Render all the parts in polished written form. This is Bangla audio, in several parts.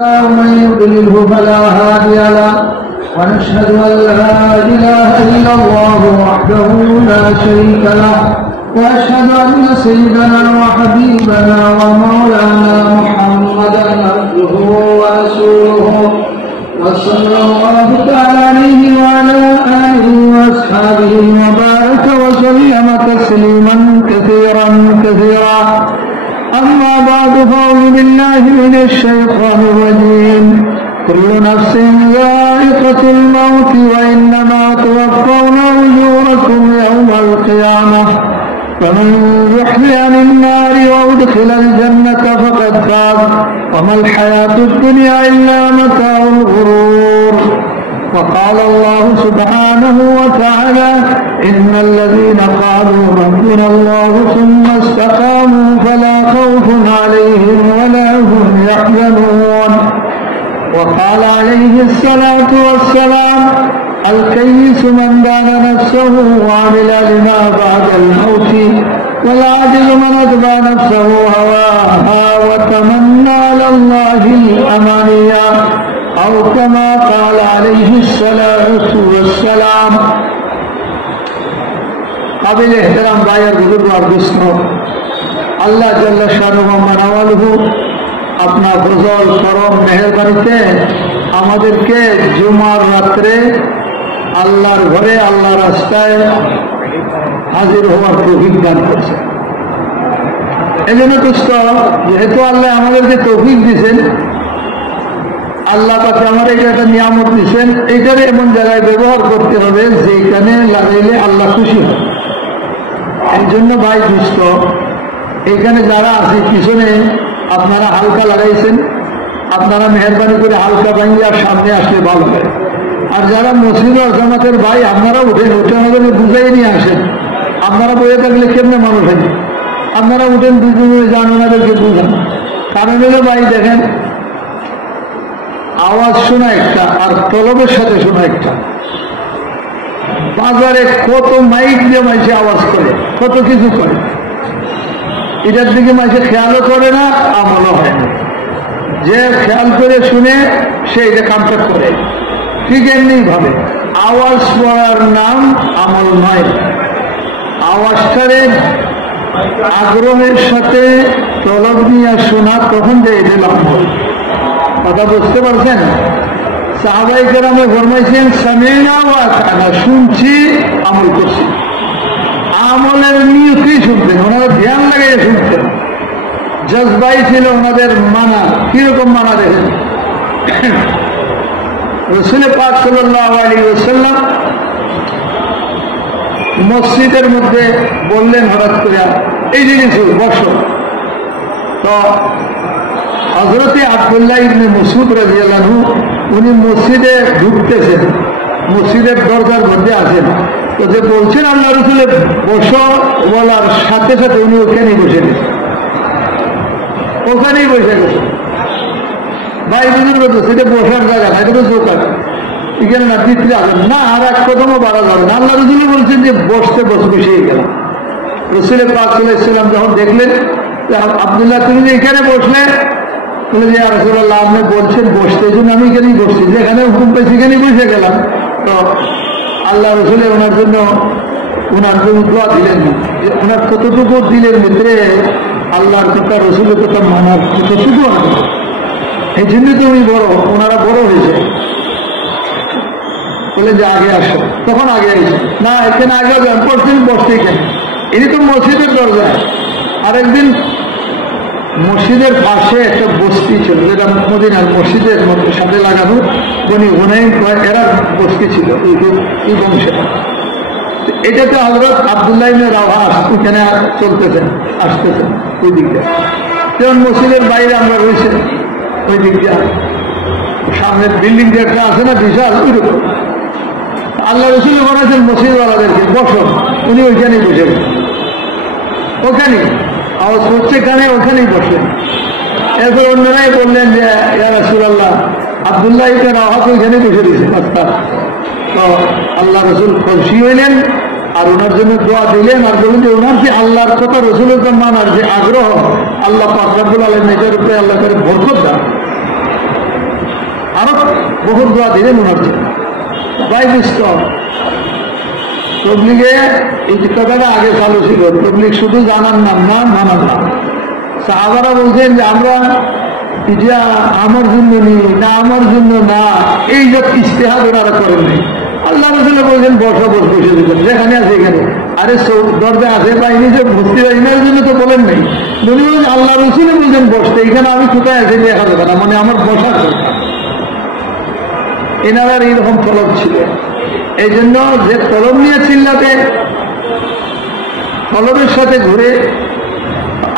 ومن يضلله فلا هادي له ونشهد أن لا إله إلا الله وحده لا شريك له وأشهد أن سيدنا وحبيبنا ومولانا محمدا عبده ورسوله وصلى الله تعالى عليه وعلى آله وأصحابه وبارك وسلم تسليما كثيرا كثيرا. أما بعد فأعوذ بالله من الشيطان الرجيم. كل نفس ذائقة الموت وإنما توفون أجوركم يوم القيامة فمن زحزح عن النار وأدخل الجنة فقد فاز وما الحياة الدنيا إلا متاع الغرور. وقال الله سبحانه وتعالى إن الذين قالوا ربنا الله ثم استقاموا فلا خوف عليهم ولا هم يحزنون. وقال عليه الصلاة والسلام الكيس من دان نفسه وعمل لما بعد الموت والعاجز من أتبع نفسه هواها وتمنى على الله الأمانية أو كما قال عليه الصلاة والسلام. قابل احترام باयर बुजुर्ग और दोस्तों, अल्लाह जल्ल शानुहु मानवालुहु अपना फजल करम मेहरबानीते আমাদেরকে জুমার রাত্রে আল্লাহর ঘরে আল্লাহর রাস্তায় হাজির হওয়ার তৌফিক দান করেছে। এজন্য দোস্ত, যেহেতু আল্লাহ আমাদেরকে তৌফিক দিয়েছেন, আল্লাহ পাক আমার একটা নিয়ামত দিয়েছেন, এইটারে এমন জায়গায় ব্যবহার করতে হবে যেখানে লাগাইলে আল্লাহ খুশি হয়। এই জন্য ভাই দোস্ত, এইখানে যারা আছে পিছনে আপনারা হালকা লাগাইছেন, আপনারা মেহরবানি করে হালকা ভাঙিয়ে সামনে আসলে ভালো হয়। আর যারা মসজিদ ও জামাতের ভাই আপনারা উঠেন, উঠে আমাদেরকে বুঝাই নিয়ে আসেন। আপনারা বয়ে থাকলে কেমনে মানুষ হয়, আপনারা উঠেন দুজনে যান, ওনাদেরকে বুঝান। কারণ হলো ভাই দেখেন, আওয়াজ শোনা একটা আর তলবের সাথে শোনা একটা। বাজারে কত মাইক দিয়ে মাইসে আওয়াজ করে, কত কিছু করে, এটার দিকে মাইসে খেয়ালও করে না, আমলও হয় না। যে খেয়াল করে শুনে সে এটা কামটা করে। ঠিক এমনি ভাবে আওয়াজ পড়ার নাম আমল নয়। আওয়াজটারে আগ্রহের সাথে তলব নিয়ে শোনা, তখন যে এটা আমল। কথা বুঝতে পারছেন? সাহাবাই কেরামে ফরমাইছেন সামিনা ওয়া আতানা, শুনছি আমল করছি। আমলের নিয়তই শুনতেন, ওনারা ধ্যান লাগাইয়ে শুনতেন। জজবাই ছিল ওনাদের মানা। কিরকম মানা দেখেন, রাসূল পাক সাল্লাল্লাহু আলাইহি ওয়াসাল্লাম মসজিদের মধ্যে বললেন হঠাৎ করে, এই জিনিস বসো। তো হযরতে আব্দুল্লাহ ইবনে মাসউদ রাদিয়াল্লাহু আনহু উনি মসজিদে ঢুকতেছেন, মসজিদের দরজার মধ্যে আছেন। তো যে বলছেন আল্লাহ রাসূল বসো বলার সাথে সাথে উনি ওখানেই বসে গেছেন, ওখানেই বসে গেছে। ভাই বুঝুন তো, সেটা বসার জায়গা না, এটা তো জোকার। এখানে না দিতে আসেন না, আর এক কদমও বাড়া যাবে না। আল্লাহ রাসূল বলছেন যে বসতে বসেই গেলাম। রাসূল পাক সাল্লাল্লাহু আলাইহি ওয়াসাল্লাম যখন দেখলেন আব্দুল্লাহ তুমি যে এখানে বসলে, বলে যে রাসূলুল্লাহ আপনি বলছেন বসতে, এই জন্য আমি এখানেই বসছি, যেখানে হুকুম পেয়েছি সেখানেই বসে গেলাম। তো আল্লাহ রাসূল ওনার জন্য দোয়া দিলেন যে ওনার কতটুকু দিলের ভিতরে আল্লাহর কথা রাসূলের কথা মানার কতটুকু আছে। এই জন্য তো উনি বড়, ওনারা বড় হয়েছে। বলে যে আগে আসো, তখন আগে এসে না, এখানে আগে পড়ছেন বসতে, এখানে এটি তো মসজিদের দরজা। আরেকদিন মসজিদের পাশে একটা বস্তি ছিল, যেটা মদিনার মসজিদের মধ্যে সাথে লাগানো বনি হুনাইন, এরা বস্তি ছিল এই বংশের। এটাতে হযরত আব্দুল্লাহ ইবনে রাওহা ওখানে চলতেছেন, আসতেছেন ওই দিক দিয়ে। যেমন মসজিদের বাইরে আমরা রয়েছে, ওই দিক দিয়ে সামনের বিল্ডিং যে একটা আছে না বিশাল, ওইরকম। আল্লাহ রাসূল বলেছেন মসজিদওয়ালাদেরকে বসো, উনি ওইখানেই বসে গেছেন। ওখানে আওয়াজ হচ্ছে কানে, ওখানেই বসলেন। এরপর অন্যরাই বললেন যে ইয়া রাসূলুল্লাহ আব্দুল্লাহ ইবনে রাওহা ওইখানেই বসে দিয়েছে রাস্তা। তো আল্লাহ রাসূল খুশি হইলেন আর ওনার জন্য দোয়া দিলেন, আর বললেন যে ওনার যে আল্লাহর কথা রাসূলের মানার যে আগ্রহ, আল্লাহ পাক রব্বুল আলামিন এটার উপরে আল্লাহ করে বরকত দেন। হোক, বহুত দোয়া দিলেন ওনার জন্য। ভাই বুঝত তবলিগে এই কথাটা আগে চালু ছিল, তবলিগ শুধু জানার নাম না, মানার নাম। সাহাবারা বলছেন যে আমরা এটা আমার জন্য নেই না, আমার জন্য না, এই যে ইস্তেহাদ ওনারা করেন নাই। আল্লাহ রসুল বলছেন বসা বসে দিবেন, যেখানে আছে এখানে। আরে দরজা আছে পাইনি যে ভর্তি ইমের জন্য তো বলেন নাই, উনি বলেন আল্লাহ রসুল বলছেন বসতে, এখানে আমি কোথায় আছি দেখা যাবে না, মানে আমার বসার দরকার। এনার এইরকম তলব ছিল। এই জন্য যে তলব নিয়ে চিল্লাতে, তলবের সাথে ঘুরে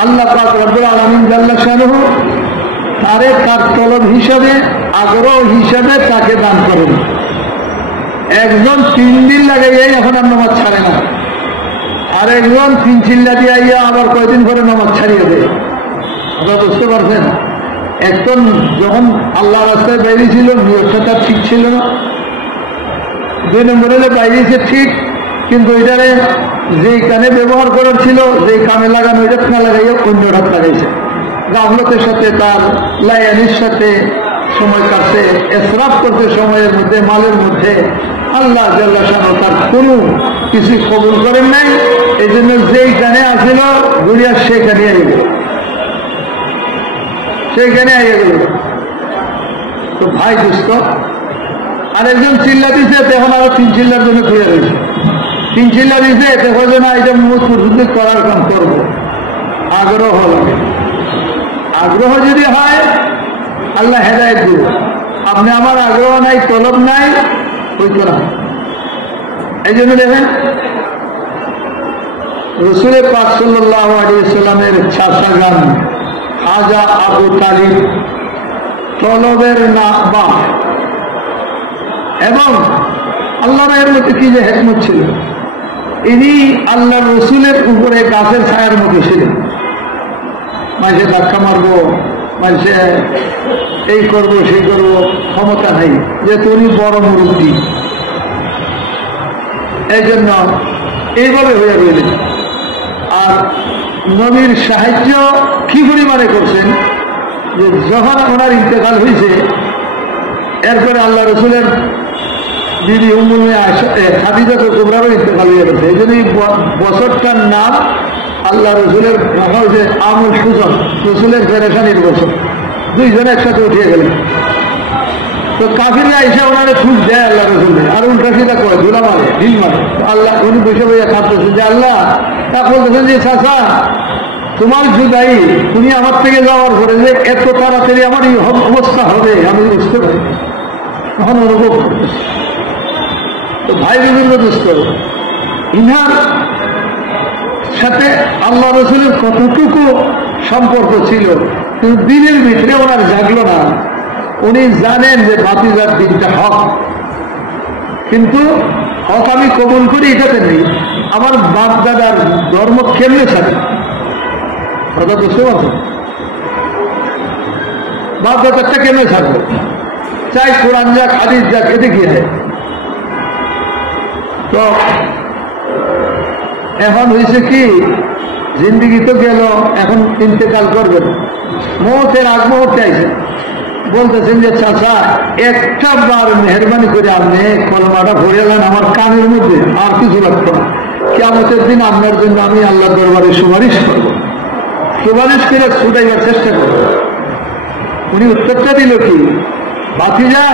আল্লাহ পাক রব্বুল আলামিন জাল্লা শানুহু তারে তার তলব হিসাবে, আগ্রহ হিসাবে তাকে দান করেন। একজন 3 দিন লাগাইয়াই এখন আর নামাজ ছাড়ে না, আর একজন 3 চিল্লা দিয়ে আইয়া আবার কয়দিন পরে নামাজ ছাড়িয়ে দেয়। আপনারা বুঝতে পারছেন? একজন যখন আল্লাহ রাস্তায় বেরিয়েছিল নিয়তটা তার ঠিক ছিল না, 2 নম্বর হলে বাইরেছে ঠিক, কিন্তু ওইটারে যেই কানে ব্যবহার করার ছিল, যেই কানে লাগানো ওইটা না লাগাইয়া অন্য হাত লাগাইছে। গাফলতের সাথে, তার লায়ানির সাথে সময় কাটছে, এসরাফ করতে সময়ের মধ্যে, মালের মধ্যে। আল্লাহ জাল্লা শানহু তার কোনো কিছু কবুল করেন নাই। এই জন্য যেই কানে আসিল ঘুরিয়া সেখানে আইয়ে গেল, সেইখানে আইয়ে গেল। তো ভাই দুস্থ আরেকজন চিল্লা দিছে, তখন আরো 3 চিল্লার জন্য খুঁজে রয়েছে। 3 চিল্লা দিছে, দেখো যে না এটা মুসুদ্ধি করার কাম করবো। আগ্রহ হল, আগ্রহ যদি হয় আল্লাহ হেদায়েত দিব। আপনি আমার আগ্রহ নাই, তলব নাই, হইতো না। এই জন্য দেখেন রসুলের পাক সাল্লাল্লাহু আলাইহি ওয়াসাল্লামের চাচা যান খাজা আবু তালিব তলবের না বাপ, এবং আল্লাহর এর মধ্যে কি যে হিকমত ছিল, ইনি আল্লাহ রসুলের উপরে গাছের ছায়ার মতো ছিলেন। মানুষে ধাক্কা মারবো, মানুষে এই করবো সেই করবো ক্ষমতা নেই, যেহেতু উনি বড় মুরব্বী। এই জন্য এইভাবে হয়ে রইলেন। আর নবীর সাহায্য কি পরিমাণে করছেন যে যখন ওনার ইন্তেকাল হয়েছে, এরপরে আল্লাহ রসুলের বিবি উম্মে খাদিজা কুবরারও ইন্তেকাল হয়ে গেছে। এই জন্য এই বছরটার নাম আল্লাহ রসুলের রাখা হয়েছে আমুল সুজন, রসুলের পেরেশানির বছর। 2 জনে একসাথে উঠিয়ে গেলেন। তো কাফিররা এসে ওনারে খুব দেয় আল্লাহ রসুলের, আর উল্টা সিধা করে ধুলা মারে, ঢিল মারে। আল্লাহ উনি বসে বসে খাটতেছেন যে আল্লাহ, তা বলতেছেন যে চাচা তোমার জুদাই, তুমি আমার থেকে যাওয়ার পরে যে এত তাড়াতাড়ি আমার এই অবস্থা হবে আমি বুঝতে পারি, তখন অনুভব করতেছি। তো ভাই বিভিন্ন দুস্থ, ইনার সাথে আল্লাহ রসুলের কতটুকু সম্পর্ক ছিল, কিন্তু দিনের ভিতরে ওনার জাগলো না। উনি জানেন যে ভাতিজার দিনটা হক, কিন্তু হক আমি কবুল করি এটাতে নেই, আমার বাপ দাদার ধর্ম কেমনে থাকে কথা বুঝতে পারছেন? বাপ দাদারটা কেমনে থাকবে, চাই কোরআন যাক হাদিস যাক, এতে কি হয়? তো এখন হয়েছে কি, জিন্দিগি তো গেল, এখন ইন্তেকাল করবেন, মৌতের আগ মুহূর্তে আইছে। বলতেছেন যে চাচা একটা বার মেহরবানি করে আপনি কলমাটা ভরেলেন আমার কানের মধ্যে, আর কিছু লাগতো না। কিয়ামতের দিন আপনার জন্য আমি আল্লাহ দরবারে সুপারিশ করব, সুপারিশ করে ছুটাইবার চেষ্টা করব। উনি উত্তরটা দিল কি, ভাতিজা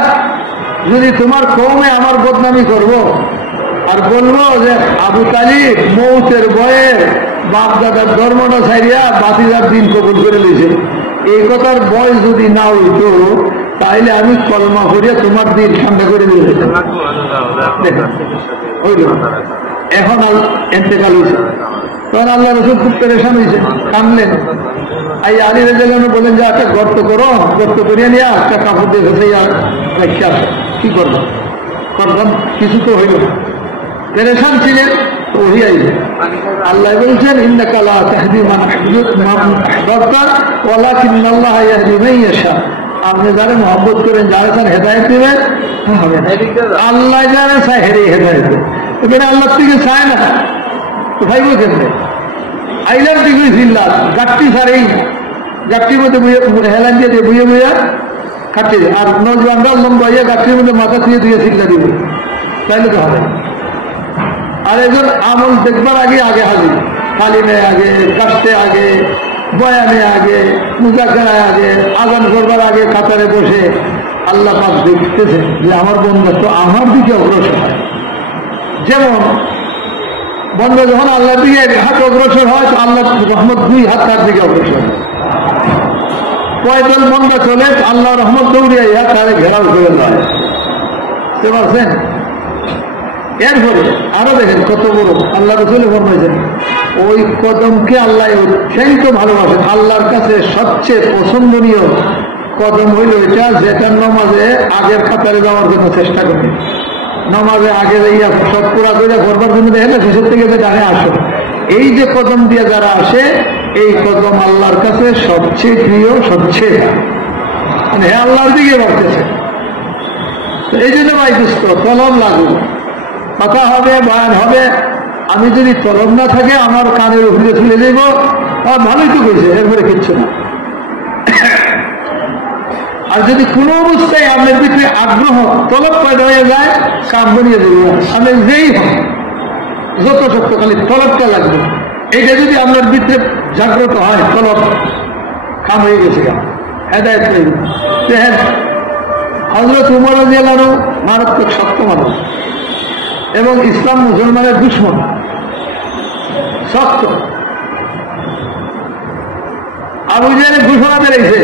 যদি তোমার কওমে আমার বদনামি করব আর বলবো যে আবু তালিব মৌতের বয়ে বাপ দাদার ধর্মটা ছাড়িয়া ভাতিজার দিন কবুল করে নিয়েছে, এই কথার বয়স যদি না হইতো তাহলে আমি কলমা করিয়া তোমার দিন ঠান্ডা করে নিয়ে যেতাম। এখন এতেকাল হয়েছে, তখন আল্লাহ রসুল খুব পেরেশান হয়েছে, কানলেন। এই আলী রাদিয়াল্লাহু আনহু বলেন যে একটা গর্ত করো, গর্ত করিয়া নিয়ে একটা কাপড় দিয়ে ভেসে রেখে আসো, কি করবো? করলাম, কিছু তো হইল না, পেরেশান ছিলেন। ওহি আইবে আল্লাহ বলছেন ইন্নাকা লা তাহদি মান আহবাবতা ওয়ালাকিন্নাল্লাহা ইয়াহদি মান ইয়াশা। আপনি যারা মহব্বত করেন, যারা চান হেদায়েত দিবেন, আল্লাহ যারা চায় হেদায়েত দেবে। এবারে আল্লাহ থেকে চায় না তো ভাই বলছেন আইলার দিকে জিল্লা গাট্টি সারেই গাট্টির মধ্যে হেলান দিয়ে বুঝে বুঝে খাটে, আর নজওয়ানরা লম্বা হইয়া গাছের মধ্যে মাথা দিয়ে দিয়ে চিল্লা দিবে, তাইলে তো হবে। আর একজন আমল দেখবার আগে আগে হাজির, তালিমে আগে, কাশতে আগে, বয়ানে আগে, মুজাকারায় আগে, আজান করবার আগে কাতারে বসে আল্লাহ পাক দেখতেছে যে আমার বন্ধু তো আমার দিকে অগ্রসর হয়। যেমন বন্ধু যখন আল্লাহর দিকে এক হাত অগ্রসর হয় তো আল্লাহ রহমত 2 হাত তার দিকে অগ্রসর হয়। পয়দল বন্ধা চলে আল্লাহ রহমত দৌড়িয়া তারে ঘেরাও করে দেয়, বুঝতে পারছেন? এরপরে আরো দেখেন কত বড় আল্লাহ রসুল ফরমাইছেন, ওই কদমকে আল্লাহ অত্যন্ত ভালোবাসেন। আল্লাহর কাছে সবচেয়ে পছন্দনীয় কদম হইল এটা, যেটা নমাজে আগের কাতারে যাওয়ার জন্য চেষ্টা করি। নমাজে আগে যাইয়া সব পুরা করে করবার জন্য দেখেন না, শেষের থেকে যে ডানে আসো, এই যে কদম দিয়ে যারা আসে, এই কদম আল্লাহর কাছে সবচেয়ে প্রিয়, সবচেয়ে মানে হে আল্লাহর দিকে বাড়তেছে। এই জন্য ভাই দুস্থ তলব লাগু, কথা হবে, বয়ান হবে, আমি যদি তলব না থাকে আমার কানের উপরে তুলে দেব, ভালোই তো কইছে, এরপরে কিচ্ছু না। আর যদি কোনো অবস্থায় আপনার ভিতরে আগ্রহ তলব পয়দা হয়ে যায়, কাম বনিয়ে দেব, আমি যেই হোক যত শক্ত খালি তলবটা লাগবে, এইটা যদি আপনার ভিতরে জাগ্রত হয়, তলব কাম হয়ে গেছে, হেদায়ত হয়ে গেছে। হযরত উমর রাদিয়াল্লাহু আনহু মারাত্মক শক্ত মানুষ এবং ইসলাম মুসলমানের দুশমন, শক্ত। আবু জাহেল ঘোষণা বেড়েছে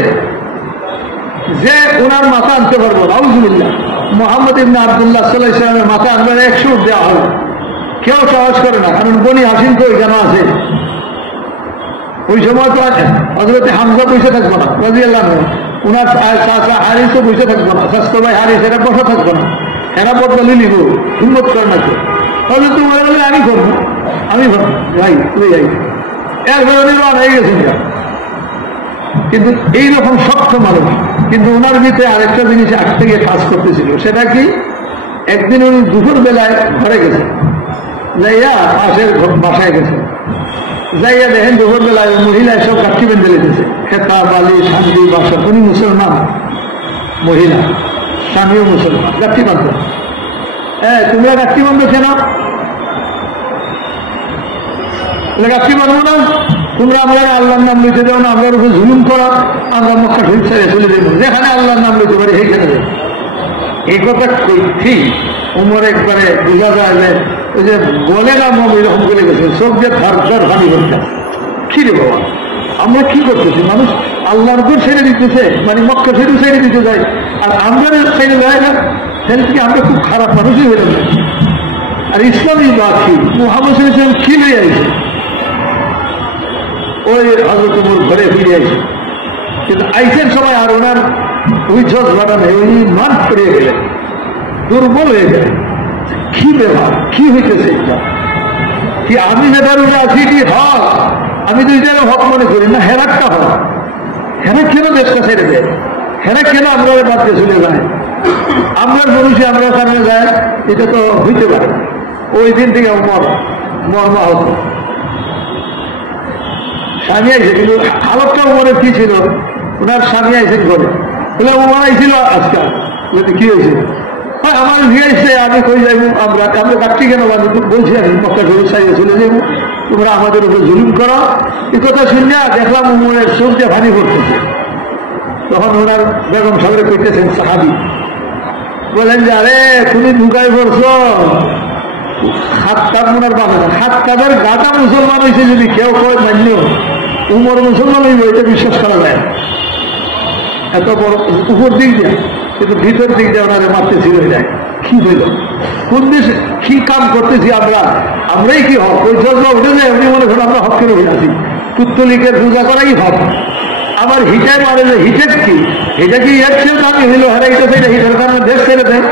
যে ওনার মাথা আনতে পারবো না, আউযুবিল্লাহ। মুহাম্মদ ইবনে আব্দুল্লাহ সাল্লাল্লাহু আলাইহি ওয়াসাল্লামের মাথা আনবে 100 উট দেওয়া হবে, কেউ সাহস করে না, কারণ বনি হাসিম তো ওইখানে আছে। ওই সময় তো হযরত হামজা বসে থাকবো না রাদিয়াল্লাহু আনহু, ওনার চাচা হারিসও বসে থাকবো না, স্বাস্থ্য ভাই হারিস এরা বসে থাকবো না, এরা বদলি নিব, হিম্মত করে না কেউ। তাহলে তুমি বলে আমি করবো, আমি করবো ভাই, তুই যাই, এরপরে নির্মাণ হয়ে গেছে। কিন্তু এইরকম শক্ত মানুষ, কিন্তু ওনার ভিতরে আরেকটা জিনিস আগ থেকে কাজ করতেছিল, সেটা কি, একদিন উনি দুপুর বেলায় ঘরে গেছেন, যাইয়া পাশের বাসায় গেছে, যাইয়া দেখেন দুপুর বেলায় মহিলা সব কাঠি বেঁধে লেগেছে, খেতা বালি শান্তি বাসা। উনি মুসলমান মহিলা, স্বামীও মুসলমান, গাঠি বাঁধবে। হ্যাঁ, তোমরা গাঠি বাঁধবে কেন? গাঠি বাঁধবো না, তোমরা আমরা আল্লাহর নাম লইতে দেবো না, আমরা উপরে জুলুম করা, আমরা মক্কা শরীফ ছেড়ে চলে দেবো, যেখানে আল্লাহর নাম লইতে পারি সেইখানে দেবো। এই কথা ঠিক উমর একবারে বোঝা যায় যে ওই যে বলে না মম এরকম বলে গেছে, সব যে ধার ভাবি করতে কি রে বাবা, আমরা কি করতেছি? মানুষ আল্লাহর উপর ছেড়ে দিতেছে, মানে মক্কা শরীফ ছেড়ে দিতে যায়, আর আমরা ছেড়ে যায় না, সেটা থেকে আমরা খুব খারাপ মানুষই হয়ে যাবে। আর ইসলামী বা কি, মুহাম্মদ সাল্লাল্লাহু আলাইহি ওয়াসাল্লাম কি লই আইছে, ওই হযরত ওমর ঘরে ফিরে আইছে, কিন্তু আইসের সময় আর ওনার ওই জজ বাড়ানো ওই মান পড়িয়ে গেলেন, দুর্বল হয়ে গেলেন। কি ব্যাপার, কি হইতেছে এটা, কি আমি নেতার উপরে আছি, কি হক, আমি তো এটার হক মনে করি না, হেরাকটা হক, হেরা কেন দেশটা ছেড়ে দেয়, হেরা কেন আমরা বাদকে চলে যায়, আমরা মানুষে আমরা কারণে যায়, এটা তো হইতে পারে। ওই দিন থেকে মর্মা হতো স্বামী আইসে, কিন্তু হালতটা উমরের কি ছিল, ওনার স্বামী আইসেন ঘরে, বলে উমর আইছিল আজকাল, কি হয়েছে, আমার ভিয়ে আসছে, আমি কই যাবো, আমরা কাটছি কেন, বলছি আমি মক্কা শরীফ সাইডে চলে যাবো, তোমরা আমাদের উপর জুলুম করো। এই কথা শুনে দেখলাম উমরের চোখ দিয়ে ভানি করতেছে। তখন ওনার বেগম সাগরে করতেছেন সাহাবি, বলেন যে আরে তুমি ঢুকাই পড়ছো, হাত কাপ ওনার বাঁধে না, হাত কাপের গাটা মুসলমান হয়েছে, যদি কেউ কয় মান্য উমর মুসলমান হইব, এটা বিশ্বাস করা যায়। এত বড় উপর দিক দিয়ে, কিন্তু ভিতর দিক দিয়ে ওনারে মারতে ছিল যায়। কি হইল, কোন দেশে কি কাম করতেছি আমরা, আমরাই কি হক, ওই জন্য উঠে যায়, উনি মনে করেন আমরা হক কেন হয়ে আছি, পুত্তলিকের পূজা করাই হক। আবার হিটায় মারে যে হিটের কি, এটা কি এর চেয়েও দামি হইল, হারাইতেছে এটা হিটের কারণে দেশ ছেড়ে দেয়।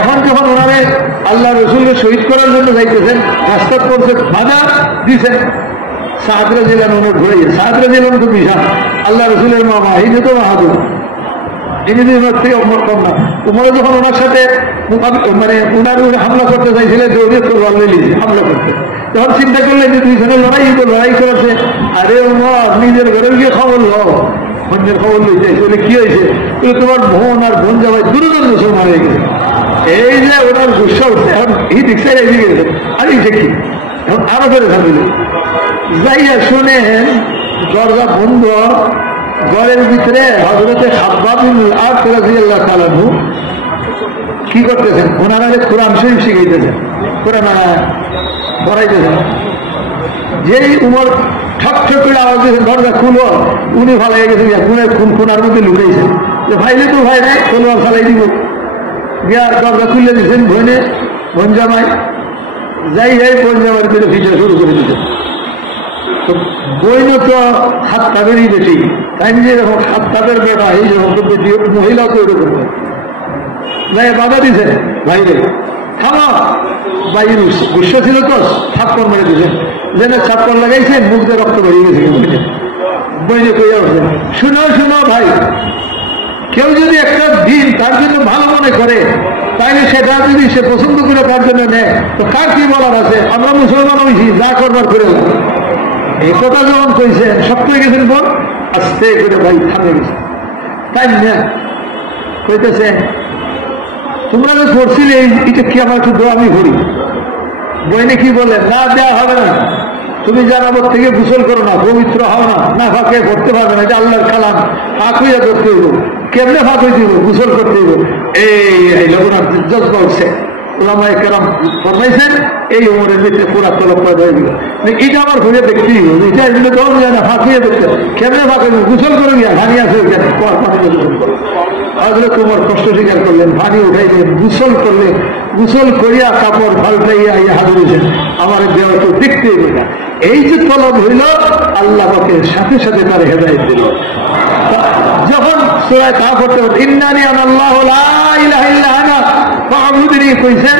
এখন যখন ওনারে আল্লাহ রসুলকে শহীদ করার জন্য যাইতেছেন, রাস্তা করছে, বাধা দিছেন, সাদ রাদিয়াল্লাহু আনহু ঘুরে, সাদ রাদিয়াল্লাহু আনহু তো বিশাল আল্লাহ রসুলের মামা, ইনি তো বাহাদুর, ইনি থেকে কম না। উমর যখন ওনার সাথে মানে উনার হামলা করতে চাইছিলেন, দৌড়ে তলোয়ার নিয়ে হামলা করতে, তখন চিন্তা করলেন যে দুইজনে লড়াই করেছে, আরে উমর নিজের ঘরে গিয়ে খবর লো, অন্যের খবর লইতে বলে কি হয়েছে, তোমার বোন আর বোন যাওয়াই দুজন মুসলমান হয়ে গেছে। এই যে ওনার গুসা উঠছে, এখন এই দিকসাই এগিয়ে গেছে, আর এই দেখি এখন আরো করে ভাবিল যাইয়া শোনেন দরজা বন্ধ, ঘরের ভিতরে হযরতে খাব্বাব বিন আরত রাদিয়াল্লাহু তাআলা কি করতেছেন, ওনারা কোরআন শরীফ শিখাইতেছেন, কোরআন পড়াইতেছেন। যেই উমর ঠক ঠক করে আওয়াজ দিয়েছেন দরজা খুলো, উনি ফালাই গেছে খুনার মধ্যে লুকাইছেন যে ভাইলে তো ভাই নাই, তলোয়ার ফালাই দিব। গিয়ার দরজা খুলে দিয়েছেন বোনে, বোন জামাই যাই বোন জামাই করে ভিডিও শুরু করে দিতেন। তো বইন তো হাত তাদেরই বেশি, তাই যেরকম হাত তাদের বেটা এই যেরকম মহিলাও তো এরকম যাই বাধা দিয়েছেন ভাইরে থামা। ভাই গুসা ছিল তো থাপ্পড় মেরে দিয়েছেন, যেন চাপ্পড় লাগাইছেন মুখ দিয়ে রক্ত বেরিয়ে গেছে। বইনে কইয়া উঠছেন শুনো শুনো ভাই, কেউ যদি একটা দিন তার জন্য ভালো মনে করে তাইলে সেটা যদি সে পছন্দ করে তার জন্য নেয় তো কার কি বলার আছে, আমরা মুসলমান হয়েছি যা করবার করে না। এই কথা যখন কইছেন সত্য হয়ে গেছেন বোন, আস্তে করে ভাই থামে গেছে। তাই না কইতেছে তোমরা যে করছিলে এটা কি আমার একটু দোয়া আমি করি। বইনে কি বলে, না দেওয়া হবে না, তুমি জানাবর থেকে গোসল করো না, পবিত্র হও না, না ফাঁকে করতে পারবে না, এটা আল্লাহর কালাম, ফাঁক হইয়া করতে হইব। কেমনে ফাঁক হয়ে দিব, গোসল করতে হইব। এই লোকনার জজ্বা উঠছে, ওলামায়ে কেরাম ফরমাইছেন এই উমরের ভিতরে পুরা তলব পয়দা হয়ে গেল। এটা আমার ঘুরে দেখতে হইব, এটা এগুলো দেওয়া যায় না, ফাঁক হইয়া দেখতে কেমনে ফাঁক হইব, গোসল করে গিয়া ভানি আছে ওইখানে গোসল করো। আসলে তোমার কষ্ট স্বীকার করলেন, ভানি উঠাইলেন, গোসল করলেন, গোসল করিয়া কাপড় পাল্টাইয়া ইয়া হাজুরেছেন, আমার দেওয়া তো দেখতে হইবে না। এই যে তলব হইল আল্লাহ পাকে সাথে সাথে তার হেদায়েত দিল। যখন সূরা কাহফ পড়তে ইন্নানি আনাল্লাহু লা ইলাহা ইল্লা আনা ফা'বুদনি কইছেন,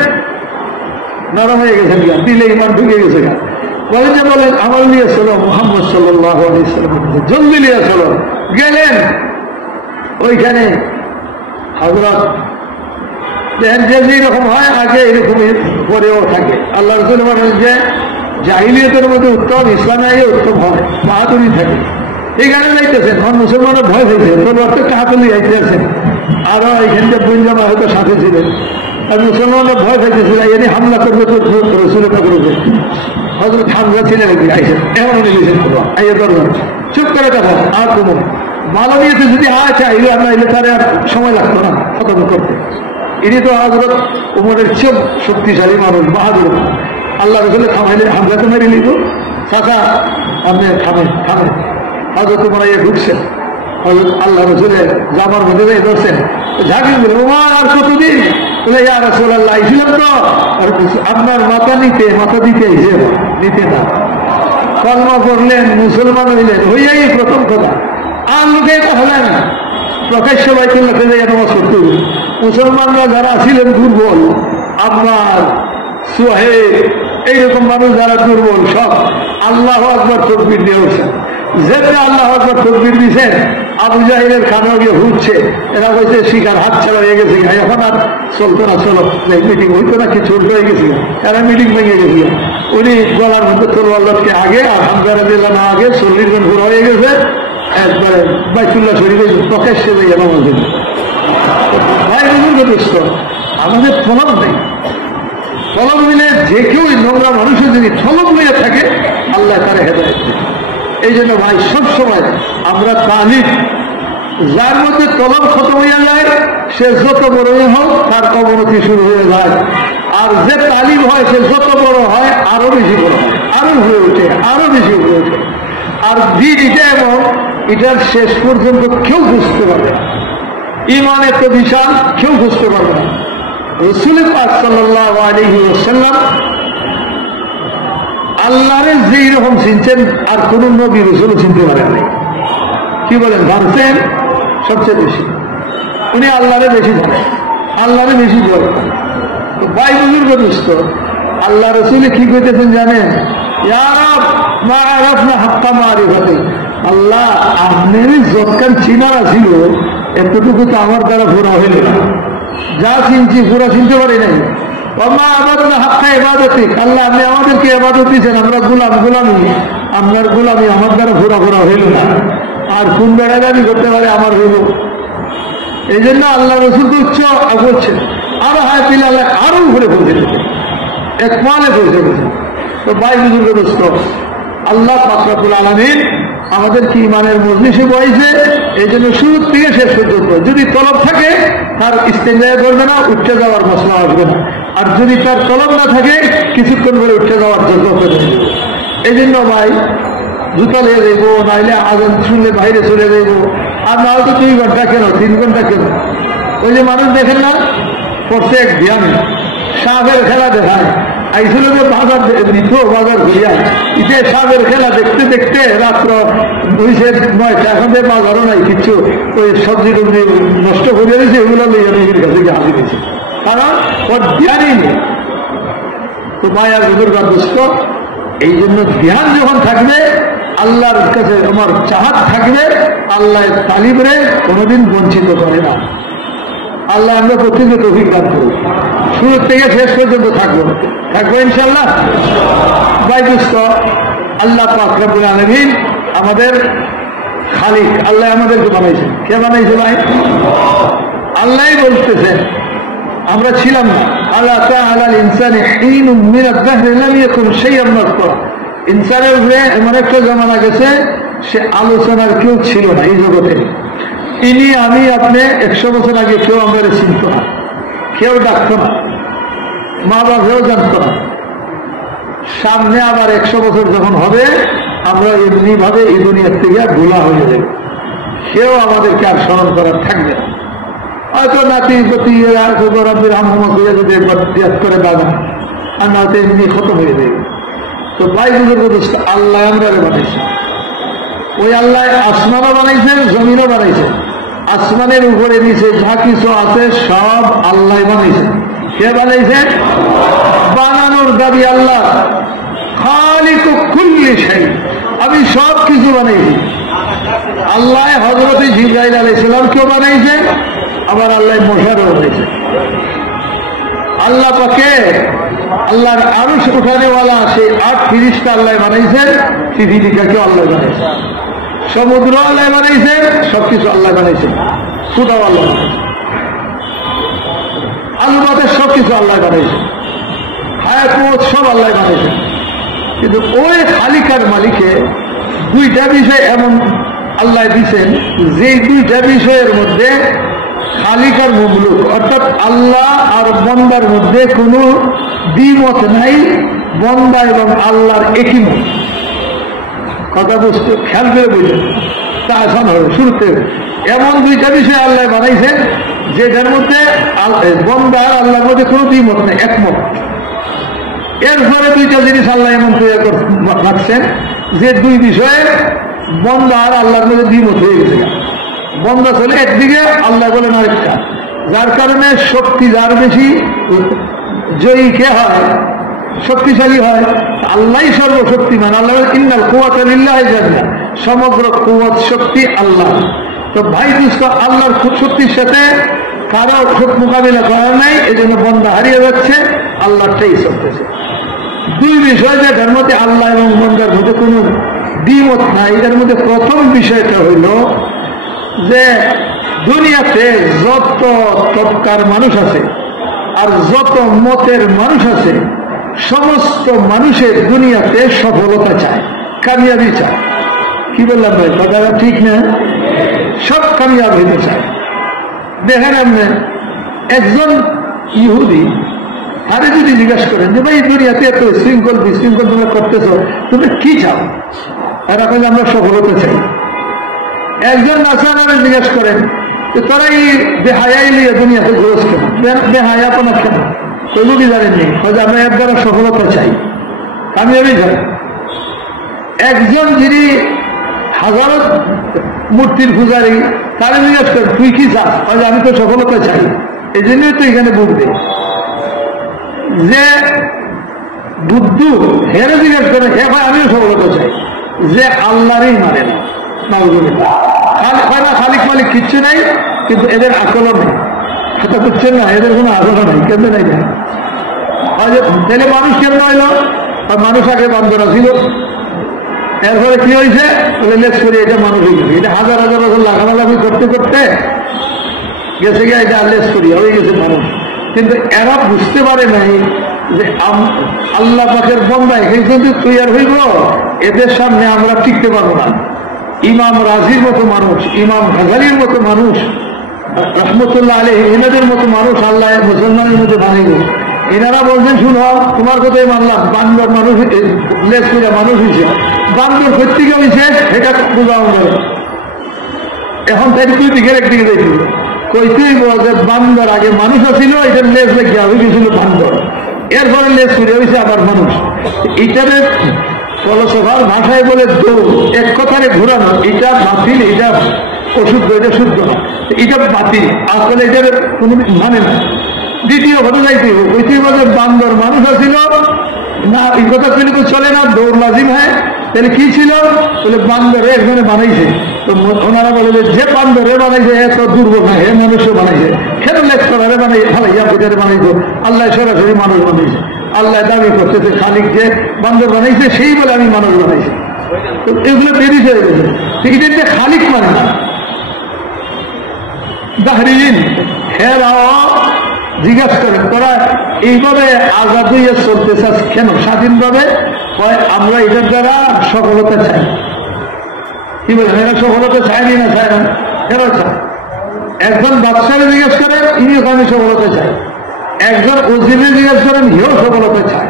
নরম হয়ে গেছেন, দিলে ঈমান ঢুকে গেছে। বলেন যে বলেন আমল নিয়ে চলো মুহাম্মদ সাল্লাল্লাহু আলাইহি ওয়াসাল্লাম, জলদি নিয়ে চলো। গেলেন ওইখানে হযরত দেখেন যে যেরকম হয় আগে এরকমই পরেও থাকে। আল্লাহ রাসূল বলেন যে জাহিলিয়তের মধ্যে উত্তম, ইসলামে উত্তম হয়, বাহাদুরি থাকে। এই গানে যাইতেছেন, আমার মুসলমানের ভয় হয়েছে, তোর অর্থ কাহাতলি যাইতেছেন, আরো এখানটা বঞ্জামা হয়তো সাথে ছিলেন, আর মুসলমানের ভয় পাইতেছিল এনে হামলা করবে তো রসুলের করেছে। হযরত হামজা ছিলেন আইসেন, এমন উনি গেছেন আইয়া দরবার চুপ করে কথা। আর কোনো মানবীয়তে যদি চাইলে আমরা এলে তার আর সময় লাগতো না খতম করতে। ইনি তো হযরত উমরের চেয়ে শক্তিশালী মানুষ, বাহাদুর। আল্লাহ রসুলের থামাইলে হামজাকে মেরে নিত, চাচা আপনি থামেন থামেন। হযরত উমর ইয়ে ঢুকছেন, হযরত আল্লাহ রসুলের জামার মধ্যে যাই ধরছেন, ঝাঁকিয়ে দিল উমর আর কতদিন, বলে ইয়া রাসূলুল্লাহ আইছিলাম তো, আর আপনার মাথা দিতে নিতে না। কলমা পড়লেন, মুসলমান হইলেন, হইয়াই প্রথম কথা। আর লোকে এটা হলেন প্রকাশ্য বাইতুল্লাহকে যাইয়া নামাজ পড়তে হবে। মুসলমানরা যারা ছিলেন দুর্বল, আপনার সোহেব এইরকম মানুষ যারা দুর্বল, সব আল্লাহু আকবার তাকবীর দিয়ে উঠছেন। যেটা আল্লাহু আকবার তাকবীর দিয়েছেন, আবু জাহেলের কানেও গিয়ে ঘুরছে, এরা বলছে শিকার হাত ছাড়া হয়ে গেছে, এখন আর চলতো না, চলো মিটিং হইতো না, কিছু উল্টো হয়ে গেছিল, এরা মিটিং ভেঙে গেছিল। উনি গলার মধ্যে তলোয়ারকে আগে আর হামজা রাদিয়াল্লাহু আনহু আগে 40 জন ঘোরা হয়ে গেছে, একবারে বাইতুল্লাহ শরীফে প্রকাশ্যে যাইয়া নামাজ দিল। ভাই বুজুর্গ দোস্ত, আমাদের তলব নেই। তলব মিলে যে কেউ নোংরা মানুষের যদি তলব মিলে থাকে আল্লাহ তারা হেদায়েত দেয়। এই জন্য ভাই সবসময় আমরা তালিব, যার মধ্যে তলব খতম হইয়া যায় সে যত বড়ই হোক তার অবনতি শুরু হয়ে যায়। আর যে তালিব হয় সে যত বড় হয় আরো বেশি বড় হয়, আরো হয়ে ওঠে, আরো বেশি হয়ে ওঠে। আর দিন এটা এবং এটার শেষ পর্যন্ত কেউ বুঝতে পারবে না। ঈমান এত বিশাল, কেউ বুঝতে পারবে না। রাসূল পাক সাল্লাল্লাহু আলাইহি ওয়াসাল্লাম আল্লাহরে যেই রকম চিনছেন আর কোন নবী রাসূল চিনতে পারেন নাই। কি বলেন, জানছেন সবচেয়ে বেশি, উনি আল্লাহরে বেশি জানেন, আল্লাহরে বেশি ভয় করেন। তো ভাই বুজুর্গ দোস্ত, আল্লাহ রাসূলে কি কইতেছেন জানেন, ইয়া রাব মা আরাফনা হাক্কা মারিফাতি, আল্লাহ আপনার যতক্ষণ চিনারা ছিল এতটুকু তো আমার দ্বারা পুরা হইল না, যা চিনছি পুরা চিনতে পারি নাই। মা আমাদের হাক্কা ইবাদতি, আল্লাহ আপনি আমাদেরকে ইবাদত দিয়েছেন, আমরা গোলামি, আপনার গোলামি আমার দ্বারা পুরা হইল না। আর কোন বেড়া দাবি করতে পারে আমার হইব? এই জন্য আল্লাহ রসুল তো উচ্চ করছেন, আরো হায় পিলে আল্লাহ আরো উপরে পৌঁছে দেবে, এক মালে পৌঁছে দেবে। তো ভাই বুজুর্গ দোস্ত, আল্লাহ পাক রব্বুল আলামিন আমাদেরকে ইমানের মজলিসে বসাইছে। এই জন্য শুরু থেকে শেষ পর্যন্ত যদি তলব থাকে তার ইস্তেঞ্জায় করবে না, উঠতে যাওয়ার মশলা আসবে না। আর যদি তার তলব না থাকে কিছুক্ষণ করে উঠতে যাওয়ার যোগ্য করে দেবে। এই জন্য ভাই জুতা লিয়ে দেব, নাইলে আজান শুনলে বাইরে চলে দেব। আর না হয়তো 2 ঘন্টা কেন 3 ঘন্টা কেন? ওই যে মানুষ দেখেন না, প্রত্যেক ধ্যান সাপের খেলা দেখায়, আইছিল যে বাজার নিত, বাজার ঘুরিয়া ইসে সাপের খেলা দেখতে দেখতে রাত্র 2-9টা, এখন বাজারও নাই কিচ্ছু, ওই সবজি টবজি নষ্ট করে দিয়েছে, এগুলো লইয়া নিজের কাছে গিয়ে হাজির হয়েছে, কারণ ওর ধ্যানই নেই। তো মায়ার বুজুর্গ দুষ্ট, এই জন্য ধ্যান যখন থাকবে, আল্লাহর কাছে আমার চাহাত থাকবে, আল্লাহ তালিবরে কোনোদিন বঞ্চিত করে না। আল্লাহ আমরা প্রত্যেকে তৌফিক দান করব, শুরু থেকে শেষ পর্যন্ত থাকবো ইনশাআল্লাহ। ভাই দোস্ত, আল্লাহ পাক রব্বুল আলামিন আমাদের খালিক, আল্লাহ আমাদেরকে বানাইছেন। কে বানাইছে ভাই? আল্লাহ বলতেছেন, আমরা ছিলাম না। আল্লাহ তাআলা ইনসানি হিনুম মিনাদ দাহরি লাম ইয়াকুন শাইআন মাযকুরা। ইনসানের উপরে এমন একটা জামানা গেছে, সে আলোচনার কেউ ছিল না এই জগতে। ইনি আমি আপনি 100 বছর আগে কেউ আমাদের চিনত না, কেউ ডাকতো না, মা বাবাও জানতো না। সামনে আবার 100 বছর যখন হবে, আমরা এমনি ভাবে এই দুনিয়ার থেকে ভোলা হয়ে যাব, কেউ আমাদেরকে আর স্মরণ করার থাকবে না। হয়তো নাতি প্রতি রব্বির হামহুমা করে যদি একবার ত্যাগ করে বাগান, আর না হয়তো এমনি খতম হয়ে যাবে। তো ভাই বুজুর্গ দোস্ত, আল্লাহ আমরা বানাইছে, ওই আল্লাহ আসমানও বানাইছেন, জমিনও বানাইছেন। আসমানের উপরে নিচে যা কিছু আছে সব আল্লাহ বানাইছেন। কে বানাইছেন? বানানোর দাবি আল্লাহ, খালিকু কুল্লি শাই, আমি সব কিছু বানাইছি। আল্লাহ হযরত জিবরাইল আলাইহিস সালামকেও বানাইছেন, আবার আল্লাহ মশারও বানাইছে। আল্লাহ পাকে আল্লাহর আরশ উঠানেওয়ালা সেই 8 ফেরেশতা আল্লাহ বানাইছেন, পৃথিবীটাকেও আল্লাহ বানাইছেন, সমুদ্র আল্লাহ বানাইছেন, সবকিছু আল্লাহ বানাইছেন, খুদাও আল্লাহ বানাইছেন, আলবাদের সবকিছু আল্লাহ বানাইছেন, হায়াত মওত সব আল্লাহ বানাইছেন। কিন্তু ওই খালিকার মালিকে 2টা বিষয় এমন আল্লাহ দিচ্ছেন, যে 2টা বিষয়ের মধ্যে খালিক আর মমলুক, অর্থাৎ আল্লাহ আর বন্দার মধ্যে কোনো দ্বিমত নাই, বন্দা এবং আল্লাহর একই মত। কথা বুঝতে খেয়াল করে বুঝলেন, তা আসান হবে। শুরুতে এমন 2টা বিষয় আল্লাহ বানাইছেন, যেটার মধ্যে বন্দা আর আল্লাহর মধ্যে কোনো দ্বিমত নেই, একমত। এরপরে 2টা জিনিস আল্লাহ এমন তৈরি রাখছেন, যে 2 বিষয়ে বন্দা আর আল্লাহর মধ্যে দ্বিমত হয়ে গেছে। বন্দা চলে একদিকে, আল্লাহ বলেন আরেকটা, যার কারণে শক্তি যার বেশি জয়ী কে হয়, শক্তিশালী হয়, আল্লাহ সর্বশক্তিমান। আল্লাহ ইন্নাল কুওয়াতা লিল্লাহি জামিআ, সমগ্র কুওয়াত শক্তি আল্লাহ। তো ভাই দোস্ত, আল্লাহর শক্তির সাথে কারো মোকাবিলা করার নাই, এই জন্য বন্দা হারিয়ে যাচ্ছে, আল্লাহটাই চলতেছে। 2 বিষয় যেটার মধ্যে আল্লাহ এবং বন্দার মধ্যে কোনো দ্বিমত নাই। এর মধ্যে প্রথম বিষয়টা হইল যে দুনিয়াতে যত তবকার মানুষ আছে আর যত মতের মানুষ আছে, সমস্ত মানুষের দুনিয়াতে সফলতা চায়, কামিয়াবি চায়। কি বললাম ভাই, কথাটা ঠিক না? সব কামিয়াব হইতে চায়। দেখেন আপনি একজন ইহুদি, আরে যদি জিজ্ঞাসা করেন যে ভাই দুনিয়াতে এত শৃঙ্খল বিশৃঙ্খল তোমরা করতেছ, তুমি কি চাও? আর আপনি আমরা সফলতা চাই। একজন নাসারা জিজ্ঞাসা করেন যে তারা এই বেহায়াই নিয়ে দুনিয়াতে ঘোষ কেন, বেহায়া কোনো কেন? তবু কি জানেননি, হয়তো আমরা এর দ্বারা সফলতা চাই, কামিয়াবি জানেন। একজন যিনি হাজারো মূর্তির পূজারী, তারা জিজ্ঞাসা করেন তুই কি চাস? হয়তো আমি তো সফলতা চাই, এই জন্যই তো এখানে বুঝবে। যে বুদ্ধ হেরে জিজ্ঞাসা করে, হে ভাই আমিও সফলতা চাই, যে আল্লাহরই মানে না, খালিক মালিক কিচ্ছু নাই, কিন্তু এদের আকলও নেই। সেটা বুঝছেন না, এদের কোনো আকলও নেই, কেমন নাই না। তাহলে মানুষ কেমন হইল? মানুষ আগে বান্দরা ছিল, এরপরে কি হয়েছে বলে লেস করি এটা মানুষ হয়ে গেছে, এটা হাজার হাজার বছর লাগালাগি করতে করতে গেছে গিয়ে এটা লেস করি হয়ে গেছে মানুষ। কিন্তু এরা বুঝতে পারে নাই যে আল্লাহ পাকের বন্দা এখানে যদি তৈরি হইব, এদের সামনে আমরা টিকতে পারবো না। ইমাম রাজির মতো মানুষ, ইমাম গাজালির মতো মানুষ, রহমতুল্লাহ আলাইহি এনাদের মতো মানুষ আল্লাহ মুসলমানের মধ্যে বানাইল। এনারা বলছেন শুনো তোমার কথাই মানলাম, বান্দর মানুষ লেস করে মানুষ হয়েছে, বান্দর প্রত্যেকে হয়েছে এটা বোঝা হবে। এখন তাই তুই দিকের একদিকে দেখি কইতেই বলছে বান্দর আগে মানুষ ছিল, এটার লেস লেগে হয়ে গেছিল বান্দর, এরপরে লেস করে হয়েছে আবার মানুষ। এটারে ফলসফার ভাষায় বলে দৌড়, এক কথারে ঘোরানো, এটা বাতিল, এটা অশুদ্ধ, এটা শুদ্ধ না, এটা বাতিল, আসলে এটার কোনো মানে না। দ্বিতীয় ঘটে যাইতে হবে ওইটি বলে বান্দর মানুষ ছিল না, এই কথা কইলে তো চলে না, দৌড় লাজিম হয়। তাহলে কি ছিল বলে বান্দরে একজনে বানাইছে, তো ওনারা বলে যে বান্দরে বানাইছে এত দুর্বল না, হে মানুষও বানাইছে, খেতে লেখরে বানাই ভালো ইয়ারে বানাইতো, আল্লাহ সরাসরি মানুষ বানাইছে। আল্লাহ দাবি করতেছে খালিক যে বান্দর বানাইছে সেই বলে আমি মানুষ বানাইছি, তো এগুলো বেরিয়ে হয়ে গেছে। এটা যে খালিক মানে না। দাহরিন হেরাও জিজ্ঞাসা করেন তোরা এইভাবে আজাদ হইয়া চলতে চাস কেন স্বাধীনভাবে? আমরা এটার দ্বারা সফলতা চাই। কি বলেন এরা সফলতা চায়নি না চায় না? এরা চায়। একজন বাদশারে জিজ্ঞেস করেন ইনিও আমি সফলতা চাই, একজন উজিরে জিজ্ঞেস করেন হিও সফলতা চায়,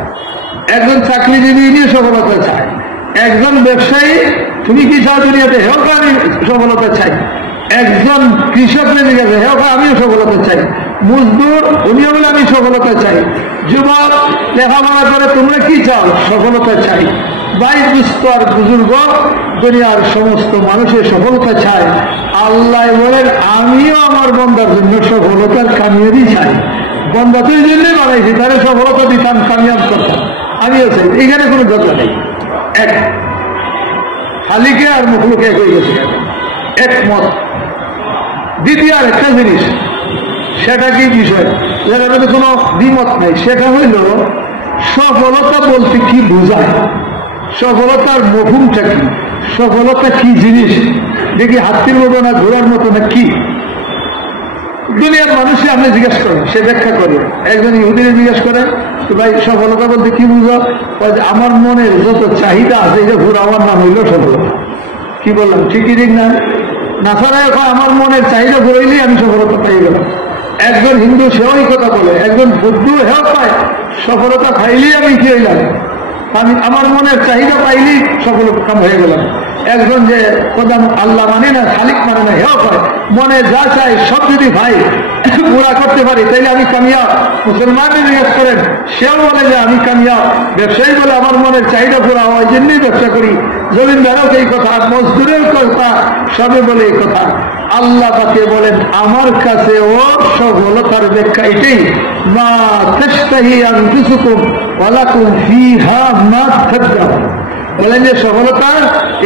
একজন চাকরিজীবী ইনিও সফলতা চায়, একজন ব্যবসায়ী তুমি কি চাও দুনিয়াতে, হেও আমি সফলতা চাই, একজন কৃষকের জিজ্ঞেস হেও আমিও সফলতা চাই, মজদুর উনিও বলে আমি সফলতা চাই, যুবক লেখাপড়া করে তোমরা কি চাও, সফলতা চাই। ভাই দুস্থ আর বুজুর্গ দুনিয়ার সমস্ত মানুষের সফলতা চায়। আল্লাহ বলেন আমিও আমার বন্দার জন্য সফলতার কামিয়াবি চাই। বন্দা তো এই জন্যই বানাইছি, তারা সফলতা দিতাম, কামিয়াব করতাম, আমিও চাই। এখানে কোনো দরকার নেই। এক খালিকে আর মুখলুকে এক হয়ে গেছে, একমত। দ্বিতীয় আর একটা জিনিস, সেটা কি বিষয় যেটার মধ্যে কোনো দ্বিমত নাই, সেটা হইল সফলতা বলতে কি বোঝায়, সফলতার মফহুমটা কি, সফলতা কি জিনিস, দেখি হাতির মতো না ঘোড়ার মতো না কি। দুনিয়ার মানুষে আপনি জিজ্ঞেস করেন, সে ব্যাখ্যা করে। একজন ইহুদিনে জিজ্ঞেস করে তো ভাই সফলতা বলতে কি বুঝো, আমার মনের যত চাহিদা আছে এটা ঘোরা আমার নাম হইল সফলতা। কি বললাম ঠিকই ঠিক না? নাসারা আমার মনের চাহিদা ঘুরাইলেই আমি সফলতা পেয়ে গেলাম। একজন হিন্দু সেও কথা বলে, একজন বৌদ্ধ হেও পায়, সফলতা পাইলেই আমি কি হইলাম, আমি আমার মনের চাহিদা পাইলেই সফলতা কাম হয়ে গেলাম। একজন যে প্রধান আল্লাহ মানে না, খালিক মানে না, হেও পায়, মনে যা চাই সব যদি ভাই পুরা করতে পারি তাইলে আমি কামিয়াব। মুসলমানের জিজ্ঞেস করেন, সেও বলে যে আমি কামিয়াব। ব্যবসায়ী বলে আমার মনের চাহিদা পুরা হয় জন্যই ব্যবসা করি। জমিনদারও এই কথা, মজদুরের কথা, সবে বলে এই কথা। আল্লাহ তাকে বলেন আমার কাছে ও সফলতার ব্যাখ্যা এটাই, মা তাশতাহি আনফুসুকুম ওয়া লাকুম ফীহা মা তাদাউন। বলেন যে সফলতা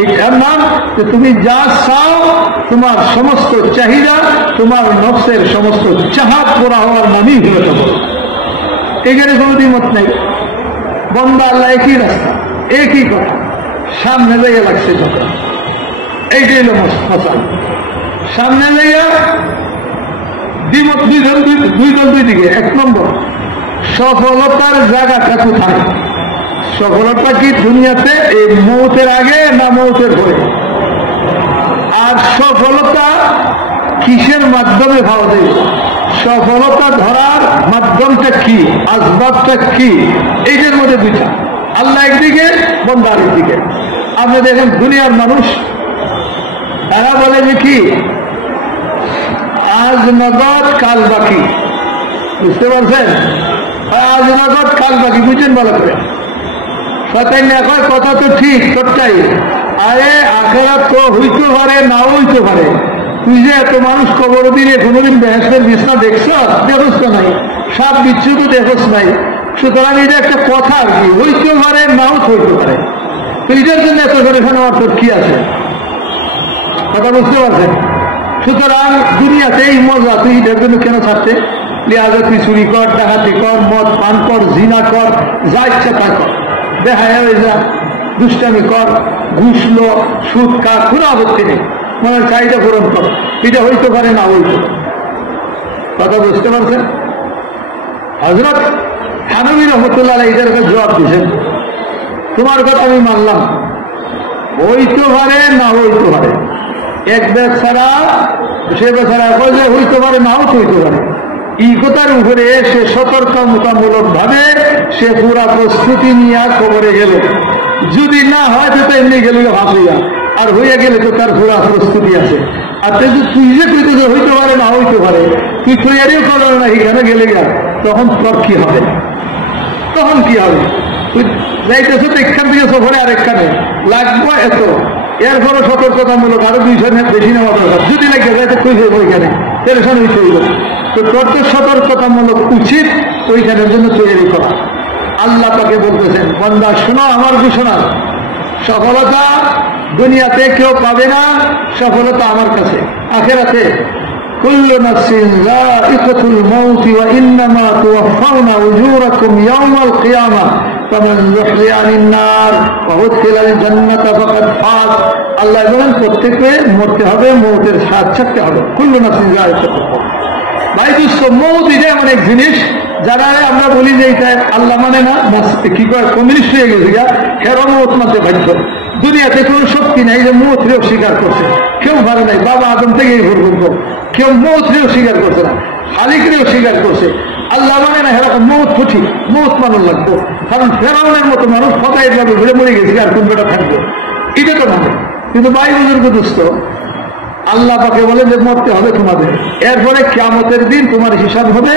এটার নাম যে তুমি যা চাও, তোমার সমস্ত চাহিদা, তোমার নফসের সমস্ত চাহাত পুরা হওয়ার নামই হল সফলতা। এখানে কোনো দ্বিমত নেই। বন্দা আল্লাহ একই রাস্তা, একই কথা, সামনে লেগে লাগছে কথা, এইটাই হল মশাল। সামনে লেগে দ্বিমত, দুই দল দুই দিকে। এক নম্বর, সফলতার জায়গাটা কোথায়? সফলতা কি দুনিয়াতে এই মৌতের আগে না মৌতের পরে? আর সফলতা কিসের মাধ্যমে পাওয়া যায়? সফলতা ধরার মাধ্যমটা কি, আসবাবটা কি? এইটার মধ্যে দুইটা, আল্লাহ একদিকে, বন্দা একদিকে। আপনি দেখেন দুনিয়ার মানুষ তারা বলে যে কি আজ নগদ কাল বাকি, বুঝতে পারছেন? আজ নগদ কাল বাকি, বুঝছেন ভালো করে? কথা তো ঠিক সবটাই, আরে আখেরাত তো হইতে পারে নাও হইতে পারে। তুই যে এত মানুষ কবর দিলে কোনোদিন বেহেশতের বিছনা দেখছ? দেখোস তো নাই, সাপ বিচ্ছু তো দেখোস নাই। সুতরাং এটা একটা কথা আর কি, হইতে পারে নাও হইতে পারে। তো এটার জন্য এত করে এখানে অর্থ কি আছে? কথা বুঝতে পারছেন? সুতরাং দুনিয়াতে এই মজা তুই এটার জন্য কেন ছাড়ছে? লিহাজা তুই চুরি কর, ডাকাতি কর, মদ পান কর, জিনা কর, যা ইচ্ছা তা কর, দেখা হয়ে যা, দুষ্টামি কর, ঘুষ লো, সুদ খা, কোনো আপত্তি নেই, মনের চাহিদা পূরণ কর। এটা হইতে পারে না হইতে পারে। কথা বুঝতে পারছেন? হযরত থানভী রহমতুল্লাহ আলাইহি এটার একটা জবাব দিয়েছেন, তোমার কথা আমি মানলাম, হইতে পারে না হইতে পারে। এক বেচারা সে বেচারা কয় যে হইতে পারে নাও তো হইতে পারে। এই কথার উপরে সে সতর্কতামূলক ভাবে সে পুরা প্রস্তুতি নিয়ে কবরে গেল। যদি না হয় তো এমনি গেল ভাবইয়া, আর হইয়া গেলে তো তার পুরা প্রস্তুতি আছে। আর তুই যে হইতে পারে না হইতে পারে, তুই তৈরিও করো না এখানে গেলে গা, তখন তোর কি হবে? তখন কি হবে? তুই যাইতেছ তো এখান থেকে সফরে আরেকখানে লাগবো এত, এরপরে সতর্কতামূলক আরো 200 বেশি নেওয়া দরকার। যদি লাগে যাইতে কই যাবো ওইখানে টেনশন হইতে হইল, তো তোর তো সতর্কতামূলক উচিত ওইখানের জন্য তৈরি করা। আল্লাহ তাকে বলতেছেন, বান্দা শোনো আমার ঘোষণা, সফলতা দুনিয়াতে কেউ পাবে না, সফলতা আমার কাছে। আখিরাতে কুল্লু নাফসিন যায়িকাতুল মাউত ওয়া ইন্নামা তুওয়াফাউনা উজুরাকুম ইয়াওমাল কিয়ামাহ ফামান যুহজিহা আনিন নার ওয়া উদখিলাল জান্নাতা ফাকাদ ফাজ। আল্লাহ বলেন প্রত্যেককে মরতে হবে, মৌতের স্বাদ চাখতে হবে। কুল্লু নাফসিন যায়িকাতুল মাউত। ভাই দোস্ত, মৌত এটা এমন এক জিনিস যারা আমরা বলি যে এটা আল্লাহ মানে না, কি করে কমিউনিস্ট হয়ে গেছে গা, হেরো মৌত মানতে বাধ্য। দুনিয়াতে কোনো শক্তি নাই যে মৌতরেও স্বীকার করছে, কেউ ভালো নাই। বাবা আদম থেকে এই পর্যন্ত কেউ মৌতরেও স্বীকার করছে না, খালিকরেও স্বীকার করছে। আল্লাহ মানে না, হেরকম মৌত কঠিন, মৌত মানুষ লাগতো। কারণ ফেরাউনের মতো মানুষ ফদাইয়ের ভাবে ঘুরে মরে গেছে, আর কোন বেটা থাকবে, এটা তো মানে। কিন্তু ভাই বুজুর্গ দোস্ত, আল্লাহ পাকে বলে যে মরতে হবে তোমাদের, এরপরে কিয়ামতের দিন তোমার হিসাব হবে।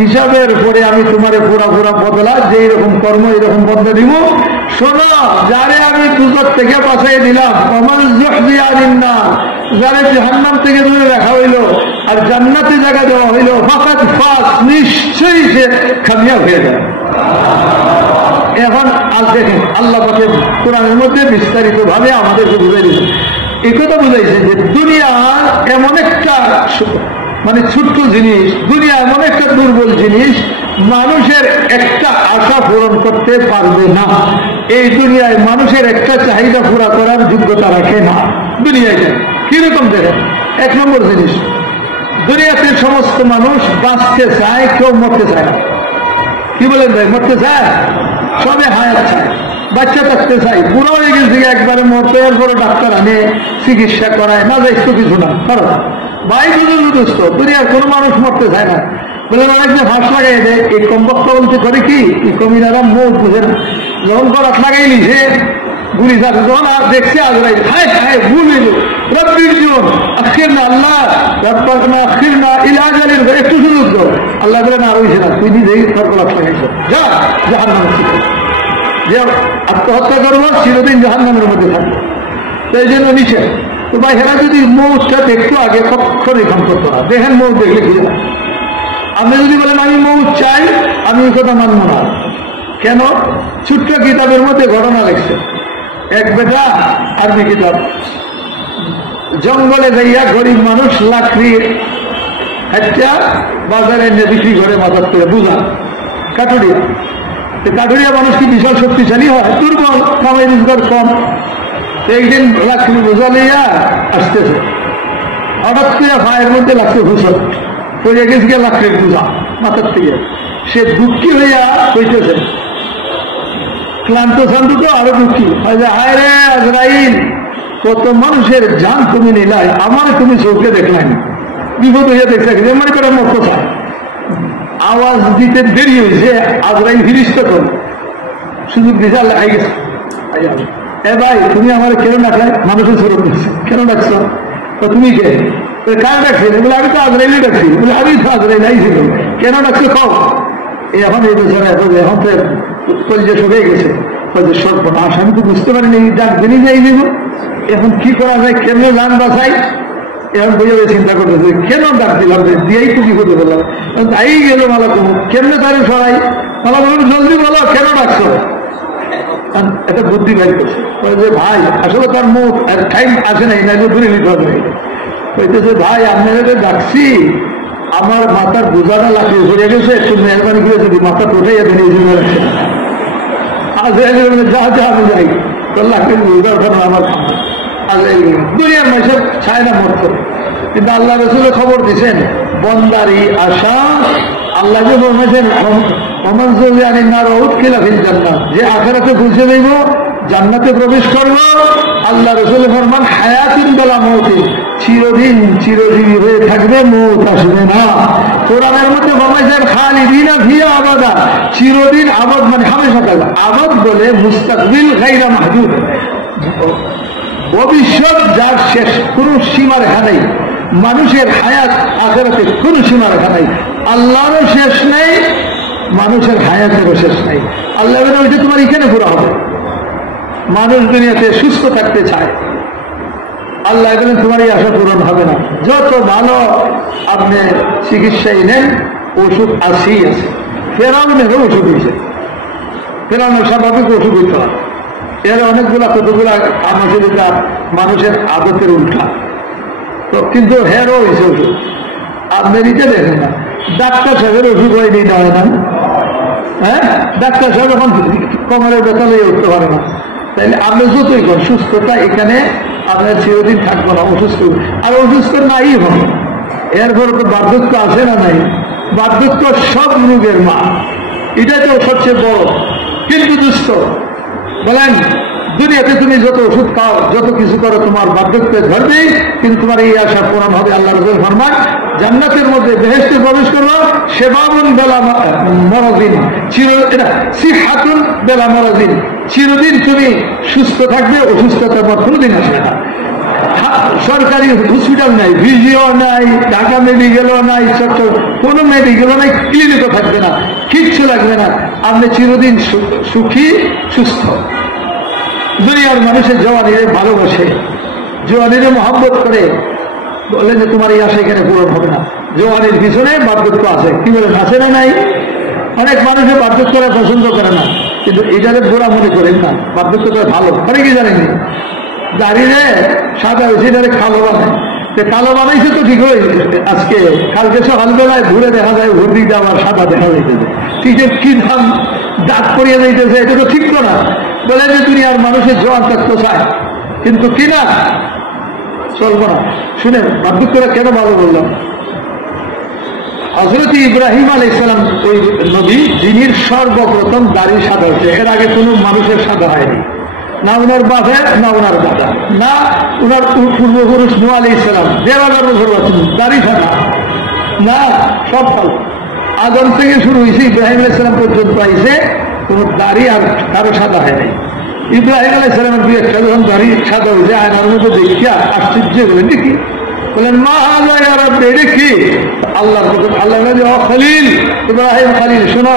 হিসাবের পরে আমি তোমার পুরা পুরা বদলা, যে এরকম কর্ম এরকম বদলা দিব। শোনো, যারে আমি দুজক থেকে বাঁচাই দিলাম, আমার যুহজিহা আনিন নার, যারে জাহান্নাম থেকে দূরে রাখা হইল আর জান্নাতে জায়গা দেওয়া হইল, ফাকাদ ফাজ, নিশ্চয়ই সে কামিয়াব হয়ে যায়। এখন আজ দেখেন আল্লাহ পাকে কোরআনের মধ্যে বিস্তারিত ভাবে আমাদেরকে বুঝাই দিয়েছে। এই কথা বুঝাইছে যে দুনিয়া এমন একটা মানে ছোট্ট জিনিস, দুনিয়া এমন একটা দুর্বল জিনিস, মানুষের একটা আশা পূরণ করতে পারবে না। এই দুনিয়ায় মানুষের একটা চাহিদা পুরা করার যোগ্যতা রাখে না। দুনিয়ায় কিরকম দেখেন, 1 নম্বর জিনিস, দুনিয়াতে সমস্ত মানুষ বাঁচতে চায়, কেউ মরতে চায় না। কি বলেন ভাই? মরতে চায়, সবে হায়াত চায়, বাচ্চা থাকতে চাই, বুড়ো হয়ে গেছে একবারে মরতে, এরপরে ডাক্তার আনে চিকিৎসা করায় না, যাইতো কিছু না। কারণ ভাই বুঝুন দোস্ত, দুনিয়ার কোনো মানুষ মরতে চায় না। বলে অনেক যে ফাঁস লাগাই দেয়, এই কমবক্ত বলতে করে কি, এই কমিনারা মৌত বুঝে না। যখন গলাত লাগাই নিছে গুলি যাবে, যখন আর দেখছে আজরাইল, হায় হায় ভুল হইল, রব্বির জীবন আখির না, আল্লাহ রব্বানা আখির না ইলা আজালিন, একটু সুযোগ দাও। আল্লাহ বলেন আর হইছে না, তুই নিজেই তার গলাত লাগাইছ, যা জাহান্নামে শিখে, যে আত্মহত্যা করবো চিরদিন জাহান্নামের মধ্যে থাকবো। তো এই জন্য নিচে তো ভাই, হেরা যদি মৌতটা একটু আগে কখনই কাম করতো না। দেখেন মৌত দেখলে কি হয়। আপনি যদি বলেন আমি মৌত চাই, আমি এই কথা মানব না। কেন? ছোট্ট কিতাবের মধ্যে ঘটনা লিখছে, এক বেটা আরবি কিতাব, জঙ্গলে যাইয়া গরিব মানুষ লাকড়ি হাইটা বাজারে এনে বিক্রি করে, বাজার করে বুঝা কাঠুরিয়া। কাঠুরিয়া মানুষ কি বিশাল শক্তিশালী হয়? দুর্বল, কামাই রোজগার কম। একদিন লাকড়ি বোঝা লইয়া আসতেছে, হঠাৎ করে ভাইয়ের মধ্যে লাগছে ভূষণ, পড়ে গেছে গিয়ে লাকড়ির বোঝা মাথার থেকে। সে দুঃখী হইয়া কইতেছে, ক্লান্ত শান্ত তো আরো দুঃখী, হায় রে আজরাইল, কত মানুষের জান তুমি নিলাই, আমার তুমি চোখে দেখলাই না। বিপদ হইয়া দেখছে, মনে করে মত চায়। আওয়াজ দিতে দেরি হয়েছে, আজরাইল ফিরিস্তা করো, সুযোগ দিছে, আল্লাহ আই গেছে। এ ভাই, তুমি আমার কেন ডাকলে? মানুষের স্বরূপ দিচ্ছে, কেন ডাকছ? তো তুমি কে? কার ডাকছে? বলে আমি তো আজরাইলে ডাকছি। বলে আমি তো আজরাইল আইছিল, কেন ডাকছে কম? এখন এই বেচারা এখন তো কলজে সরে গেছে, সর্বনাশ, আমি তো বুঝতে পারিনি, ডাক দিনই যাই যাব, এখন কি করা যায়, কেমনে গান বাসাই? এখন বুঝে চিন্তা করতেছে, কেন ডাক দিলাম, দিয়েই তো কি করতে বললাম, তাই গেল মালা কম, কেমনে তারে সরাই? মালা বলুন জলদি বলো, কেন ডাকছো? একটা বুদ্ধি বাইর করছে, যে ভাই আসলে তার মুখ টাইম আসে নাই, না দূরে নিতে হবে। কইতেছে, ভাই আপনাদের ডাকছি, আমার মাথার বোঝাটা লাগিয়ে ঘুরে গেছে, একটু মেহরবানি করে যদি মাথা উঠে যাবে, যা যা আমি যাই। আমার দুনিয়ার মানুষের চায় না মরত, কিন্তু আল্লাহ রসুল খবর দিচ্ছেন বন্দারি আশা আল্লাহ যে বলছেন যে আখেরাতে পৌঁছে দেব জান্নাতে প্রবেশ করব। আল্লাহ রসুল ফরমান হায়াতিন বেলা মৌতে চিরদিন চিরজীবী হয়ে থাকবে, মৌত আসবে না। কোরআনের মধ্যে ফরমাইছেন খালিদিনা ফিহা আবাদা, চিরদিন আবাদ মানে হামেশা থাকবে। আবাদ বলে মুস্তাকবিল গায়রা মাহদুদ, ভবিষ্যৎ যার শেষ কোনো সীমারেখা নেই। মানুষের হায়াত আখেরাতে কোনো সীমারেখা নেই, আল্লাহরও শেষ নেই, মানুষের হায়াতেরও শেষ নেই। আল্লাহ বলছে তোমার এখানে পুরো হবে। মানুষ দুনিয়াতে সুস্থ থাকতে চায়, আল্লাহ বলেন তোমার এই আশা পূরণ হবে না। যত ভালো আপনি চিকিৎসাই নেন, ওষুধ আসেই আছে। ফেরাউনেরও ওষুধ হয়েছে, ফেরাউনের স্বাভাবিক ওষুধ হইতে হয়। এর অনেকগুলা কতগুলা কাম আছে যেটা মানুষের আদতের উল্টা, তো কিন্তু হেরও হয়েছে ওষুধ। আপনার ইতে দেখেন না, ডাক্তার সাহেবের ওষুধ হয়নি না হয় না, হ্যাঁ ডাক্তার সাহেব এখন কমরের ব্যথা নিয়ে উঠতে পারে না। তাইলে আপনি যতই করেন সুস্থতা এখানে আপনার চিরদিন থাকবো না, অসুস্থ। আর অসুস্থ নাই হবে, এরপরে তো বার্ধক্য আছে না নাই? বার্ধক্য সব রোগের মা, এটাই তো সবচেয়ে বড় কিন্তু দুস্থ। বলেন দুনিয়াতে তুমি যত ওষুধ খাও, যত কিছু করো, তোমার বার্ধক্যে ধরবেই, কিন্তু তোমার এই আশা পূরণ হবে। আল্লাহ রাসূল ফরমান জান্নাতের মধ্যে বেহেশতে প্রবেশ করবো, সেবাবুন বেলা মরাদিন, সিহাতুন বেলা মরাদিন, চিরদিন তুমি সুস্থ থাকবে, অসুস্থতা কোনোদিন আসবে না। সরকারি হসপিটাল নাই, ভিজিও নাই, ঢাকা মেডিকেলও নাই, কোনো মেডিকেলও নাই, ক্লিনিকও থাকবে না, কিচ্ছু লাগবে না। আপনি চিরদিন সুখী সুস্থ। দুনিয়ার মানুষের জওয়ানিরে ভালোবাসে, জওয়ানিরে মহব্বত করে, বললেন যে তোমার এই আশা এখানে পূরণ হবে না। জওয়ানির পিছনে বার্ধক্য আছে, কি বলেন আছে না নাই? অনেক মানুষের বার্ধক্য করা পছন্দ করে না, কিন্তু এটারে গোড়া মনে করেন না, বার্ধক্য করে ভালো করে কি জানেনি? দাঁড়িয়ে সাদা হয়েছে, এটারে কালো বানায়, কালো বানাইছে তো ঠিক হয়ে আজকে কালকে সকালবেলায় ঘুরে দেখা যায় ভোর দিকে আবার সাদা দেখা যাইতেছে, ঠিক কি ধান দাঁত পরিয়ে যাইতেছে, এটা তো ঠিক তো না। বলে যে দুনিয়ার মানুষের জোয়ান থাকতে চায়, কিন্তু কিনা চলবো না। শুনে বার্ধক্যরা কেন ভালো বললাম? হযরত ইব্রাহিম আলাইহিস সালাম ওই নবী, যিনি সর্বপ্রথম দাড়ি সাদা হয়েছে, এর আগে কোনো মানুষের সাদা হয়নি, না উনার বাপের, না উনার দাদা, না উনার পূর্বপুরুষ নূহ আলাইহিস সালাম, ১,৫০০ বছর আছেন দাড়ি সাদা, না সব ভালো। আদম থেকে শুরু হয়েছে ইব্রাহিম আলাইহিস সালাম পর্যন্ত আইছে, কোনো দাড়ি আর কারো সাদা হয় নাই। ইব্রাহিম আলাইহিস সালামের দুই একটা যখন দাড়ি সাদা হয়েছে, আয়নার মধ্যে দেখিয়া আশ্চর্য হলেন, দেখি বলেন মা হাযা ইয়া রাব্বি, দেখি আল্লাহ আল্লাহ খলিল ইব্রাহিম খলিল, শোনো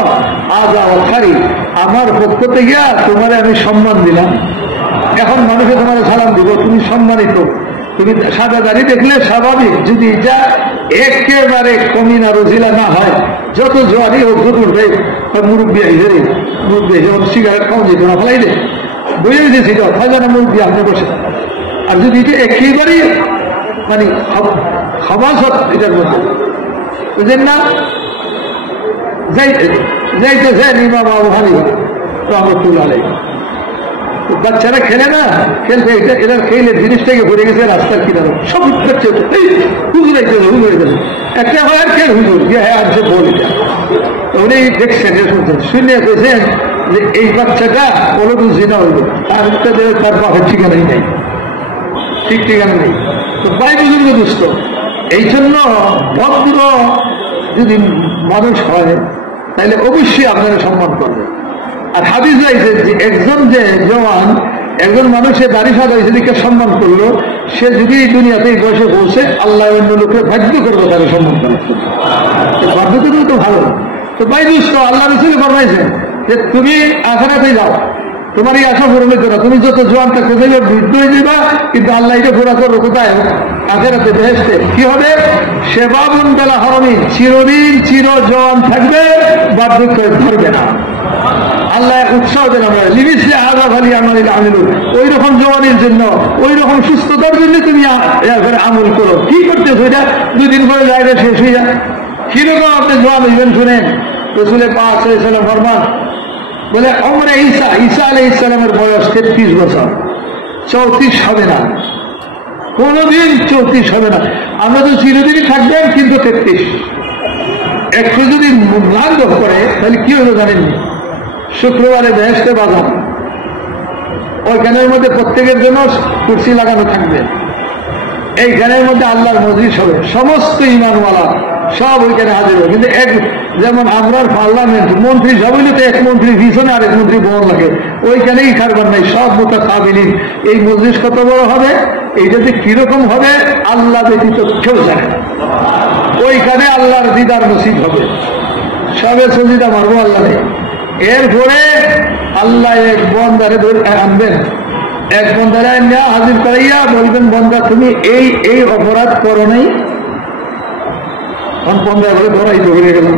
আযা ওয়াল খলিল, আমার পক্ষ থেকে তোমার আমি সম্মান দিলাম, এখন মানুষে তোমার সালাম দিব, তুমি সম্মানিত। তুমি সাদা দাড়ি দেখলে স্বাভাবিক, যদি যা একেবারে কমিনা রজিলা না হয়, যত জোয়ারি হোক উঠবে, মুরব্বী আইসে রে, মুরব্বী এসে সিগারেট খাওয়া যেত না, ফেলাই দে বইয়ে দিয়েছি, খাজানা মুরব্বী আপনি বসে। আর যদি এটা একেবারেই মানে খাবাসত এটার মধ্যে বুঝলেন না, যাইতেছেন ইমাম আবু হানিফা রাহমাতুল্লাহ আলাইহি, বাচ্চারা খেলে না, খেলতে এরা খেলে জিনিসটাকে ভরে গেছে রাস্তার কিনারে, সব উঠছে হুজুরাইতেছে, হুজুরাইতেছে, একটা হয় আর খেল হুজুর গিয়ে হ্যাঁ আর সে বল, এটা উনি দেখছেন, শুনছেন, শুনে পেয়েছেন যে এই বাচ্চাটা বলো তো জিনা হইল, তার বাপের ঠিকানাই নেই, ঠিক ঠিকানা নেই। তো ভাই বুজুর্গ দুস্থ, এই জন্য ভদ্র যদি মানুষ হয় তাহলে অবশ্যই আপনারা সম্মান করবে। আর হাদিস রয়েছে যে একজন যে জওয়ান, একজন মানুষের দাড়ি সাদা হয়েছে দিকে সম্মান করলো, সে যদি এই দুনিয়াতে এই বয়সে পৌঁছে, আল্লাহ অন্য লোকের ভাগ্য করবে তারা সম্মান করার জন্য, ভাগ্য করবে তো ভালো। তো ভাই দুস্থ, আল্লাহ রাসূল ফরমাইছেন যে তুমি আখিরাতে যাও, তোমার এই আশা পূরণ হইতো না, তুমি যত জোয়ান থাকতে চাইলে বৃদ্ধ হয়ে যাবা, কিন্তু আল্লাহ এটা পুরা করবো কোথায়? আখিরাতে, বেহেশতে। কি হবে? সেবাবুন বেলা হরমিন, চিরদিন চির জওয়ান থাকবে, বার্ধক্য ধরবে না। আল্লাহ উৎসাহ দেন আমরা লিমিসে আজা ভালি আমার আমিল, ওই রকম জওয়ানির জন্য, ওই রকম সুস্থতার জন্য তুমি আমল করো। কি করতেছো? এটা 2 দিন পরে জায়গা শেষ হয়ে যায়। কিরকম আপনি জওয়ান হইবেন শুনেন, রাসূল পাক সাল্লাল্লাহু আলাইহি ওয়াসাল্লাম ফরমান বলে ওমরে ঈসা, ঈসা আলাইহিস সালামের বয়স 33 বছর, 34 হবে না, কোনদিন 34 হবে না। আমরা তো চিরদিনই থাকবেন, কিন্তু 33। একটু যদি ম্লান করে তাহলে কি হলো জানেননি? শুক্রবারে বেহেশতে বাজার, ওইখানের মধ্যে প্রত্যেকের জন্য কুর্সি লাগানো থাকবে। এইখানের মধ্যে আল্লাহর মজলিস হবে, সমস্ত ইমানওয়ালা সব ওইখানে হাজির হবে। কিন্তু এক যেমন আমরা পার্লামেন্ট মন্ত্রী সব হইলে তো এক মন্ত্রী পিছনে আরেক মন্ত্রী বহন লাগে, ওইখানেই খারবার নাই, সব মুতাকাবিলিন। এই মজলিস কত বড় হবে, এইটাতে কিরকম হবে আল্লাহ ব্যতীত কেউ জানে না। ওইখানে আল্লাহর দিদার নসিব হবে, সবে সজিদা মারবো আল্লাহ। এরপরে আল্লাহ এক বন্দারে আনবেন, এক বন্দারে হাজির করাইয়া বলবেন, বন্দা তুমি এই এই অপরাধ করো নাই। বন্দা বলে ধরাই তো হয়ে গেলাম,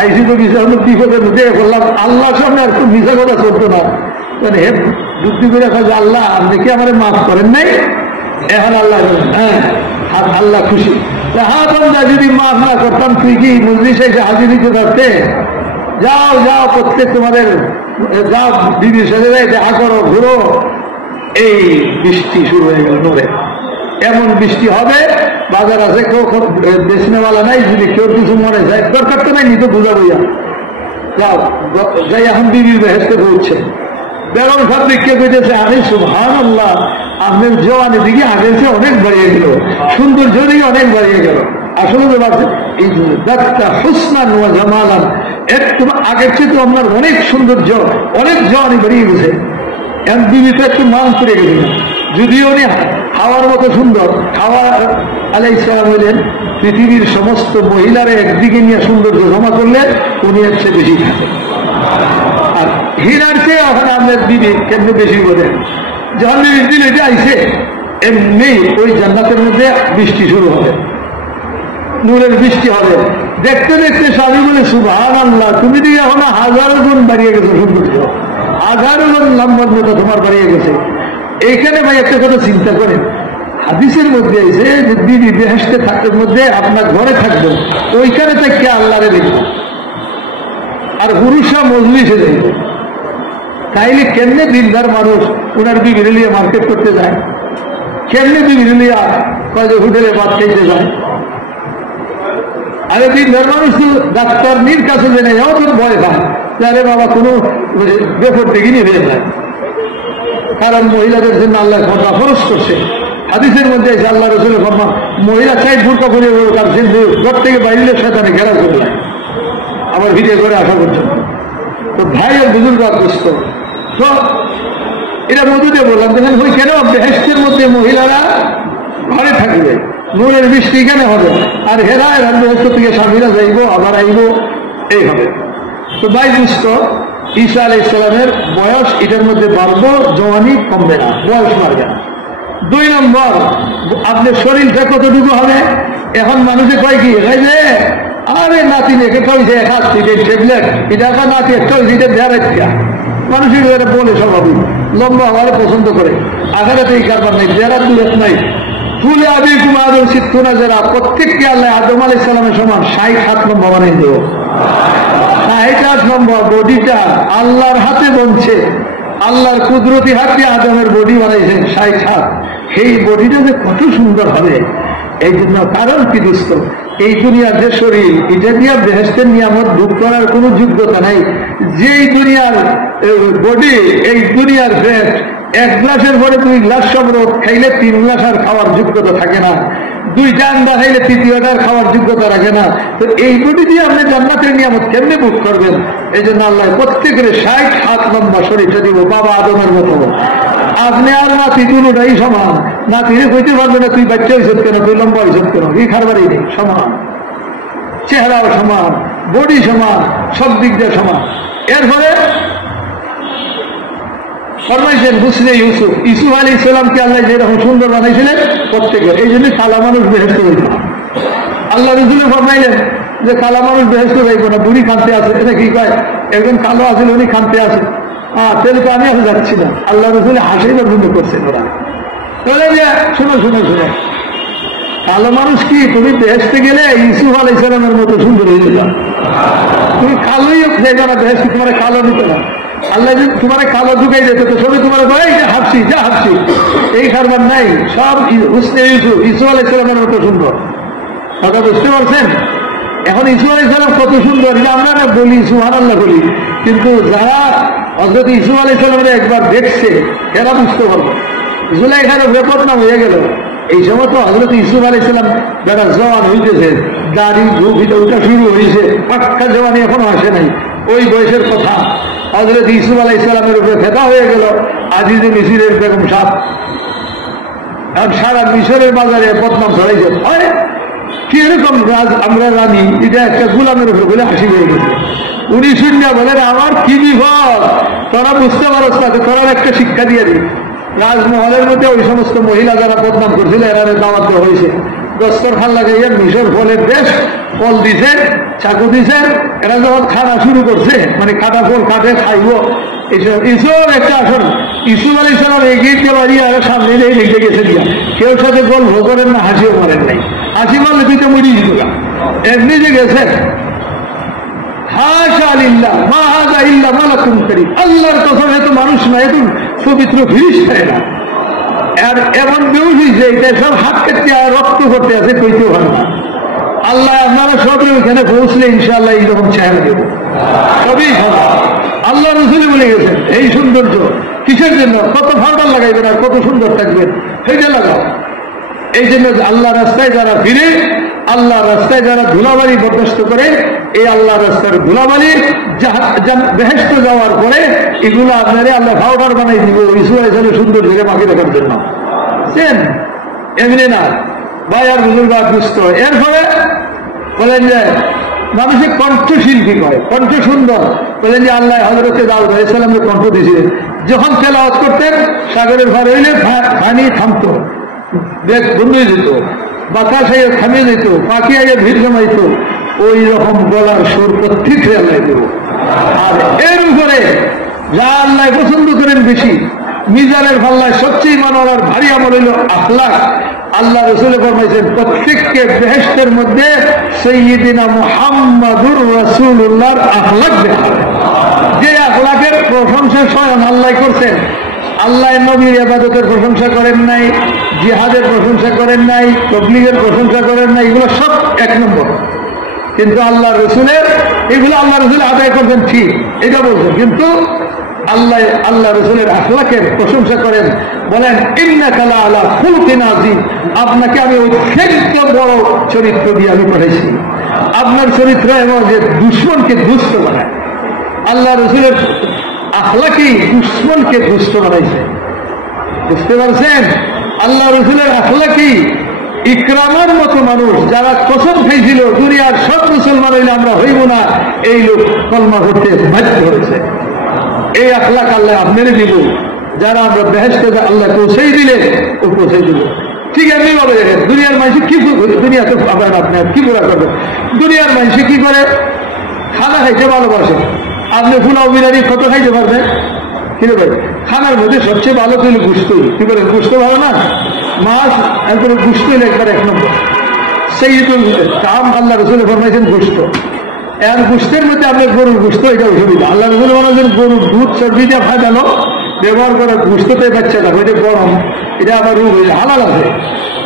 আইসি তো বিষয় হলো বিপদের মধ্যে বললাম, আল্লাহ সামনে আর খুব মিশা কথা চলতো না। মানে হে যুক্তি করে যে আল্লাহ আপনি কি আমার মাফ করেন নাই? এখন আল্লাহ বলেন হ্যাঁ, আল্লাহ খুশি। হ্যাঁ বন্দা, যদি মাফ না করতাম তুই কি মজলিসে এসে হাজির দিতে পারতে? যাও যাও, প্রত্যেক তোমাদের যাও, দিদির সাথে দেখা করো, ঘুরো। এই বৃষ্টি শুরু হয়ে গেল নূরে, এমন বৃষ্টি হবে বাজার আছে, কেউ বেচনেওয়ালা নাই, যদি কেউ কিছু মনে যায় দরকার তো নাই, নিতে বুঝা বইয়া যাও যাই। এখন দিদির বেহেশতে পৌঁছে বেগম সব দিকে পেতেছে, আমি সুবহানাল্লাহ, আপনার জওয়ানের দিকে আগের চেয়ে অনেক বাড়িয়ে গেল, সৌন্দর্য দিকে অনেক বাড়িয়ে গেল। আসলে এই দাক্তা হুসনান ওয়া জামালান, একটু আগের চেয়ে তো আপনার অনেক সৌন্দর্য, অনেক জওয়ানি বেরিয়ে গেছে। এখন বিবিতে একটু মান করে গেছিল, যদিও উনি হাওয়ার মতো সুন্দর। হাওয়া আলাইহিস সালাম হইলেন পৃথিবীর সমস্ত মহিলারা একদিকে নিয়ে সৌন্দর্য জমা করলে উনি এর চেয়ে বেশি থাকে। আর হীরার চেয়ে এখন আপনার বিবি কেমনি বেশি বলেন, যখন বিবির দিন এটা আইসে এমনি ওই জান্নাতের মধ্যে বৃষ্টি শুরু হবে, নূরের বৃষ্টি হবে। দেখতে দেখতে স্বামী বলে সুবহানাল্লাহ, তুমি দিকে এখন 1000 গুণ বাড়িয়ে গেছো সৌন্দর্য, 1000 গুণ লম্বার মতো তোমার বাড়িয়ে গেছে। এইখানে ভাই একটা কথা চিন্তা করেন, হাদিসের মধ্যে আছে যে বিবি বেহেশতে থাকার মধ্যে আপনার ঘরে থাকবেন, ওইখানে থেকে আল্লাহরে দেখবেন, আর পুরুষরা মজলিসে যাইবে। তাইলে কেমনে দিনদার মানুষ ওনার বিবিরে লিয়ে মার্কেট করতে যায়, কেমনে বিবিরে লিয়া কয়ে হোটেলে ভাত খাইতে যায়। আরে দিনদার মানুষ তো ডাক্তার নির কাছে জেনে যাও তো ভয় পায়, আরে বাবা কোনো বেপর থেকে নিয়ে হয়ে যায়। কারণ মহিলাদের জন্য আল্লাহ কথা খরচ করছে। হাদিসের মধ্যে এসে আল্লাহ রসুলের ফরমান, মহিলা চাই বুরকা পরে তার ঘর থেকে বাইরে সেখানে ঘেরা করে আমার ভিডিও করে আসা পর্যন্ত। তো ভাই আর বুজুর্গ গ্রস্ত, তো এটা মধুতে বললাম, দেখেন ওই কেন বেহেশতের মধ্যে মহিলারা ঘরে থাকবে, নূরের বৃষ্টি এখানে হবে, আর হেরা এরা বেহেশত থেকে স্বামীরা যাইব আবার আইব, এই হবে। তো ভাই বুঝত ঈসা আলাইহিস সালামের বয়স এটার মধ্যে বাড়বো, জওয়ানি কমবে না, বয়স বাড়বে না। 2 নম্বর, আপনার শরীরটা কতটুকু হবে। এখন মানুষে কয় কি যে আরে নাতি রেখে খাইছে ট্যাবলেট, এটা একটা নাতি একটা হয়েছে, এটা দেড় মানুষের বলে স্বভাবিক, লম্বা হওয়ার পছন্দ করে। আঘাতে এই কারবার নাই, দেড়ার দূরত নাই। ফুলে আবি কুমার সিদ্ধনা যারা প্রত্যেককে আল্লাহ আদম আলাইহিস সালামের সমান 60 নম্বর বানিয়ে দেব। 60 নম্বর বডিটা আল্লাহর হাতে বনছে, আল্লাহর কুদরতি হাতে আদমের বডি বানাইছেন 60। সেই বডিটা যে কত সুন্দর হবে, এই জন্য কারণ কি দোস্ত, এই দুনিয়ার যে শরীর, এটা দিয়ে বেহেশতের নিয়ামত ভোগ করার কোন যোগ্যতা নাই। যেই দুনিয়ার বডি, এই দুনিয়ার ফ্যাট, 1 গ্লাসের পরে 2 গ্লাস শরবত খাইলে 3 গ্লাস আর খাওয়ার যোগ্যতা থাকে না, 2টা আন্ডা খাইলে 3য়টার খাওয়ার যোগ্যতা রাখে না। তো এই বডি দিয়ে আপনি জান্নাতের নিয়ামত কেমনে ভোগ করবেন? এই জন্য আল্লাহ প্রত্যেকের 60 লম্বা শরীরটা দিব, বাবা আদমের মতো। আপনি আর নাতি দুটাই সমান, নাতিরে কইতে পারবে না তুই বাচ্চা হয়েছ কেন, তুই লম্বা হয়েছ কেন, এই খারবারই নেই, সমান, চেহারাও সমান, বডি সমান, সব দিক দিয়ে সমান। এরপরে ফরমাইছেন হুসনে ইউসুফ, ইউসুফ আলাইহিস সালামকে আল্লাহ যেরকম সুন্দর বানাইছিলেন প্রত্যেকের, এই জন্য কালা মানুষ বেহেশতে হইত। আল্লাহ রসুলে ফরমাইলেন যে কালা মানুষ বেহেশতে যাইব না, বুড়ি খানতে আছে। এটা কি কয়, একজন কালো আছিল উনি খানতে আছে, তাহলে তো আমি এখন যাচ্ছি না। আল্লাহ রসুল হাসির বন্ধ করছেন ওরা, তাহলে শোনো শোনো শোনো, কালো মানুষ কি তুমি বেহেশতে গেলে ইউসুফ আলাইহিস সালামের মতো সুন্দর হয়ে যাবে। তুমি কালোই যাইবে না বেহেশতে, তোমার কালো নিতে না। আল্লাহ যদি তোমার কালো ঢুকাই যেত তো সবই তোমার হাসছি যা হাসছি, এই কারবার নাই। সব হুসনে ইসু আলাইসালামের মতো সুন্দর। কথা বুঝতে পারছেন? এখন ইসু আলাইসালাম কত সুন্দর আমরা না বলি, সুবহানাল্লাহ বলি, কিন্তু যারা হযরত ইসু আলাইসালামের একবার দেখছে এরা বুঝতে পারবো। জুলাইখানে ব্যাপক নাম হয়ে গেল। এই সময় তো হযরত ইউসুফ আলাইহিসসালাম যারা জওয়ান হইতেছে, দাড়ি ভুপিটা ওটা শুরু হয়েছে, পাক্কা জওয়ানি এখনো আসে নাই, ওই বয়সের কথা। হযরত ইউসুফ আলাইহিসসালামের উপরে ফেদা হয়ে গেল আজিজে মিসরের বেগম সাহেব। এখন সারা মিশরের বাজারে বদনাম ছড়াইছে, কি এরকম রাজ আমরা রানী, এটা একটা গোলামের উপরে বলে হাসি হয়ে গেছে। উনি শুনিয়া বলেন আমার কি বিপদ, তোরা বুঝতে পারস না, তোরা একটা শিক্ষা দিয়ে দিই। রাজমহলের মধ্যে ওই সমস্ত মহিলা যারা বদনাম করছিল এরা দাওয়াত দেওয়া হয়েছে, দস্তরখান লাগাইয়া মিশর ফলের বেশ ফল দিছে, চাকু দিছে। এরা যখন খানা শুরু করছে, মানে কাটা ফল কাটে খাইব এইসব, ইসুফ একটা আসন ইসুফ আলাইহিসসালাম এগিয়ে দিয়ে বাড়িয়ে আর সামনে রেখে গেছে দিয়া, কেউ সাথে গল্প করেন না, হাসিও করেন নাই। হাসি মারলে তুই তো মরি দিত এমনি যে গেছে। আল্লাহর কসম, এত মানুষ না, এত পবিত্র ফিরিস্তা না। আর এমন বেউস হয়েছে, এটা সব হাত কাটতে রক্ত করতে আছে, কইতেও ভালো না। আল্লাহ আপনারা সবই ওইখানে পৌঁছলে ইনশাআল্লাহ এইরকম চেহারা দেব, সবই ভালো। আল্লাহ রসুল বলে গেছেন এই সৌন্দর্য কিসের জন্য, কত ফাউডার লাগাইবেন আর কত সুন্দর থাকবেন সেইটা লাগাও। এই জন্য আল্লাহ রাস্তায় যারা ফিরে, আল্লাহ রাস্তায় যারা ধুলাবালি বরদাস্ত করে, এই আল্লাহ রাস্তার ধুলাবালি বেহেশতে যাওয়ার পরে এগুলো আপনারা আল্লাহ পাউডার বানাই দিব ইসু আলাইহিসসালামের সুন্দর থেকে বাকি রাখার জন্য। এমনি না বায়ার বুজুর্গ দুস্থ। এর ফলে বলেন যে মানুষের কণ্ঠশিল্পী কয়, কণ্ঠ সুন্দর। বলেন যে আল্লাহ হযরত দাউদ আলাইহিস সালামের কণ্ঠ দিয়েছিলেন, যখন তেলাওয়াত করতেন সাগরের ভার হইলে পানি থামতো, বেগ বন্ধ হয়ে যেত, বাতাস আইয়ে থামিয়ে যেত, পাখি আইয়ে ভিড় জমাইত। ওই রকম গলার সুর প্রত্যেক আল্লাহ দেব। আর এর উপরে যা আল্লাহ পছন্দ করেন বেশি, মিজানের পাল্লায় সবচেয়ে মানবার ভারী আমল হইল আখলাক। আল্লাহ রসুল ফরমাইছেন প্রত্যেককে বেহেশতের মধ্যে সাইয়্যিদিনা মুহাম্মাদুর রাসূলুল্লাহর আখলাক দেখা, যে আখলাকের প্রশংসা স্বয়ং আল্লাহ করছেন। আল্লাহ নবীর ইবাদতের প্রশংসা করেন নাই, জিহাদের প্রশংসা করেন নাই, তাবলীগের প্রশংসা করেন নাই, এগুলো সব এক নম্বর। কিন্তু আল্লাহ রসুলের এগুলো আল্লাহ রসুল আদায় করবেন ঠিক, এটা বলছেন। কিন্তু আল্লাহ রসুলের আখলাকের প্রশংসা করেন, বলেন ইন্নাকা লাআলা খুলকিন আযীম, আপনাকে আমি অত্যন্ত বড় চরিত্র দিয়ে আমি পাঠাইছি। আপনার চরিত্র এমন যে দুশমনকে দুষ্ট বানায়। আল্লাহ রসুলের আখলাকি দুশমনকে দুষ্ট বানাইছে, বুঝতে পারছেন? আল্লাহ রসুলের আখলাকি ইকরামের মতো মানুষ যারা কসম খাইছিল দুনিয়ার সব মুসলমান হইলে আমরা হইব না, এই লোক কলমা করতে বাধ্য হয়েছে। এই আখলাক আল্লাহ আপনারে দিব, যারা আমরা বেহেশতে আল্লাহ পৌঁছেই দিলে ও পৌঁছে দিল। ঠিক এমনি ভাবে দুনিয়ার মানুষ কি দুনিয়াতে আবার আপনার কি পুরা করবে। দুনিয়ার মানুষ কি করে, খানা খাইতে ভালোবাসে। আপনি ফুলাও বিরিয়ানি কত খাইতে পারবেন? কিনে ভাই খানার মধ্যে সবচেয়ে ভালো তৈরি গুস্ত, কি করে গুস্ত ভালো না, মাছ একবারে গুস্ত হইলে একবার এক নম্বর। সেই কাম আল্লাহ রসুল ফরমাইছেন গুস্ত। আর গুস্তের মধ্যে আপনার গরুর গুস্ত, এটা অসুবিধা। আল্লাহ রসুল বলেছেন গরুর দুধ চর্বি দিয়ে ভাজানো ব্যবহার করা গুস্ততে বাচ্চা না, এটা গরম, এটা আবার রোগ হয়ে হালাল আছে।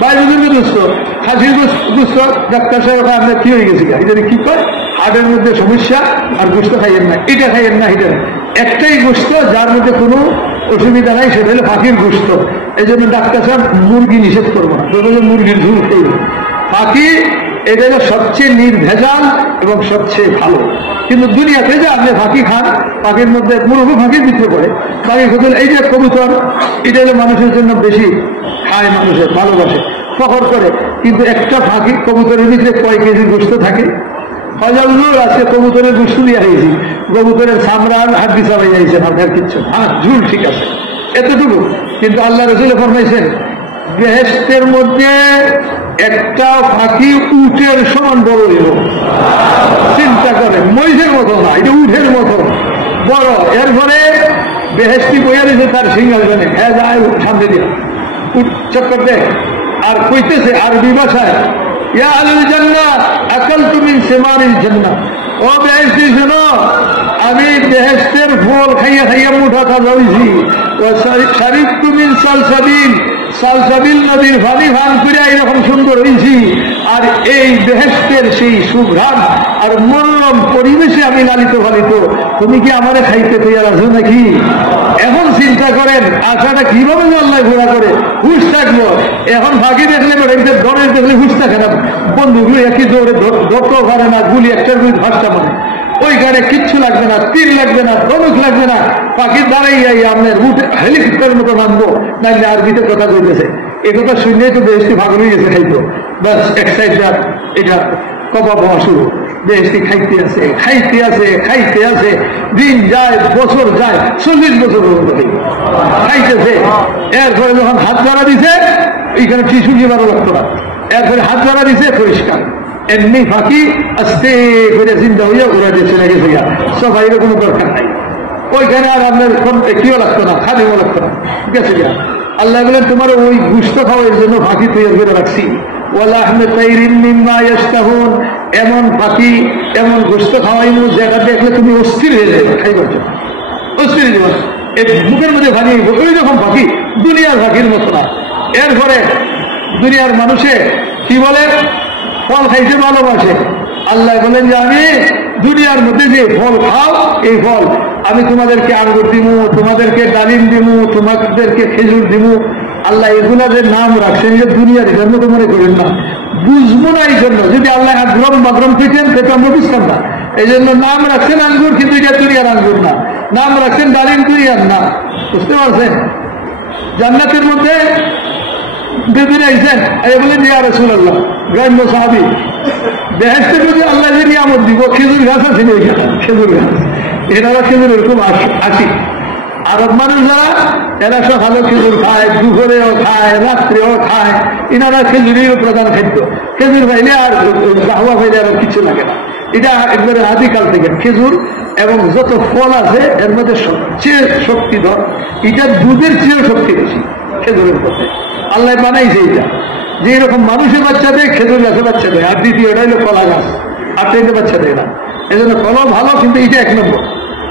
ভাই বুজুর্গ গুস্ত, খাসির গুস্ত, ডাক্তার সাহেব আপনার কি হয়ে গেছে, এটা কি কয় হার্টের মধ্যে সমস্যা, আর গুস্ত খাইয়েন না, এটা খাইয়েন না, এটা একটাই গুস্ত যার মধ্যে কোনো অসুবিধা নাই, সেটা হলো পাখির গুস্ত। এই জন্য ডাক্তার সাহেব মুরগি নিষেধ করবো না, মুরগির ঝুল খেয়ে। পাখি এটা হলো সবচেয়ে নির্ভেজাল এবং সবচেয়ে ভালো। কিন্তু দুনিয়াতে যে আপনি পাখি খান, পাখির মধ্যে মুরগি পাখির ভিতরে পড়ে পাখি খুঁজল, এই যে কবুতর, এটা হলো মানুষের জন্য বেশি খায়, মানুষের ভালোবাসে, ফখর করে। কিন্তু একটা পাখি কবুতরের ভিতরে কয় কেজি গোস্ত থাকে? হাজার আছে কবুতরের গোস্ত দিয়ে হয়েছি, কবুতরের চামড়া হাড্ডি চালাই যাইছে, মাথার কিচ্ছু, হ্যাঁ ঝুল ঠিক আছে, এতটুকু। কিন্তু আল্লাহ রসুল ফরমাইছেন বেহেশতের মধ্যে একটা পাখি উটের সমান বড় হইল। চিন্তা করে, মহিষের মতো না, এটা উটের মতো বড়। এরপরে বেহেশতি বইয়া দিয়েছে তার সিংহাসনে, হ্যাঁ যায় সামনে দিয়ে উট চক্কর দেয় আর কইতেছে আরবি ভাষায়, ইয়া আহলুল জান্নাহ আকালতু মিন সিমারিল জান্নাহ, ও বেহেশতি শোনো, আমি বেহেশতের ফল খাইয়া খাইয়া মুঠা খাজা হইছি। শারিবতু মিন সালসাবিল, সালসাবিল নদীর পানি ভান করে এরকম সুন্দর হয়েছি। আর এই বেহেশতের সেই সুঘ্রাণ আর মনোরম পরিবেশে আমি লালিত পালিত, তুমি কি আমারে খাইতে তৈরি আছো নাকি? এখন চিন্তা করেন আশাটা কিভাবে আল্লাহ ঘোরা করে হুশ থাকলো। এখন ফাঁকি দেখলে দরের দেখলে হুশ থাকে না, বন্ধুগুলো একই দৌড়ে ধরতেও পারে না, গুলি একটার গুলি ভাষটা মানে ওইখানে কিচ্ছু লাগবে না, তীর লাগবে না, ধনুক লাগবে না, পাখির দ্বারাই আপনার হেলিকপ্টারের মতো মানবো নাইলে আরবিতে কথা কইতেছে। এই কথা শুনলেই তো বেশি ভাগ হয়ে গেছে খাইতো, বাস এক্সাইটার এটা কবা পাওয়া শুরু। বেশি খাইতে আছে খাইতে আছে খাইতে আছে, দিন যায় বছর যায়, 40 বছর পর্যন্ত খাইতেছে। এরপরে যখন হাত ধরা দিছে এইখানে টিস্যু দিবারও লাগতো না, এরপরে হাত ধরা দিছে পরিষ্কার। এমনি ফাঁকি আস্তে করে চিন্তা হইয়া ঘুরে চলে গেছে গা, সবাইয়ের কোনো দরকার নাই। ওইখানে আর আপনার কেউ লাগতো না, খাদিমও লাগতো না, গেছে গা। আল্লাহ বলেন তোমার ওই গুস্ত খাওয়ার জন্য ফাঁকি তৈরি করে রাখছি। এমন ফাঁকি এমন গোস্ত খাওয়াইনো যেটা দেখলে তুমি অস্থির হয়ে যাবে, খাইবার জন্য অস্থির হয়ে যাবে। এই মুখের মধ্যে ভাঙি ওই রকম ফাঁকি, দুনিয়ার ফাঁকির মতো না। এরপরে দুনিয়ার মানুষে কি বলে ফল খাইতে ভালোবাসে। আল্লাহ বলেন যে আমি দুনিয়ার মধ্যে যে ফল খাও এই ফল আমি তোমাদেরকে আঙ্গুর দিমু, তোমাদেরকে ডালিম দিমু, তোমাদেরকে খেজুর দিমু। আল্লাহ এগুলাদের নাম রাখছেন যে দুনিয়ার জন্য তো মনে করেন না, বুঝবো না। এই জন্য যদি আল্লাহ আগ্রম বাগ্রম পেতেন সেটা আমরা বুঝতাম না। এই জন্য নাম রাখছেন আঙ্গুর, কিন্তু এটা দুনিয়ার আঙ্গুর না। নাম রাখছেন ডালিম, দুনিয়ার না। বুঝতে পারছেন? জান্নাতের মধ্যে দুদিন আইসেন বলেন ইয়া রাসূলুল্লাহ, গ্রাম্য সাহাবী, বেহেশতের মধ্যে আল্লাহ যে নিয়ামত দিব, খেজুর গাছ আছে না, খেজুর গাছ, এনারা খেজুরের খুব আসি। আরব মানুষ যারা এরা সকালে খেজুর খায়, দুপুরেও খায়, রাত্রেও খায়, এনারা খেজুরের প্রধান খাদ্য। খেজুর খাইলে আর গাহুয়া খাইলে আর কিছু লাগে না। এটা একবারে আদিকাল থেকে খেজুর এবং যত ফল আছে এর মধ্যে সবচেয়ে শক্তিধর, এটা দুধের চেয়েও শক্তি বেশি খেজুরের পথে। আল্লাহ বানাইছে এটা, যে এরকম মানুষের বাচ্চা দেয় খেজুর গাছে বাচ্চা দেয়, আর দ্বিতীয়টা হলো কলা গাছ, আর ট্রেনে বাচ্চা দেয় না। এই জন্য কলাও ভালো, কিন্তু এটা 1 নম্বর।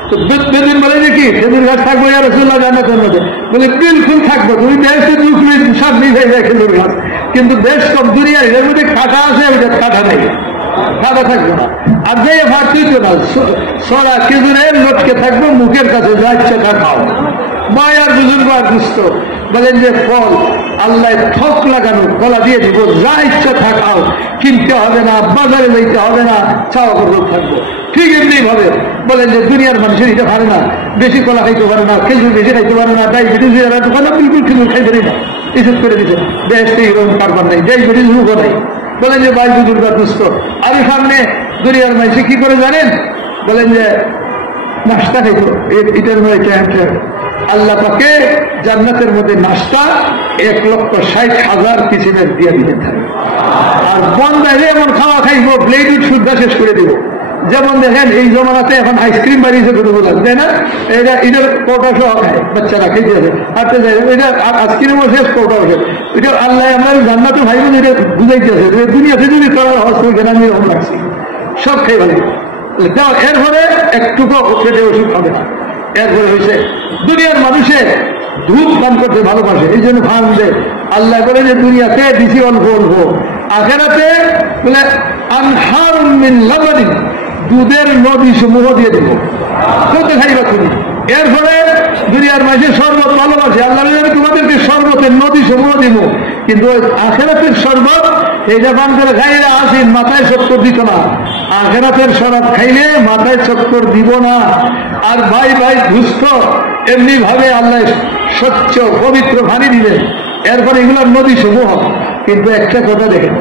তো বেদিন বলে যে কি খেজুর গাছ থাকবো ইয়া রাসূলুল্লাহ জান্নাতের মধ্যে, বলে বিলকুল থাকবো, তুমি বেহেশতে ঢুকলে সব নিভে যায় খেজুর গাছ। কিন্তু বেশ কম দুনিয়া এর মধ্যে কাঁটা আছে, ওইটা কাঁটা নেই, কাঁটা থাকবে না। আর যে ভাবছিত না সরা খেজুরের লটকে থাকবো মুখের কাছে, যা ইচ্ছা তা খাও। মায়ার বুজুর্গ আর বুঝত বলেন যে ফল আল্লাহ ঠক লাগানো গলা দিয়ে দিব, যা ইচ্ছা থাকাও, কিনতে হবে না, বাজারে যাইতে হবে না, চাওয়া করবো থাকবো। ঠিক এমনি ভাবে বলেন যে দুনিয়ার মানুষের এটা পারে না, বেশি কলা খাইতে পারে না, খেজুর বেশি খাইতে পারে না, ডায়াবেটিস দোকানে বিলকুল খেজুর খাইতে পারি না, এসব করে দিতে বেহেশতে এরকম কারবার নাই, ডায়াবেটিস রোগও নাই। বলেন যে ভাই বুজুর্গ দুস্থ। আর সামনে দুনিয়ার মানুষে কি করে জানেন? বলেন যে নাস্তা খাইতো, এটার মধ্যে আল্লাহ পাকে জান্নাতের মধ্যে নাস্তা 1,60,000 কিসিমের দিয়ে দিতে থাকে। আর বন্ধায় এমন খাওয়া খাইবো প্লেট শুদ্ধ শেষ করে দিব। যেমন দেখেন এই জমানাতে এখন আইসক্রিম বাড়িয়েছে কোনো বোঝা তাই না, এটা এটার কোটা সহ খায় বাচ্চারা, খেতে আছে হাঁটতে যায়, এটা আইসক্রিমও শেষ কোটাও শেষ। এটা আল্লাহ আমরা জান্নাতে ভাইবেন, এটা বুঝাইতেছে দুনিয়াতে যদি করার হস্ত আমি এরকম লাগছি, সব খাই ভালো। এরপরে একটুকু পেটে ওষুধ হবে না। এরপরে হয়েছে দুনিয়ার মানুষের ধূপ দান করতে ভালোবাসে, এই জন্য ফান দেয়। আল্লাহ বলে যে দুনিয়াতে দিছি অল্প অল্প, আখেরাতে বলে আনহারুম মিন লাবানিন, দুধের নদী সমূহ দিয়ে দেবো, কত খাইবা তুমি। এরপরে দুনিয়ার মানুষের শরবত ভালোবাসে, আল্লাহ তোমাদেরকে শরবতের নদী সমূহ দিব, কিন্তু আখেরাতের শরবত এইটা পান করে খাইলে আসিন মাথায় চক্কর দিত না, আখেরাতের শরবত খাইলে মাথায় চক্কর দিব না। আর ভাই ভাই দুস্থ এমনি ভাবে আল্লাহ স্বচ্ছ পবিত্র পানি দিবেন। এরপরে এগুলোর নদী সমূহ। কিন্তু একটা কথা দেখেন,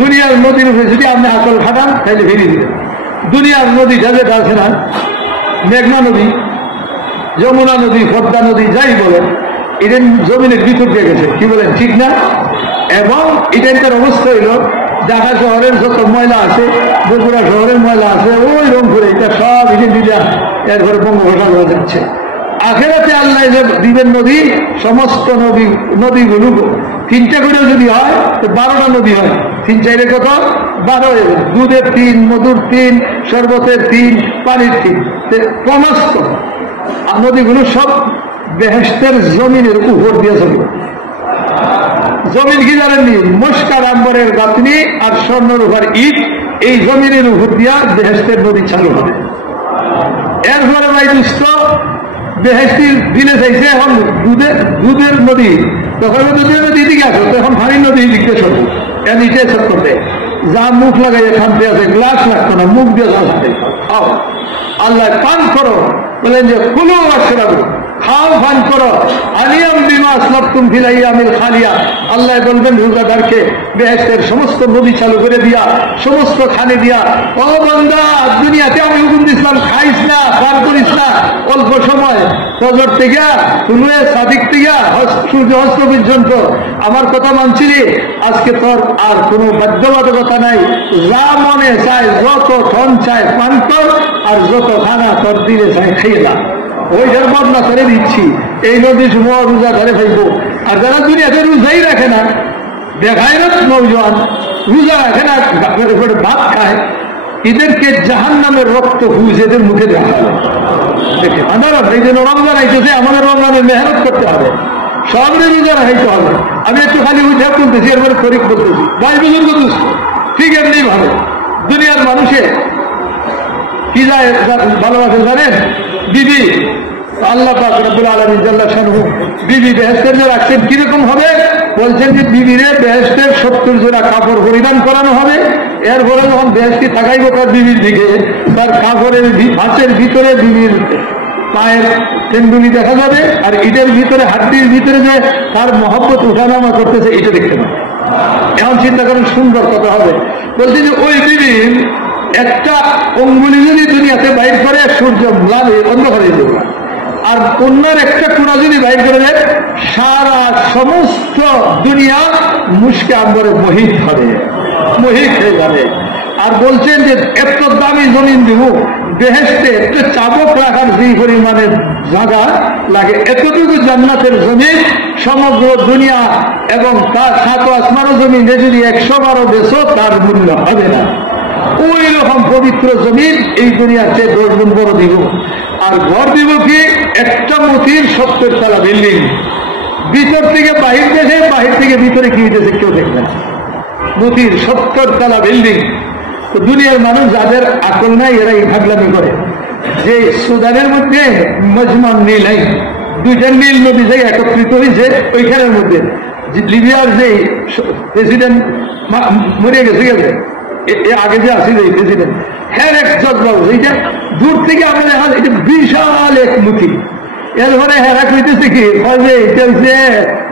দুনিয়ার নদীর উপরে যদি আপনি আকল খাটান তাহলে ভেঙে দিবেন। দুনিয়ার নদীটা যেটা আছে না, মেঘনা নদী, যমুনা নদী, পদ্মা নদী, যাই বলেন, এটা জমিনের ভিতর দিয়ে গেছে, কি বলেন ঠিক না? এবং এটার অবস্থা হইল ঢাকা শহরের যত ময়লা আছে, বগুড়া শহরের ময়লা আছে, ওই রংপুরে এটা সব এখানে দিলে এরপরে বঙ্গোপসাগরে যাচ্ছে। আখেরাতে আল্লাহ দিবেন নদী, সমস্ত নদীগুলো 3টা করে যদি হয় তো 12টা নদী হয়, 3 4 কত 12 দুধের 3, মধুর 3, শরবতের 3, পানির 3, সমস্ত নদীগুলো সব বেহেশতের জমিনের উপর দিয়ে চলবে। জমিন কি জানেননি? মস্কার আম্বরের গাঁথনি আর স্বর্ণরূপার ইট, এই জমিনের উপর দিয়া বেহেশতের নদী চালু হবে। এরপরে ভাই দুস্থ বেহেশতির দিনে চাইছে এখন দুধের নদী, তখন দুধের নদী দিকে আসো, তখন পানির নদী দিকে সরবো। এর নিচে সব করতে যা মুখ লাগাই খানতে আছে, গ্লাস লাগতো না, মুখ দিয়ে যা খাও। আল্লাহ পান করো, বলেন যে কুলু ওয়াশরাবু, খাও পান করো, আলিয়াম বিমা আসলাফতুম ফিল আইয়ামিল খালিয়া। আল্লাহ বলবেন রোজাদারকে বেহেশতের সমস্ত নদী চালু করে দিয়া, সমস্ত খানে দিয়া, ও বান্দা দুনিয়াতে আমি হুকুম দিছিলাম খাইস না, পার করিস না, অল্প সময় ফজর থেকে তুলে সাদিক থেকে সূর্য অস্ত পর্যন্ত আমার কথা মানছিলি, আজকে তোর আর কোনো বাধ্যবাধকতা নাই, যা মনে চায় যত ধন চায় পান কর, আর যত খানা তোর দিলে চায় খাইয়ে না। ওইটার বদলা করে দিচ্ছি, এই নদী সমূহ রোজা ধরে ফেলবো। আর যারা দুনিয়াতে রোজাই রাখে না, দেখায় না নৌজওয়ান রোজা রাখে না, ভাত খায়, এদেরকে জাহান্নামের রক্ত হুজ এদের মুখে দেখা হয়। দেখে আন্দাজ এই জন্য রমজান আইতেছে, আমাদের রমজানের মেহনত করতে হবে, সবরে রোজা রাখাইতে হবে। আমি একটু খালি উঠে বলতেছি, এরপরে শরীক বলতেছি, ভাই বুজুর্গ দুষ্ট ঠিক এমনি ভাবে দুনিয়ার মানুষে কি যায় ভালোবাসে জানেন? বিবি আল্লাহ পাক রব্বুল আলামিন জাল্লা শানহু বিবি বেহেশতের যে রাখছেন কিরকম হবে? বলছেন যে বিবিরে বেহেশতের 70 জোড়া কাপড় পরিধান করানো হবে। এরপরে যখন বেহেশতি থাকাইব তার বিবির দিকে, তার কাপড়ের ভাঁচের ভিতরে বিবির পায়ের তেন্ডুলি দেখা যাবে, আর ইটের ভিতরে হাড্ডির ভিতরে যে তার মহব্বত উঠানামা করতেছে এটা দেখতে পাবে। এখন চিন্তা করেন সুন্দর কথা হবে। বলছে যে ওই বিবির একটা অঙ্গুলি যদি দুনিয়াতে বাইর করে সূর্য লাভে অন্ধ করে দেবে, আর অন্যের একটা কোনা যদি বাইর করে দেয় সারা সমস্ত দুনিয়া মুশকে আম্বরে মোহিত হবে, মোহিত হয়ে যাবে। আর বলছেন যে এত দামি জমিন দিব বেহেশতে, একটু চাবক রাখার যে পরিমাণে জায়গা লাগে, এতটুকু জান্নাতের জমিন সমগ্র দুনিয়া এবং তার 7 আসমানের জমিন যদি 100 বেশো তার মূল্য হবে না। ওই রকম পবিত্র জমিন এই দুনিয়ার চেয়ে 10 গুণ বড় দিব। আর ঘর দিব কি? একটা মতির 70 তলা বিল্ডিং, ভিতর থেকে বাহির দেশে, বাহির থেকে ভিতরে কি হইতেছে কেউ দেখবে না। মতির 70 তলা বিল্ডিং। তো দুনিয়ার মানুষ যাদের আকল নাই এরা এই ভাগলামি করে যে সুদানের মধ্যে মজমান নীল নাই, 2টা নীল নদী যে একত্রিত হয়েছে ওইখানের মধ্যে লিবিয়ার যে প্রেসিডেন্ট মরে গেছে আগে যে আসি যে প্রেসিডেন্ট, হ্যাঁ এক জজবাবু এইটা দূর থেকে আমরা দেখা এটা বিশাল এক মুখী। এরপরে হেরা কইতেছে কি এটা হচ্ছে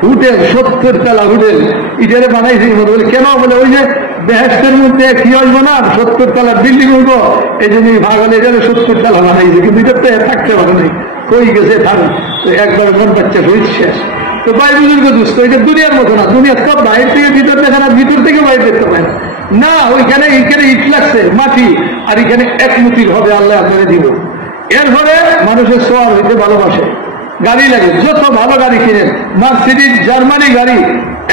হোটেল, 70 তলা হোটেল, এটারে বানাইছি। বলে কেন? বলে ওই যে বেহেশতের মধ্যে কি হইব না 70 তলা বিল্ডিং হইব, এই জন্য ভাগ হলে এটা 70 তলা বানাইছে, কিন্তু এটাতে থাকতে পারে নাই, কই গেছে থাক। তো একবার মন পাচ্ছে হয়ে শেষ। তো ভাই বুজুর্গ দুস্থ, এটা দুনিয়ার মতো না। দুনিয়া সব বাইরে থেকে ভিতর দেখে না, ভিতর থেকে বাইরে দেখতে পায় না। ওইখানে এইখানে ইট লাগছে মাটি, আর এখানে একমুখী হবে আল্লাহ আপনাকে দিব। এরপরে মানুষের সোয়াল হইতে ভালোবাসে, গাড়ি লাগে, যত ভালো গাড়ি কিনেন, মার্সিডিজ জার্মানি গাড়ি,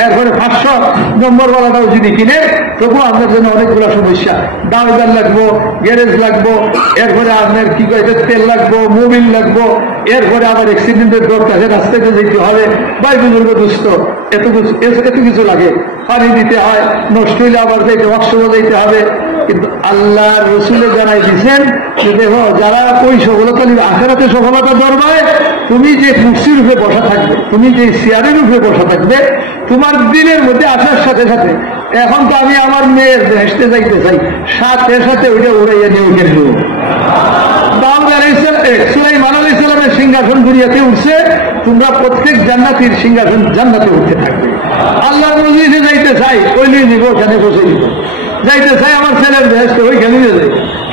এরপরে 500 নম্বরওয়ালাটাও যদি কিনে তবু আপনার জন্য অনেকগুলো সমস্যা, দাওদার লাগবো, গ্যারেজ লাগবো, এরপরে আপনার কি কয় তেল লাগবো, মোবিল লাগবো, এরপরে আবার অ্যাক্সিডেন্টের দরকার, রাস্তাতে যেতে হবে। ভাই বুজুর্গ দুস্থ, এত কিছু লাগে, পানি দিতে হয়, নষ্ট হইলে আবার যাইতে ওয়ার্কশপে যাইতে হবে। কিন্তু আল্লাহ রসুলে জানাই দিচ্ছেন যে দেখো যারা ওই সফলতা নিবে আখেরাতে সফলতা দরবারে, তুমি যে কুর্সির রূপে বসা থাকবে, তুমি যে চেয়ারের রূপে বসা থাকবে, তোমার দিনের মধ্যে আসার সাথে সাথে এখন তো আমি আমার মেয়ের হেসতে যাইতে চাই, সাথে সাথে ওইটা উড়াইয়া নিয়ে উঠে দেব। দাউদ সুলাইমান আলাইহিস সালামের সিংহাসন দুনিয়াতে উঠছে, তোমরা প্রত্যেক জান্নাতীর সিংহাসন জান্নাতে উঠতে থাকবে। আল্লাহর মজলিসে যাইতে চাই, ওইলি নিব, ওখানে বসে দিব। যাইতে চাই আমার ছেলের বেহেশতে, ওইখানে যাবে।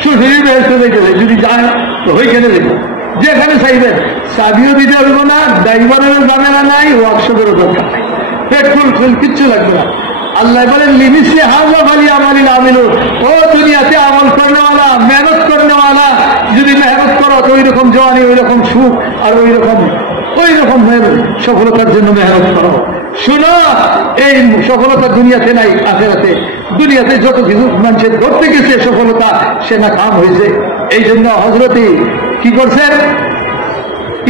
শ্বশুরের বেহেশতে যাইতে চাই, যদি যায় তো ওইখানে যাবে। যেখানে চাইবেন চাবিও দিতে হইব না, ড্রাইভারেরও ঝামেলা নাই, ওয়ার্কশপেরও দরকার নাই, পেট্রোল ফুল কিচ্ছু লাগবে না। আল্লাহ বলেন লিমিসে হাজা ভালি আমালিল আমিলুন, ও দুনিয়াতে আমল করনেওয়ালা, মেহনত করনেওয়ালা, যদি মেহনত করো তো ওই রকম জওয়ানি, ওই রকম সুখ, আর ওই রকম সফলতার জন্য মেহনত করো। শুনো, এই সফলতা দুনিয়াতে নাই, আখেরাতে দুনিয়াতে যত কিছু মানুষের ধরতে গেছে সফলতা সে না কাম হয়েছে। এই জন্য হযরতে কি করছেন,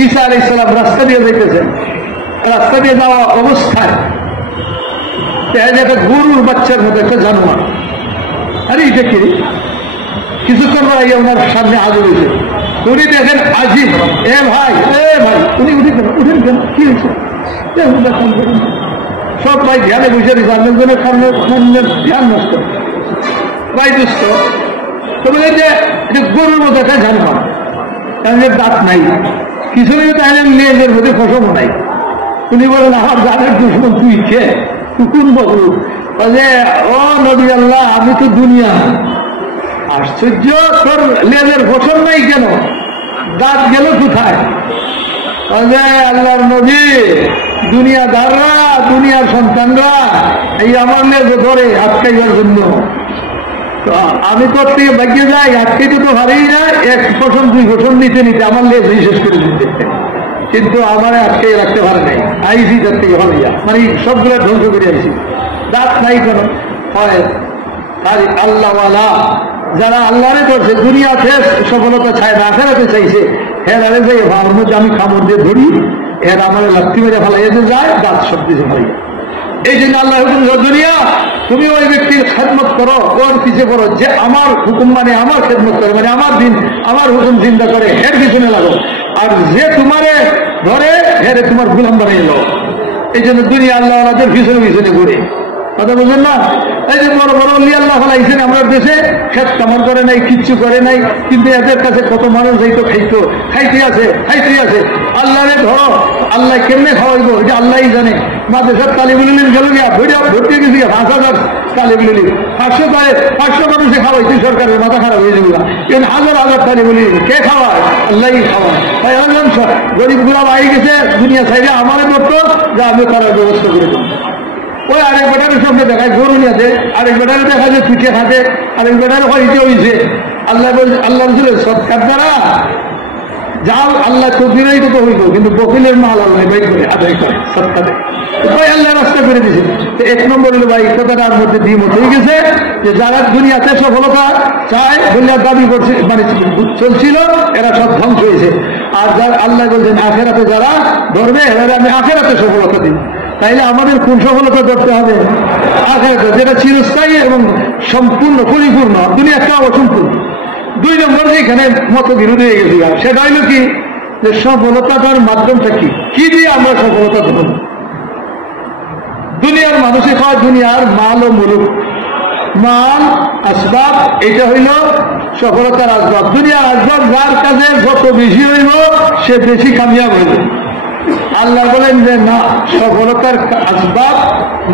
ঈসা আলাইহিস সালাম রাস্তা দিয়ে যাইতেছেন, রাস্তা দিয়ে যাওয়া অবস্থায় একটা গরুর বাচ্চার মতো একটা জানোয়ার, আরে এটা কি কিছুক্ষণ আগে ওনার সামনে হাজির হয়েছে। উনি দেখেন আজিব, এ ভাই উনি উঠেন কেন, কি হয়েছে? সব ভাই ধ্যানে বসে জানলেন ধ্যান নষ্ট ভাই দুষ্ট। তো বলে যে এটা গরুর মতো একটা জানোয়ার, কারণ দাঁত নাই, কিছু লেজের মধ্যে ফসমও নাই। উনি বলেন আমার জানের দুশ্মন তুই কে, কোন বকরু? ও নবী আল্লাহ, আমি তো দুনিয়া। আশ্চর্য, তোর লেজের ফসল নাই কেন, দাঁত গেল কোথায়? আল্লাহর নবী, দুনিয়াদাররা, দুনিয়ার সন্তানরা এই আমার লেজে ধরে আটকাইবার জন্য। তো আমি তোর থেকে ভাগ্যে যাই, আটকাইতে তো হারেই না, এক ফসল দুই ফসল নিতে নিতে আমার লেজ শেষ করে দিতে, কিন্তু আমার আটকে রাখতে পারে নাই। আইসি তার থেকে ভালো যা, মানে সবগুলো ধ্বংস করে আইসি। দাঁত নাই কেন হয়? আর আল্লাহওয়ালা যারা আল্লাহরে করছে, দুনিয়াতে সফলতা চায় না, আখেরাতে চাইছে, হ্যাঁ আরে যাই ভালোর মধ্যে আমি খামর দিয়ে ধরি, এর আমার লাত্তি মেরে ফেলাই যায়, দাঁত সব কিছু ভাই। এই জন্য আল্লাহ হুকুম, দুনিয়া তুমি ওই ব্যক্তির খেদমত করো, ওর পিছিয়ে করো যে আমার হুকুম মানে আমার খেদমত করে, মানে আমার দিন আমার হুকুম চিন্তা করে, হের পিছনে লাগো। আর যে তোমারে ধরে হেরে তোমার গুলাম বানিয়ে এলো। এই জন্য দুনিয়া আল্লাহ আল্লাহদের পিছনে পিছনে ঘুরে, কথা বুঝলেন না? এই যে বড় বড় অলি আল্লাহ ফলাইছেন আমরা দেশে, খেত কামড় করে নাই, কিচ্ছু করে নাই, কিন্তু এদের কাছে কত মানুষ যাইতো, খাইতে আছে। আল্লাহরে ধরো, আল্লাহ কেমনে খাওয়াইবো এটা আল্লাহই জানে। মাদ্রাসার তালিবুলিন গেল গিয়া ভর্তি গেছি 5,000 তালিবুলিন, 500 মানুষে খাওয়াইছে, সরকারের মাথা খারাপ হয়ে যাবে। কিন্তু হাজার তালিবুলিন কে খাওয়ায়? আল্লাহই খাওয়ায়। তাই গরিব গুলাম আই গেছে দুনিয়া সাইডে, আমারে করতো যে আমি তার ব্যবস্থা করে দেবো। ওই আরেক বেটারের সঙ্গে দেখায় গরু নিয়ে, আরেক বেটারে দেখা যায় পিঠে খাতে, আরেক বেটারে হইতে হয়েছে। আল্লাহ সৎকার দ্বারা যাও আল্লাহ কবিরাই তো হইব, কিন্তু বকিলের মাল আল্লাহ ভাই করে আদায় করে সৎকারে, ওই আল্লাহ রাস্তা করে দিয়েছে। তো 1 নম্বর হলো ভাই কথাটার মধ্যে দ্বিমত হয়ে গেছে যে যারা দুনিয়াতে সফলতা চায় দুনিয়ার দাবি করছে, মানে চলছিল, এরা সব ধ্বংস হয়েছে। আর যারা আল্লাহ বলছেন আখেরাতে যারা ধরবে, এবারে আমি আখেরাতে সফলতা দিই। তাইলে আমাদের কোন সফলতা করতে হবে? আখেরাতে, যেটা চিরস্থায়ী এবং সম্পূর্ণ পরিপূর্ণ, দুনিয়াটা অসম্পূর্ণ। 2 নম্বর এখানে মত বিরোধী হয়ে গেছি, সেটা হইল কি যে সফলতাটার মাধ্যমটা কি দিয়ে আমরা সফলতা ধরব? দুনিয়ার মানুষে খাওয়া দুনিয়ার মাল ও মুলুক, মাল আসবাব, এটা হইল সফলতার আসবাব। দুনিয়ার আসবাব যার কাছে যত বেশি হইব সে বেশি কামিয়াব হইব। আল্লাহ বলেন যে না, সফলতার আসবাব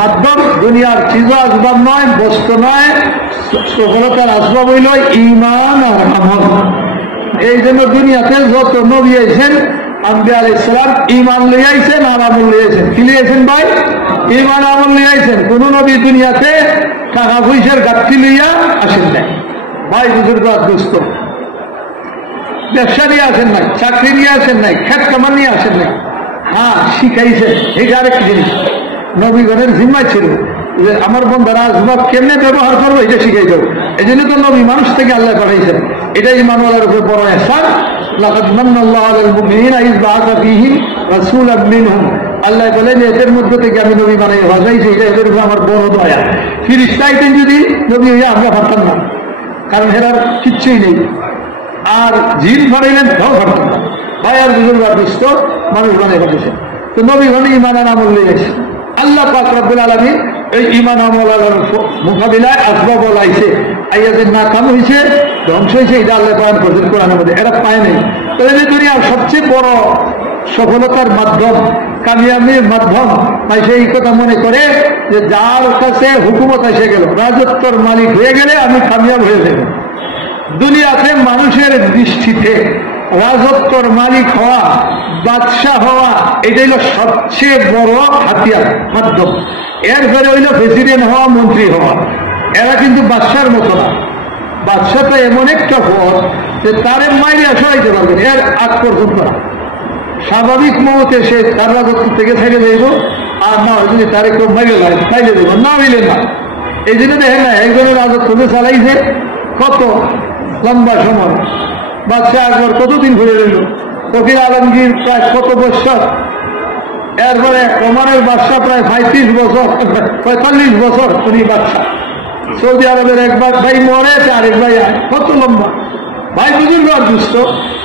মাধ্যম দুনিয়ার চিজ আসবাব নয়, বস্তু নয়, সফলতার আসবাব হইল ঈমান আর আমল। এই জন্য দুনিয়াতে যত নবী আইছেন, আম্বিয়া আলাইহিস সালাম ঈমান লইয়া আইছেন আর আমল লইয়া আইছেন। কি লইয়া আইছেন ভাই? ঈমান আমল লইয়া আইছেন। কোন নবী দুনিয়াতে টাকা পয়সার ঘাটতি লইয়া আসেন নাই ভাই, বুজুর্গ দোস্ত। ব্যবসা নিয়ে আসেন নাই, চাকরি নিয়ে আসেন নাই, খেত কামান নিয়ে আসেন নাই। হ্যাঁ, শিখাইছেন, এটা আরেকটি জিনিস। নবীগণের জিম্মায় ছিল যে আমার বন্ধুরা আসবাব কেমনে ব্যবহার করবো এটা শিখাই দেবো। এই জন্য তো নবী মানুষ থেকে আল্লাহ পাঠাইছেন। এটাই ইমানওয়ালার উপর বড় ইহসান। লাকাদ মান্নাল্লাহু আলাল মুমিনিনা ইয বা'আসা ফীহিম রাসূলাম মিনহুম। আল্লাহ বলেন এদের মধ্য থেকে আমি নবী বানাই বাজাইছি, এটা এদের উপর আমার বড় দয়া। ফিরিস্তা আইতেন যদি নবী হইয়া আমরা পারতাম না, কারণ এরার কিচ্ছুই নেই। আর জিন বানাইলেন তাও পারতাম না। ভাই আর বুজুর্গ দুস্থ মানুষ বানাই পাঠিয়েছেন। তো নবী বানি ঈমান আর আমল নিয়ে এসেছে। আল্লাহ পাক রব্বুল আলামিন এই ঈমান আমলের মোকাবিলায় আসবাব লাইছে, আইয়াদের নাকাম হয়েছে, ধ্বংস হয়েছে, এটা আল্লাহ বয়ান করছেন কোরআনের মধ্যে। এরা পায় নাই। তাহলে দুনিয়ার সবচেয়ে বড় সফলতার মাধ্যম, কামিয়াবির মাধ্যম, তাই সেই কথা মনে করে যে যার কাছে হুকুমত এসে গেল, রাজত্বর মালিক হয়ে গেলে আমি কামিয়াব হয়ে যাব। দুনিয়াতে মানুষের দৃষ্টিতে রাজত্বর মালিক হওয়া, বাদশাহ হওয়া, এটাই হলো সবচেয়ে বড় হাতিয়ার মাধ্যম। এরপরে হইল প্রেসিডেন্ট হওয়া, মন্ত্রী হওয়া। এরা কিন্তু বাদশার মতো না। বাদশাটা এমন একটা পদ যে তার মাইরে সরাইতে পারবেন, এর আগ পর্যন্ত না। স্বাভাবিক মতে সে তার রাজত্ব থেকে ছেড়ে যাইব, আর না যদি তারে কেউ মাইলে লাগে তাইলে দেব, না হইলে না। এই জন্য দেখেন না একজনের রাজত্ব চালাইছে কত লম্বা সময়, বাদশাহ আকবর কতদিন ঘুরে রইল, ফকির আলমগীর প্রায় কত বছর, এরপরে ওমরের বাদশাহ প্রায় 35 বছর 45 বছর উনি বাদশাহ। সৌদি আরবের একবার ভাই মরে আরেক ভাই কত লম্বা ভাই বুঝুন আর দুষ্ট।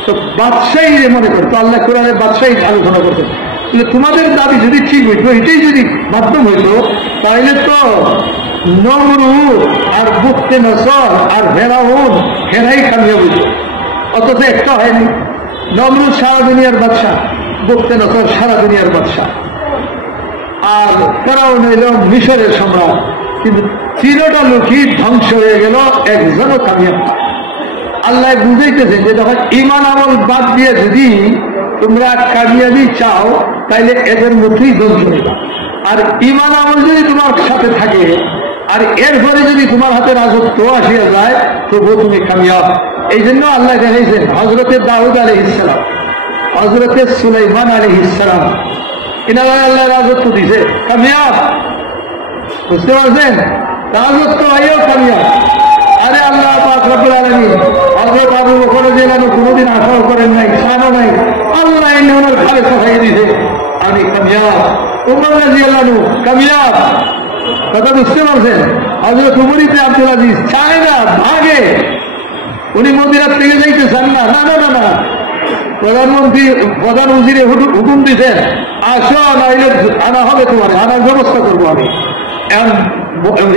তো বাদশাহী মনে করতো আল্লাহ কোরআনের বাদশাহী আলোচনা করতো। তোমাদের দাবি যদি ঠিক হইতো, এটাই যদি মাধ্যম হইতো, তাহলে তো নমরুদ আর বুকতে নসর আর ফেরাউন হেরাই কামিয়াব হইত। অথচ একটা হয়নি। নমরুদ সারা দুনিয়ার বাদশাহ, বুকতে নসর সারা দুনিয়ার বাদশাহ, আর ফেরাউন হইল মিশরের সম্রাট। কিন্তু তিনটা লোকই ধ্বংস হয়ে গেল, একজনও কামিয়াব না। আল্লাহ বুঝাইতেছেন যে যখন ইমান আমল বাদ দিয়ে যদি তোমরা কামিয়াবি চাও, তাইলে এদের মধ্যেই ধ্বংস নেবা। আর ইমান আমল যদি তোমার সাথে থাকে, আর এরপরে যদি তোমার হাতে রাজত্ব আসিয়া যায়, তবুও তুমি কামিয়াব। এই জন্য আল্লাহ জানিয়েছেন হযরতে দাউদ আলাইহিস সালাম, হযরতে সুলাইমান আলাইহিস সালাম, ইনারা আল্লাহ রাজত্ব দিছে, কামিয়াব। বুঝতে পারছেন? রাজত্ব ভাইও কামিয়াব। আরে আল্লাহ পাক রব্বুল আলামিন হযরত আবু বকর রাদিয়াল্লাহু কোনদিন আশাও করেন নাই, সানো নাই, আল্লাহ এনে ওনার ঘরে সাজাই দিয়েছে, আমি কামিয়াব। উমর রাদিয়াল্লাহু কামিয়াব। কথা বুঝতে পারছেন? হযরত উমর ইবনে আব্দুল আজিজ চায় না, ভাগে, উনি মদিনার থেকে যাইতে চান না, না না না না, প্রধানমন্ত্রী প্রধান উজিরে হুকুম দিচ্ছেন, আসো নাইলে আনা হবে, তোমার আনার ব্যবস্থা করবো আমি।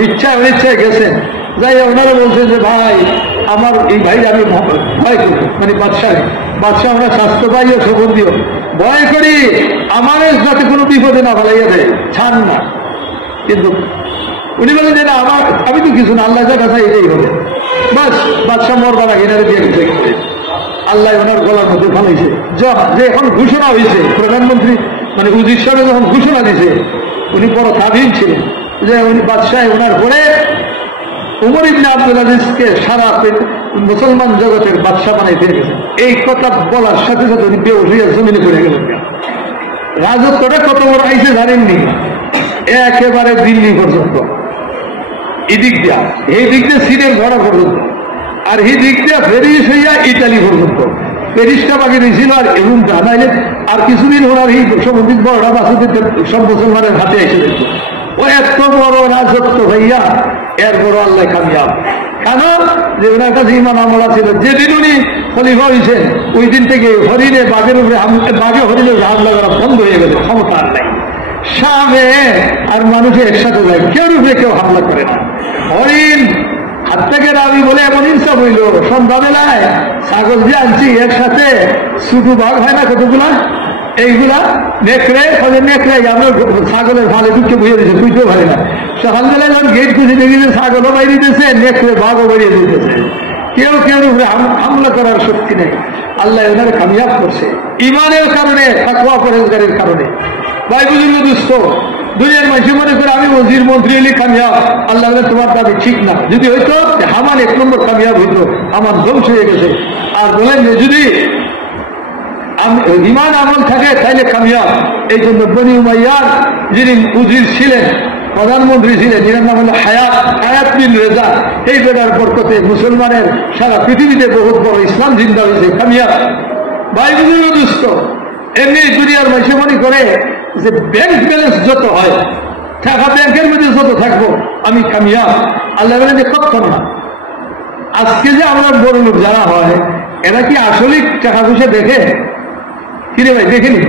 ইচ্ছা অনিচ্ছায় গেছেন, যাই ওনারা বলছেন যে ভাই আমার এই ভাই আমি ভয় করি, মানে বাদশাহ আমরা স্বাস্থ্য পাইও শপথ দিও, ভয় করি আমার যাতে কোনো বিপদে না ফেলাইয়া দেয়, ছাড় না। কিন্তু উনি বলেন যে না, আমি তো কিছু না, আল্লাহ যা কথা এটাই হবে। বাস বাদশাহ মরবার আগে এনারে দিয়ে গেছে, আল্লাহ ওনার গলার মধ্যে ফেলাইছে। যে এখন ঘোষণা হয়েছে, প্রধানমন্ত্রী মানে উজির সাহেব যখন ঘোষণা দিয়েছে, উনি বড় তাবিন ছিলেন, যে উনি বাদশাহ ওনার পরে উমর ইবনে আব্দুল আজিজকে সারা মুসলমান জগতের বাদশাহ বানাই দিয়ে গেছেন। এই কথা বলার সাথে সাথে উনি বেউস হইয়া জমিনে পড়ে গেলেন। রাজত্বটা কত বড় আইসে জানেননি, একেবারে দিল্লি পর্যন্ত, এদিক দিয়া এই দিক দিয়ে সিরিয়াল ধরা পর্যন্ত, আর এই দিক দিয়ে প্যারিস হইয়া ইটালি পর্যন্ত। প্যারিসটা বাকি দিয়েছিল আর এরুমটা, নাইলে আর কিছুদিন ওনার এই সমুদ্রিক বড়রা বাসুদের সব মুসলমানের হাতে এসে দেখত। ও এত বড় রাজত্ব ভাইয়া, এর বড় আল্লাহ কামিয়াব। কেন? যে ওনার কাছে ইমান আমলা ছিল। যেদিন উনি খলিফা হয়েছেন, ওই দিন থেকে হরিণে বাঘের উপরে বাঘে হরিণের হামলা করা বন্ধ হয়ে গেল, ক্ষমতা আর নাই। সামনে আর মানুষের একসাথে যায়, কেউ রূপে কেউ হামলা করে না। হরিণ হাত থেকে রাবি বলে এমন ইনসাফ হইল, সন্ধ্যাবেলায় ছাগল যে আনছি একসাথে শুধু বাঘ হয় না কতগুলা, এইগুলা নেকড়ে নেকড়ে আমরা ছাগলের ভালে ঢুকে বুঝে দিচ্ছে, বুঝতেও পারে না। সকালবেলায় যখন গেট খুঁজে দেখি ছাগলও বাইরে দিতেছে, নেকড়ে বাঘও বেরিয়ে দিতেছে, কেউ কেউ হামলা করার শক্তি নেই। আল্লাহ এনারে কামিয়াব করছে ইমানের কারণে, তাকওয়া পরহেজগারের কারণে। ভাই বুঝুন দুস্থ, দুনিয়ার মানুষ মনে করে আমি ওজির মন্ত্রী এলি কামিয়াব। আল্লাহ তোমার দাবি ঠিক না। যদি হইতো হামান 1 নম্বর কামিয়াব হইতো, হামান ধ্বংস হয়ে গেছে। আর বলেন যে যদি ইমান আমল থাকে তাইলে কামিয়াব। এই জন্য বনি উমাইয়ার যিনি উজির ছিলেন, প্রধানমন্ত্রী ছিলেন, যিনার নাম হল হায়াত বিন রেজা, এই বেটার বরকতে মুসলমানের সারা পৃথিবীতে বহুত বড় ইসলাম জিন্দা হয়েছে, কামিয়াব। ভাই বুঝুন দুস্থ, এমনি দুনিয়ার মানুষ মনে করে যে ব্যাংক ব্যালেন্স যত হয়, টাকা ব্যাংকের মধ্যে যত থাকবো আমি কামিয়াব। আল্লাহ বলেন যে কখন না। আজকে যে আমরা বড় লোক যারা হয়, এরা কি আসলে টাকা পয়সা দেখে? কিরে ভাই দেখেনি?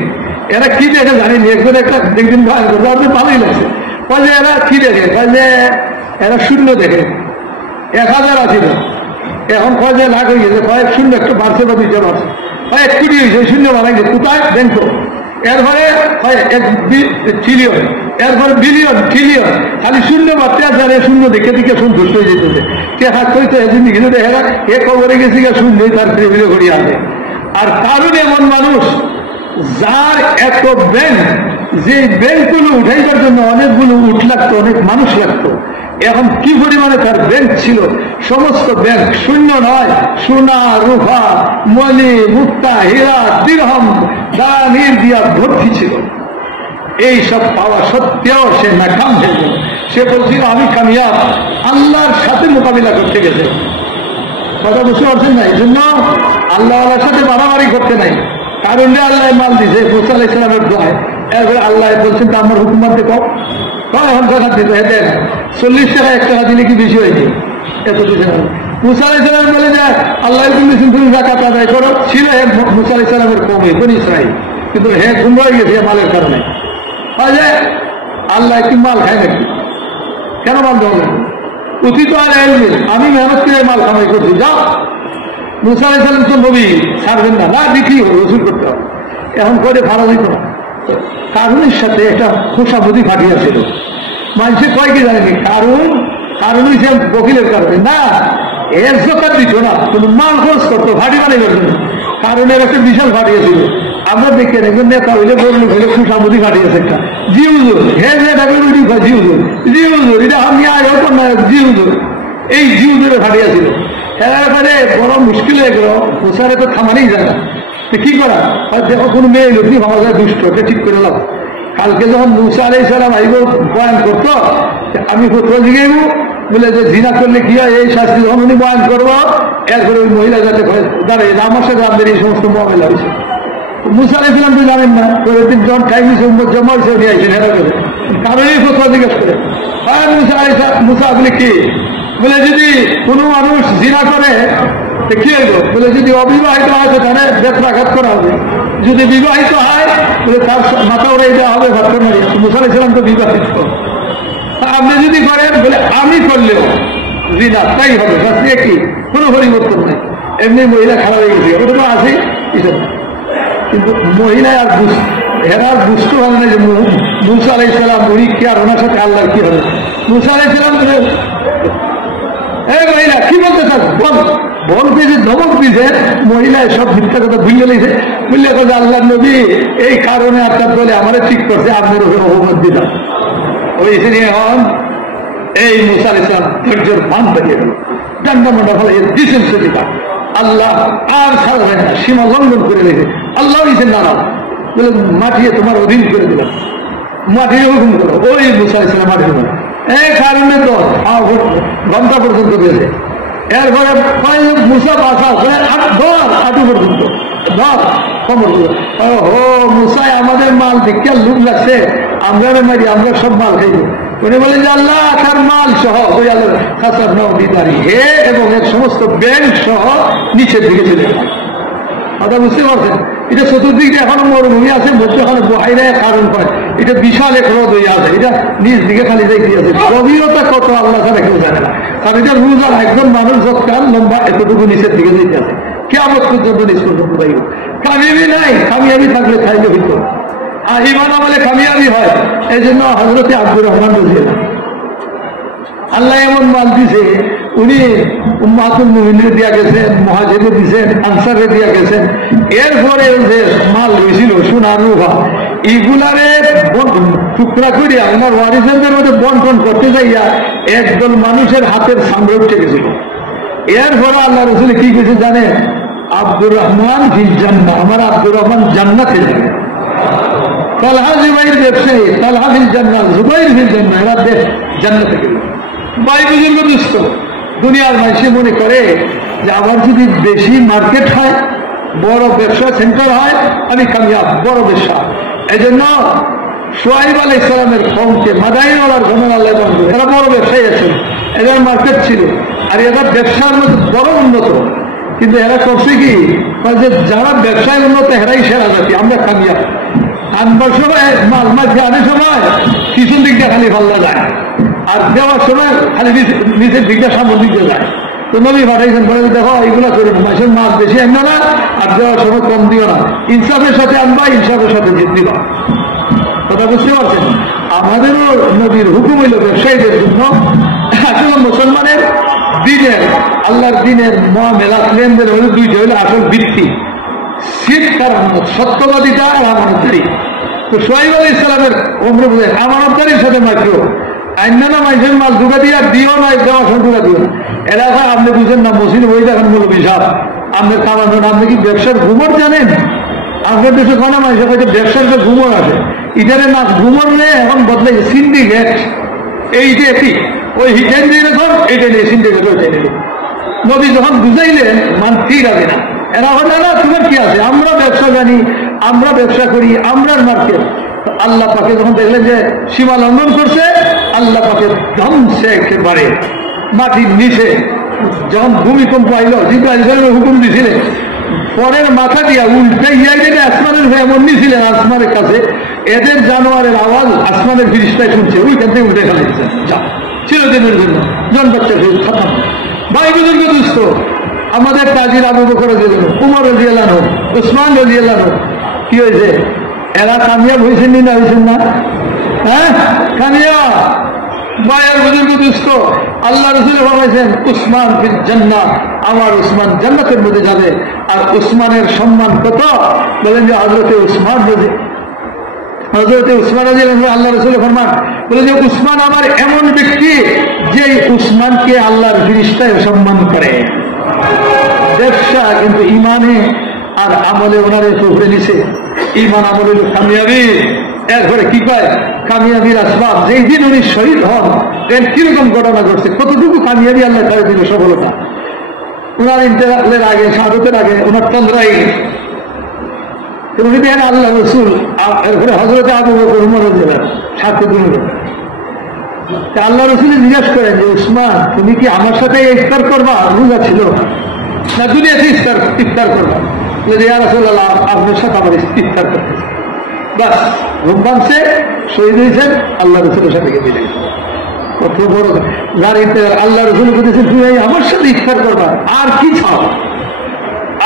এরা কি দেখে জানিনি। একজন একটা দেখদিন ভালোই লাগছে, যে এরা কি দেখে, যে এরা শূন্য দেখে। 1000 আছিল, এখন কয় যে লাখ হয়ে গেছে, কয়েক শূন্য একটু বাড়ছে বা 2 বাড়ছে, হয় 1 কোটি হয়েছে, শূন্য বানাইছে কোথায়? ব্যাংক। এরপরে হয় 1 ট্রিলিয়ন, এরপরে বিলিয়ন, ট্রিলিয়ন, খালি শূন্য বাড়তে আর যারা শূন্য দেখে দিকে সন্তুষ্ট হয়ে যেতেছে। কে হাত করতে এদিন কিন্তু দেখা যায় এ খবরে গেছি গা শূন্যই তার টেবিলে ঘুরিয়ে আসে। আর কারণ এমন মানুষ যার এত ব্যাংক, যে ব্যাংকগুলো উঠাইবার জন্য অনেকগুলো উঠ লাগতো, অনেক মানুষ লাগতো। এখন কি পরিমাণে তার ব্যাংক ছিল, সমস্ত ব্যাংক শূন্য নয়, সোনা রূপা মণি মুক্তা হীরা দিরহাম দানির দিয়া ভর্তি ছিল। এই সব পাওয়া সত্ত্বেও সে নাকাম হয়ে গেল। সে বলছিল আমি কামিয়াব, আল্লাহর সাথে মোকাবিলা করতে গেছে। কথা বুঝতে পারছেন না? এই জন্য আল্লাহর সাথে বাড়াবাড়ি করতে নাই। কারণ আল্লাহ মাল দিছে মুসা আলাইহিস সালামের দোয়ায়। এরপরে আল্লাহ বলছেন আমার হুকুম মানতে কম এখন টাকা দিতে দেন 40 টাকা 1 টাকা দিলে কি বেশি হয়েছে? এত দিতে মুসা আলাইহিস সালাম বলে যে আল্লাহ তুমি যাকাত আদায় করো। ছিল মুসা আলাইহিস সালামের কওমে বনি ইসরাঈল, কিন্তু হ্যাঁ গুমরা হয়ে গেছে মালের কারণে। আল্লাহ কি মাল খায় নাকি? কেন মাল দেওয়া যাবে? উচিত আর আমি মেহনত করে মাল কামাই করছি, যাও। মুসা আলাইহিস সালাম তো নবী, ছাড়বেন না, না বিক্রি হবে, রসুল করতে হবে। এখন করে ভালো হইত না। কারণের সাথে একটা খোসাবুদ্ধি ফাটিয়েছিল। মানুষে কয় কি জানেনি কারণ হচ্ছে বকিলের কারণে না, এর জোকার দিত না, তুমি মাল খরচ করতো ফাটি বানাইবার জন্য। কারণের একটা বিশাল ফাটিয়েছিল। আমরা দেখে একজন নেতা হইলে বললো হইলে খোসাবুদ্ধি ফাটিয়েছে একটা জি হুজুর, হ্যাঁ জি হুজুর এটা আমি আর হতাম না, জি হুজুর এই জি হুজুরে ফাটিয়েছিল। এবারে বড় মুশকিল হয়ে গেল, প্রচারে তো থামানেই যায় না, কি করা? দেখো কোনো মেয়ে লোকই ভাবা যায় দুষ্ট, এটা ঠিক করে লাভ। কালকে যখন মুসা আলাইহিস সালাম আইব বয়ান করতো, আমি কোথাও দিকে বলে যে জিনা করলে কি হয় এই শাস্তি, যখন উনি বয়ান করবো এরপরে ওই মহিলা যাতে দাঁড়ায় আমার সাথে আমাদের এই সমস্ত মহিলা হয়েছে। মুসা আলাইহিস সালাম তো জানেন না, প্রতিদিন যখন খাইছে জমা হয়েছে উনি আইসেন হেরা করে, কারণ এই কোথাও জিজ্ঞেস করে মুসা বলে কি বলে যদি কোনো মানুষ জিনা করে কি হইব? বলে যদি অবিবাহিত হয় তো তাহলে বেত্রাঘাত করা হবে, যদি বিবাহিত হয় বলে তার মাথা উড়াই দেওয়া হবে। ভাবতে পারি মুসা আলাইহিস সালাম তো বিবাহিত, আপনি যদি করেন বলে আমি করলেও জিনা তাই হবে, কি কোনো পরিবর্তন নেই। এমনি মহিলা খারাপ হয়ে গেছে, ওটা তো আছে। কিন্তু মহিলা আর এরা বুঝতে পারে না যে মুসা আলাইহিস সালাম উনি কি আর ওনার সাথে আল্লাহর কি হবে। মুসা আলাইহিস সালাম মহিলা কি বলতে চান বলতে যে ধমক দিছে, মহিলা সব মিথ্যা কথা ভুলে লেগেছে, বুঝলে কথা আল্লাহ নবী এই কারণে আপনার বলে আমাদের ঠিক করছে, আপনার উপরে অবমত দিলাম। ওই এখন এই মুসা আলাইহিস সালাম ধৈর্যের বাঁধ বেরিয়ে গেল, ডান্ডা মান্ডা ফলে দিচ্ছেন সেদিকা আল্লাহ আর ছাড়া হয় না, সীমা লঙ্ঘন করে রেখে আল্লাহ দিচ্ছেন নারাজ, বলে মাটিয়ে তোমার অধীন করে দিলাম, মাটিয়ে হুকুম করো। ওই মুসা আলাইহিস সালাম মাটিয়ে বলে এই কারণে তো ঘন্টা পর্যন্ত গেছে। এরপরে মুসা বাসা হাঁটু পর্যন্ত মুসাই আমাদের মাল দেখতে লুক লাগছে, আমরা মারি আমরা সব মাল খাইব। উনি বলে যে আল্লাহ তার মাল সহ ওই আল্লাহ খাসার নদী হে এবং এর সমস্ত ব্যাংক সহ নিচের দিকে চলে গেল। কথা বুঝতে পারছেন? এটা চতুর্দিকে এখনো মরুভূমি আছে, মধ্যখানে বহাইরা কারণ হয়, এটা বিশাল এক রোদ হয়ে আছে, এটা নিজ দিকে খালি দেখতে আছে। গভীরতা কত আল্লাহ ছাড়া কেউ জানে না, কারণ এটা রোজ আর একজন মানুষ যতক্ষণ লম্বা এতটুকু নিচের দিকে যেতে আছে, কিয়ামত পর্যন্ত নিচ পর্যন্ত যাইব। কামিয়াবি নাই, কামিয়াবি থাকলে খাইলে হইত, আর ইমান আমলে কামিয়াবি হয়। এই জন্য হযরতে আব্দুর রহমান বলছেন আল্লাহ এমন মাল দিছে, উনি উম্মাতুল মুমিনিনে দিয়া গেছেন, মুহাজিরে দিয়েছেন, আনসারে দিয়া গেছেন। এরপরে যে মাল হয়েছিল সোনা রূপা, এইগুলারে টুকরা করিয়া আমার ওয়ারিসদের মধ্যে বন্টন করতে যাইয়া একদল মানুষের হাতের সামনে উঠে গেছিল। এরপরে আল্লাহ রাসূল কি কিছু জানে, আব্দুর রহমান ফিল জান্নাহ, আমার আব্দুর রহমান জান্নাতে যাবে। তালহা জুবাইর ব্যবসায়ী, তালহা ফিল জান্নাহ, জুবাইর ফিল জান্নাহ, এরা জান্নাতে গেল। ভাই বুজুর্গ দুস্থ দুনিয়ার মানুষে মনে করে যে আমার যদি বেশি মার্কেট হয়, বড় ব্যবসা সেন্টার হয়, আমি কামিয়াব, বড় ব্যবসা। এই জন্য সোহাইব আলাইহিস সালামের কওমকে মাদাইনওয়ালার ঘরের আল্লাহ বান্ধব, এরা বড় ব্যবসায়ী আছেন, এদের মার্কেট ছিল, আর এরা ব্যবসার মধ্যে বড় উন্নত। কিন্তু এরা করছে কি, যে যারা ব্যবসায় উন্নত এরাই সেরা জাতি, আমরা কামিয়াব। আনবার সময় মাল মাঝে আনার সময় পিছন দিক দিয়ে খালি ভাল্লা যায়, আর দেওয়ার সময় খালি নিচের দিকটা সামনের দিকে যায়। তো নবী পাঠাইছেন, বলে দেখো এইগুলা করে মাসের মাছ বেশি আনবে না, আর দেওয়ার সময় কম দিও না, ইনসাফের সাথে আনবা, ইনসাফের সাথে দিবা। কথা বুঝতে পারছেন? আমাদেরও নবীর হুকুম হইল ব্যবসায়ীদের জন্য আসলে মুসলমানের দিনের, আল্লাহর দিনের মেলাদ লেনদেন হইল দুইটা, হইল আসল ভিত্তি, সিদ্ক আর আমানত, সত্যবাদিতা আর আমানতদারি। তো সোহাইব আলাইহিস সালামের আমানতদারির সাথে মাত্র আইনানা মাইসের মাল ঢুকা দিয়ে দিও না, দেওয়া সব ঢুকা দিও না। এলাকা আপনি বুঝেন না, মসিদ ওই দেখেন বলো বিশাল আপনার কামানো, আপনি কি ব্যবসার ঘুমর জানেন? আপনার দেশে কোনো মাইসে হয়তো ব্যবসার যে ঘুমর আছে, ইটারে না ঘুমরলে এখন বদলাইছে সিন্ডিকেট। এই যে কি ওই হিটেন দিয়ে রেখো, এটা নিয়ে সিন্ডিকেট ওইটাই নিল। নবী যখন বুঝাইলেন মান ঠিক আছে না, এরা হলে না তোমার কি আছে, আমরা ব্যবসা জানি, আমরা ব্যবসা করি, আমরা মার্কেট। আল্লাহ পাকে যখন দেখলেন যে সীমা লঙ্ঘন করছে, আল্লাহ পাকে ধ্বংসে একেবারে মাটির নিচে যখন ভূমিকম্প আইল, জিব্রাইল হুকুম দিছিলেন পরের মাথা দিয়া উল্টে ইয়াইটা আসমানের হয়ে এমন নিয়েছিলেন আসমানের কাছে, এদের জানোয়ারের আওয়াজ আসমানের ফিরিস্তায় শুনছে, ওইখান থেকে উল্টে ফেলে দিচ্ছে চিরদিনের জন্য জন বাচ্চা খতম। ভাই বুজুর্গ দুস্থ, আমাদের কাজীর আবু বকর রাদিয়াল্লাহু আনহু, উমর রাদিয়াল্লাহু আনহু, উসমান রাদিয়াল্লাহু আনহু, কি হয়েছে? এরা কামিয়াব হয়েছেন না হয়েছেন না? হ্যাঁ কামিয়াব। ভাইয়ের বুজুর্গ দুস্থ, আল্লাহ রাসূল বলেছেন উসমান ফিল জান্নাহ, আমার উসমান জান্নাতের মধ্যে যাবে। আর উসমানের সম্মান কত বলেন যে হযরতে উসমান রাদিয়াল্লাহু আনহু, আল্লাহ রাসূল ফরমান বলে যে উসমান আমার এমন ব্যক্তি যে উসমানকে আল্লাহর ফেরেশতায় সম্মান করে। ব্যবসা কিন্তু ইমানে আর আমলে ওনারে উপরে নিছে। ইমান আমলে কামিয়াবি, এরপরে কি কয় কামিয়াবির আসবাব। যেই দিন উনি শহীদ হন কিরকম ঘটনা ঘটছে, কতটুকু কামিয়াবি আল্লাহ করে দিল, সফলতা। ওনার ইন্তেকালের আগে, শাহাদাতের আগে ওনার চন্দ্রাই উনি দেখেন আল্লাহ রসুল, এরপরে হযরতে আবু বকর উমর রাদিয়াল্লাহু আনহু সাথে দিন। আল্লাহ রসুল জিজ্ঞেস করেন যে উসমান তুমি কি আমার সাথে ইফতার করবা? রোজা ছিল না, দুনিয়াতে ইফতার করবা? ইয়া রাসূলুল্লাহ আপনার সাথে আমার ইফতার করতে। বাস ঘুম ভাঙছে, শহীদ হয়েছেন, আল্লাহ রসুলের সাথে গিয়ে মিলে কত বড় যার ইফতার। আল্লাহ রসুল বলেছেন তুমি আমার সাথে ইফতার করবা, আর কি ছাও?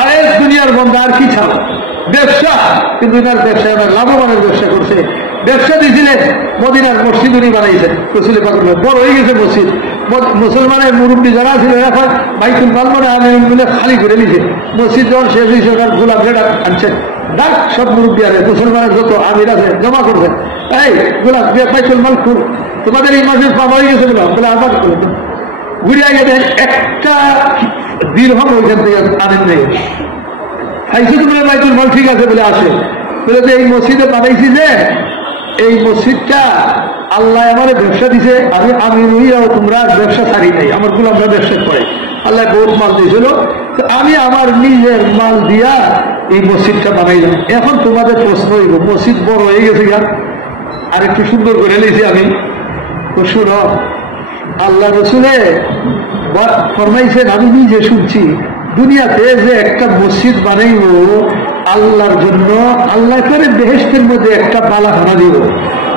আরে দুনিয়ার বন্ধ, আর কি ছাও? ব্যবসা, কিন্তু এনার ব্যবসা আমার লাভবানের ব্যবসা করছে। ব্যবসা দিয়েছিলেন, মদিনার মসজিদ উনি বানাইছেন, রসুল পাক বড় হয়ে গেছে মসজিদ। মুসলমানের মুরব্বী যারা ছিল এখন বাইতুল মাল মানে আমি মিলে খালি করে নিছে। মসজিদ যখন শেষ হয়েছে ওনার গোলাপ যেটা আনছেন, ডাক সব মুরব্বী আরে মুসলমানের যত আমির আছে জমা করছেন, এই গোলাপ বাইতুল মাল তোমাদের এই মাসের পাওয়া হয়ে গেছে বলে আবার করে ঘুরে গেলেন। একটা দীর্ঘম ওইখান থেকে আনেন নেই, খাইছে তো বলে বাইতুল মাল ঠিক আছে বলে আসে, বলে যে এই মসজিদে বানাইছি যে এই মসজিদটা আল্লাহ আমার ব্যবসা দিছে, আমি নইয়াও তোমরা ব্যবসা ছাড়ি নাই, আমার গুলো আমরা ব্যবসা করে আল্লাহ বহুত মাল দিয়েছিল, তো আমি আমার নিজের মাল দিয়া এই মসজিদটা বানাইলাম। এখন তোমাদের প্রশ্ন হইব মসজিদ বড় হয়ে গেছে আর আরেকটু সুন্দর করে নিয়েছি আমি। তো শুনো, আল্লাহ রসুলে ফরমাইছেন, আমি নিজে শুনছি দুনিয়াতে যে একটা মসজিদ বানাইব আল্লাহর জন্য, আল্লাহ করে বেহেশতের মধ্যে একটা বালাখানা দিব।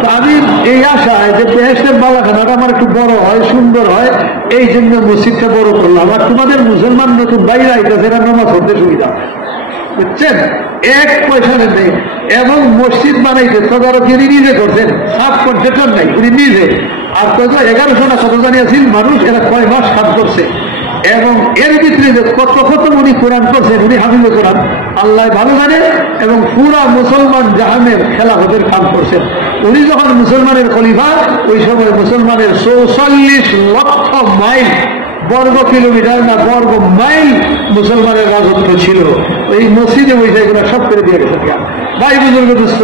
তো আমি এই আশায় যে বেহেশতের বালাখানাটা আমার একটু বড় হয়, সুন্দর হয়, এই জন্য মসজিদটা বড় করলাম। আর তোমাদের মুসলমান নতুন বাইরে আইতেছে, এরা নামাজ পড়তে সুবিধা, বুঝছেন? এক পয়সা নেই। এবং মসজিদ বানাইতে তদারকি নিজে করছেন, সাব কন্ট্রাক্টর নাই, উনি নিজে। আর কত 1100 না কত জানিয়েছিল মানুষ, এরা কয় মাস কাজ করছে। এবং এর ভিতরে যে কত কত উনি কোরআন করছেন, উনি হাফিজে কোরআন আল্লাহ ভালো জানে। এবং পুরা মুসলমান জাহানের খেলাফতের কাম করছেন। উনি যখন মুসলমানের খলিফা, ওই সময় মুসলমানের 44 লক্ষ মাইল বর্গ কিলোমিটার না বর্গ মাইল মুসলমানের রাজত্ব ছিল। এই মসজিদে ওই জায়গাগুলো সব করে দিয়ে গেছে। ভাই বুজুর্গ দুস্থ,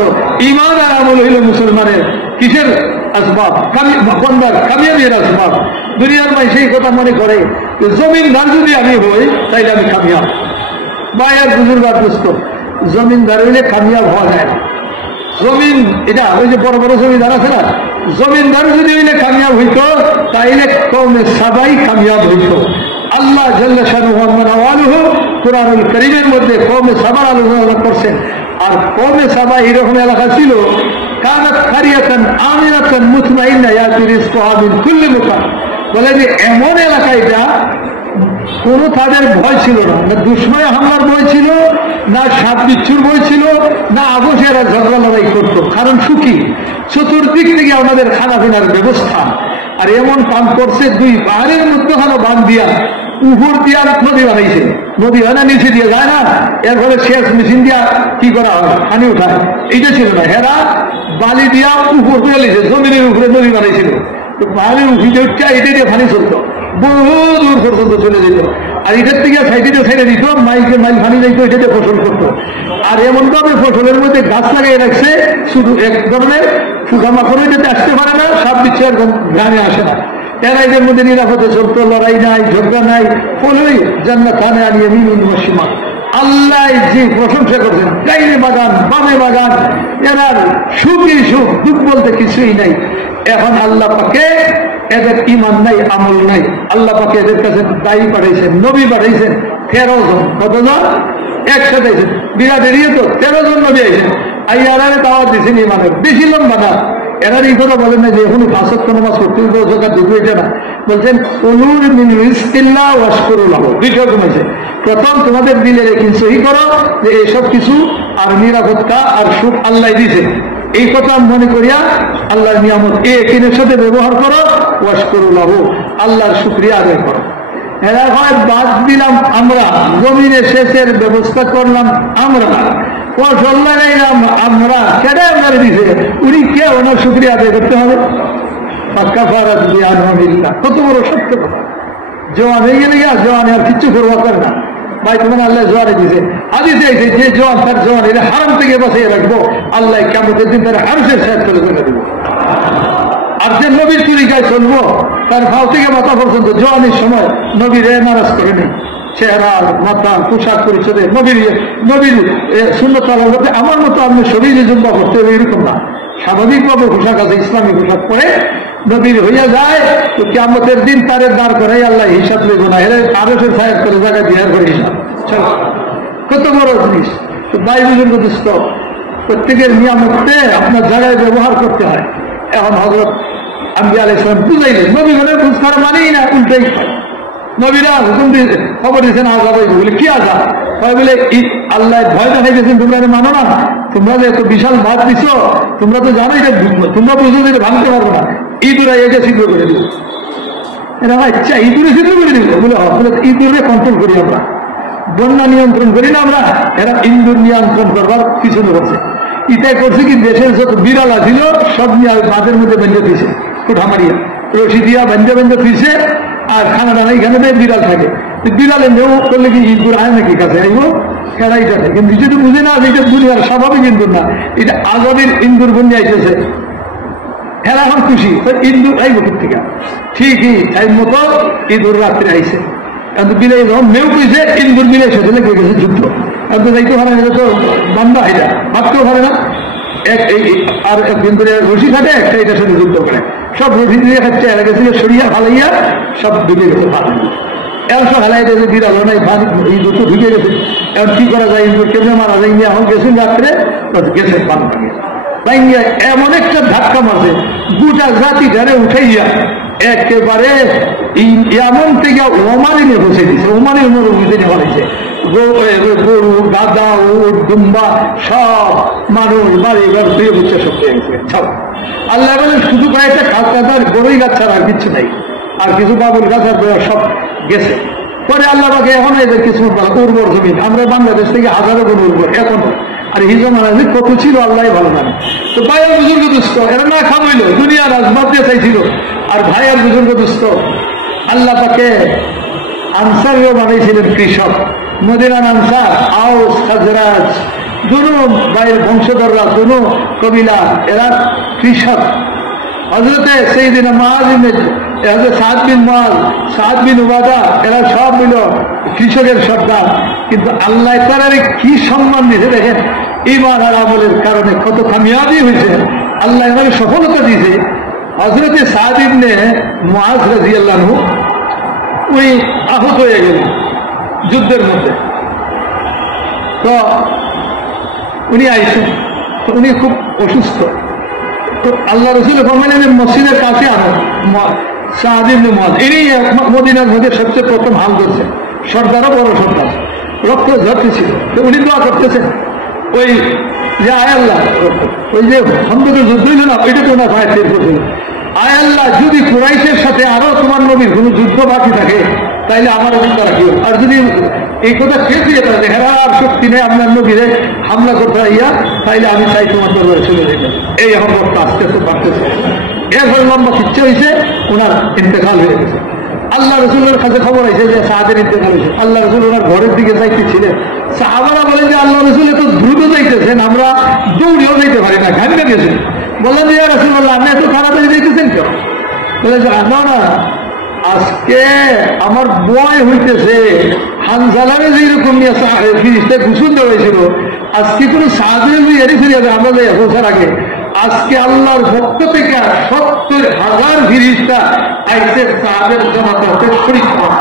ইমান আর আমল হইল মুসলমানের কিসের আসবাব? বন্দার কামিয়াবির আসবাব। দুনিয়ার ভাই সেই কথা মনে করে জমিনদার যদি আমি হই তাইলে আমি কামিয়াব। ভাই আর বুজুর্গ দুস্থ, জমিনদার হইলে কামিয়াব হওয়া যায় না। জমিন এটা ওই যে বড় বড় জমিদার আছে না, জমিনদার যদি হইলে কামিয়াব হইত তাইলে কওমে সাবাই কামিয়াব হইত। আল্লাহ জাল্লা শানুহু কুরআনুল কারীমের মধ্যে কওমে সাবার আলোচনা করছেন। আর কওমে সাবা এরকম এলাকা ছিল, কানাত কারিয়াতান আমিনাতান মুতমাইন্না ইয়াতি রিজকুহা মিন কুল্লি মাকান, বলে যে এমন এলাকা এটা কোনো তাদের ভয় ছিল না, না দুশ্মনে হামলার ভয় ছিল, না সাপ বিচ্ছুর ভয় ছিল, না আবশেরা ঝগড়া লড়াই করতো, কারণ সুখী। চতুর্দিক থেকে আমাদের খানা পিনার ব্যবস্থা। আর এমন কাম করছে, দুই পাহাড়ের মধ্যখানে বাঁধ দিয়া উপর দিয়া নদী বানাইছে। নদী হয় না, নিচে দিয়ে যায় না, এর ফলে শেষ মেশিন দিয়া কি করা হয়, পানি উঠায়। এইটা ছিল না, হেরা বালি দিয়া উপর দিয়ে লিছে, জমিনের উপরে নদী বানাইছিল। তো পাহাড়ের উঠে উঠছে, এটা দিয়ে পানি চলতো। বহু দূর পর্যন্ত চলে যেত। আর এটার থেকে সাইডে ছেড়ে দিত, মাইকে মাইল ফানি যাইতো, এটাতে ফসল করতো। আর এমন ভাবে ফসলের মধ্যে গাছ লাগাই রাখছে, শুধু এক ধরনের পোকামাকড় এটাতে আসতে পারে না, সাপ দিচ্ছে আর গ্রামে আসে না। এরা এদের মধ্যে নিরাপদে চলতো, লড়াই নাই, ঝগড়া নাই, ফলই জান্নাত থানে আনিয়ে মিমিন মসিমা। আল্লাহ যে প্রশংসা করছেন, ডাইনে বাগান বামে বাগান, এরার সুখই সুখ, দুঃখ বলতে কিছুই নাই। এখন আল্লাহ পাকে এদের ইমান নাই, আমল নাই। আল্লাহ পাকে এদের কাছে দায়ী পাঠাইছেন, নবী পাঠাইছেন 13 জন। কতজন? একসাথে আইছেন, বিরাট এরিয়ে তো 13 জন নবী আইছেন। আইয়ারে দাওয়াত দিয়েছেন ইমানের। বেশি লম্বা না, এনার এই কথা বলেন না যে এখন 5 ওয়াক্ত নামাজ পড়তে হবে, দুটো এটা না। বলছেন কুলুন মিন রিজকিল্লাহ ওয়াশকুরুল্লাহ। বিষয় কমেছে, প্রথম তোমাদের দিলে রেখে সহি করো যে এইসব কিছু আর নিরাপত্তা আর সুখ আল্লাহ দিয়েছে, এই কথা মনে করিয়া আল্লাহর নিয়ামত একিনের সাথে ব্যবহার করো, ওয়াশকুরুল্লাহ, আল্লাহর শুকরিয়া আদায় করো। এরা হয় বাদ দিলাম আমরা, জমিনে সেচের ব্যবস্থা করলাম আমরা, ফসল লাগাইলাম আমরা, কেটে আমরা দিছে, উনি কে? ওনার শুকরিয়া আদায় করতে হবে। কত বড় সত্য কথা। জোয়ান হয়ে গেলে জোয়ানে আর কিচ্ছু করবো করে না ভাই, তোমার আল্লাহ জোয়ানে দিছে। আদি চাইছে যে জোয়ান তার জোয়ান এটা হারাম থেকে বাঁচিয়ে রাখবো, আল্লাহ কিয়ামতের দিন তার হারসের সাহায্য করে দেবো। আর যে নবীর তরিকায় চলবো, তার ভাও থেকে মাথা পর্যন্ত জোয়ানের সময় নবীর নারাজ করেনি। চেহারা, মাথা, পোশাক পরিচ্ছদে নবীর সুন্নত পালন করতে আমার মতো আপনি শরীরে জুম্বা করতে হবে এরকম না। স্বাভাবিকভাবে পোশাক আছে, ইসলামী পোশাক পরে নবীর হইয়া যায়, তো কিয়ামতের দিন তারে দাঁড় করাই আল্লাহ হিসাব নেব না। এর আরশের ছায়া করে জায়গায় দিয়ার করে হিসাব। কত বড় জিনিস। তো ভাই বুজুর্গ দোস্ত, প্রত্যেকের নিয়ামতে আপনার জায়গায় ব্যবহার করতে হয়। এখন হযরত আম্বিয়া আলাইহিস সালাম বুঝাইলেন, নবীগণের বুঝ করা মানেই না, উল্টাই নবীরা হুকুম দিয়েছে, খবর দিয়েছেন আযাব হইবে বলে। কি আযাব? বলে আল্লাহ ভয় দেখাই দিয়েছেন, তোমরা মানো না, তোমরা যে এত বিশাল ভাত দিছ, তোমরা তো জানো এটা তোমরা বুঝো যে ভাঙতে পারবো না, ইঁদুরা এটা ছিদ্র করে দিব। এরা ইচ্ছা ইঁদুরে ছিদ্র করে দিব বলে, ইঁদুরে কন্ট্রোল করি আমরা, বন্যা নিয়ন্ত্রণ করি না আমরা, এরা ইঁদুর নিয়ন্ত্রণ করবার পিছনে করছে। এটাই করছে কি, দেশের যত বিড়াল আছিল সব নিয়ে বাঁধের মধ্যে বেঁধে দিয়েছে, কোঠা মারিয়া রশি দিয়া বেঁধে বেঁধে দিয়েছে। আর খানা দানা এখানে বিড়াল থাকে, বিড়ালে নেও করলে কি ইঁদুর আয় নাকি কাছে আইব, খেলাইটা থাকে। কিন্তু নিজে তো বুঝে না যে এটা দুনিয়ার স্বাভাবিক ইঁদুর না, এটা আজাদের ইঁদুর বন্যা আইতেছে। এরা এখন খুশি, ইঁদুর আইব থেকে ঠিকই টাইম মতো ইঁদুর রাত্রে আইসে। কিন্তু বিলে যখন মেউ কইছে, ইঁদুর বিলে সাথে লেগে গেছে যুদ্ধ। কিন্তু যাইতে পারে না, তো বান্ধা এটা ভাবতেও পারে না। আর ইঁদুরের রশি খাটে, একটা এটার সাথে যুদ্ধ করে, সব রশি দিয়ে খাচ্ছে, এরা গেছে সরিয়া ফালাইয়া সব ডুবে গেছে। এরা সব হালাই দিয়েছে, বিড়াল নাই, ইঁদুর তো ঢুকে গেছে। এখন কি করা যায়, ইঁদুর কেমনে মারা যায়? এখন গেছেন রাত্রে, গেছে পান ভাঙিয়া এমন একটা ধাক্কা মারছে, গোটা জাতি ধারে উঠাইয়া একেবারে এমন থেকে ওমানে বসে দিচ্ছে, ওমানে মরুভূমিতে বানাইছে। গরু, গাদা, উট, দুম্বা সব মানুষ বাড়ি ঘর ধুয়ে বুঝছে সব সব। আল্লাহ বলে শুধু কয়েকটা খাস গাছ, বড়ই গাছ ছাড়া আর কিছু নাই, আর কিছু বাবুল গাছ আর সব গেছে। পরে আল্লাহ পাকে এখন এদের কিছু উর্বর জমিন, আমরা বাংলাদেশ থেকে হাজারো গুণ উর্বর এখন। আর হিজা মারাজি কত ছিল আল্লাহ ভালো জানে। তো ভাই আর বুজুর্গ দুস্থ, এরা না খাওয়াইল, দুনিয়া রাজবাদ দিয়ে চাইছিল। আর ভাই আর বুজুর্গ দুস্থ, আল্লাহ পাকে আনসারিও বানাইছিলেন কৃষক। মদিনার আনসার, আউস, খাজরাজ, দুনো ভাইয়ের বংশধররা, দুনো কবিলা, এরা কৃষক। হযরতে সাইয়েদিনা মুআয হযরত সাদ বিন মুআয, সাদ বিন উবাদা, এরা সব মিল কৃষকের সর্দার। কিন্তু আল্লাহ তাআলা কি সম্মান দিয়েছে দেখেন, ঈমান আর আমলের কারণে কত কামিয়াবি হয়েছে, আল্লাহ এভাবে সফলতা দিয়েছে। হযরতে সাদ ইবনে মুআয রাদিয়াল্লাহু আনহু উনি আহত হয়ে গেলেন যুদ্ধের মধ্যে। তো উনি আইসেন, তো উনি খুব অসুস্থ। তো আল্লাহ রাসূল ফরমাইলেন মসজিদের কাছে আনো সাদ ইবনে মুআয। ইনি মদিনার মধ্যে সবচেয়ে প্রথম হাল ধরছেন, সর্দারও বড় সর্দার, রক্ত ঝরতেছিল। তো উনি দোয়া করতেছেন, ওই যে আয় আল্লাহ, ওই যে খন্দকের যুদ্ধ হইল না, ওইটা তোমার ভাই শেষ করছিল। আয় আল্লাহ, যদি কুরাইশের সাথে আরো তোমার নবীর কোন যুদ্ধ বাকি থাকে তাইলে আমার চিন্তা রাখিও। আর যদি এই কথা শেষ হয়ে যায়, দেখা আর শক্তি নেই আপনার নবীরে হামলা করতে ইয়া, তাইলে আমি চাই তোমার দরবারে চলে যেতে। এই এখন রক্ত আস্তে আস্তে বাড়তেছে। এরপরে লম্বা ইচ্ছে হয়েছে, ওনার ইন্তেকাল হয়ে গেছে। আল্লাহ রসুলের কাছে খবর আছে যে সাহাদের ইন্তেকাল হয়েছে। আল্লাহ রসুল ওনার ঘরের দিকে যাইতেছিলেন, সাহাবারা বলেন যে আল্লাহ রসুল এত দ্রুত যাইতেছেন, আমরা দৌড়েও যাইতে পারি না, ঘামিয়ে গেছেন। বললেন যে রাসূলুল্লাহ আপনি এত তাড়াতাড়ি যাইতেছেন কেন? বলে যে না, আজকে আমার ভয় হইতেছে, হানজালারে যেরকম নিয়ে ফিরিস্তায় গুসুল দেওয়া হয়েছিল, আজকে কোনো সাহায্য এড়ে ফিরে যাবে আমরা যাই পৌঁছার আগে। আজকে আল্লাহর পক্ষ থেকে 70,000 ফিরিস্তা আইসে সাহাবের জমাতে শরীক করা।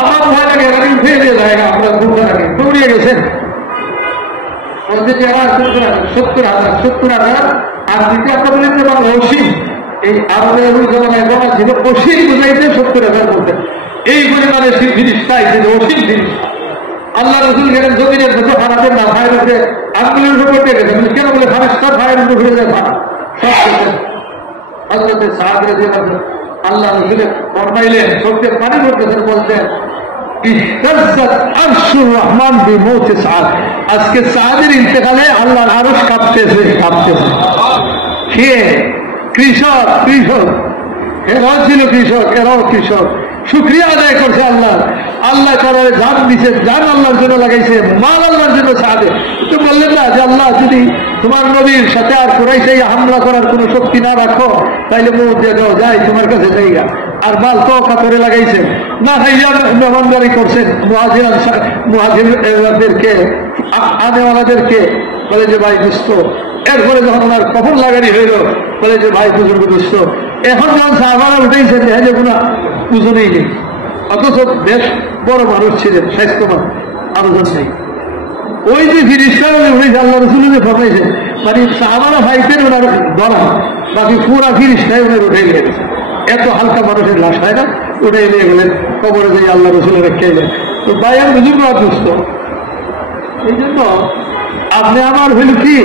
আমার ভয় লাগে, এরা উঠে দিয়ে যায়, আপনার ঘুরবার আগে দৌড়িয়ে গেছেন। 70,000 আর দ্বিতীয় একটা বলেন যে অসীম, এই আরবের ওই জমানায় জমা ছিল অসীম বুঝাইতে 70,000 বলতে, এই পরিমাণে ফিরিস্তা আইসে অসীম ফিরিস্তা। আল্লাহ রসুল গেলেন জমিনের মধ্যে ফারাতের না ফায়ের মধ্যে আঙ্গুলের উপর পড়তে গেছেন, কেন বলে ফারেস্টার ফায়ের উপর ঘুরে যায় ফারা সব গেছেন। হযরতে সাদ রাদিয়াল্লাহু আনহু আল্লাহ রসুলের ফরমাইলেন, চোখের পানি পড়তেছেন, বলতেন ইহতাজ্জাত আরশুর রহমান বিমৌতি সাদ। আজকে সাদের ইন্তেকালে আল্লাহর আরশ কাঁপতেছে। কে? কৃষক। এরাও ছিল কৃষক, এরাও কৃষক। শুকরিয়া আদায় করছে আল্লাহ তারা জান দিছে, জান আল্লাহর জন্য লাগাইছে, মাল আল্লাহর জন্য সাহায্য। তো বললেন না যে আল্লাহ যদি তোমার নবীর সাথে আর কুরাইশে হামলা করার কোন শক্তি না রাখো, তাইলে মৌত দিয়ে দাও, যাই তোমার কাছে যাইগা। আর মাল তো কাতরে লাগাইছেন না, খাইয়া মেহমানদারি করছেন মুহাজিরদেরকে, আনেওয়ালাদেরকে। বলে যে ভাই দুস্থ। এরপরে যখন ওনার কখন লাগানি হইল, বলে যে ভাই বুজুর্গ দুস্থ। এখন যখন সাহাবারা উঠেছেন যে কোনো পুজোনেই নেই, অথচ বেশ বড় মানুষ ছিলেন, স্বাস্থ্যবান, আলোচন নেই। ওই যে ফিরিস্তারা উঠেছে আল্লাহ রসুলের যে ফরমাইছে, মানে সাহাবারা ভাইতেন ওনার ধরা, বাকি পুরা ফিরিস্তায় ওনার উঠে গেছে। এত হালকা মানুষের লাশ হয় না, উঠে নিয়ে গেলেন কবরে যাই আল্লাহ রসুলের রেখে গেলেন। তো ভাই আমি বুঝুন না দুস্থ। এই জন্য আপনি আমার হইল কি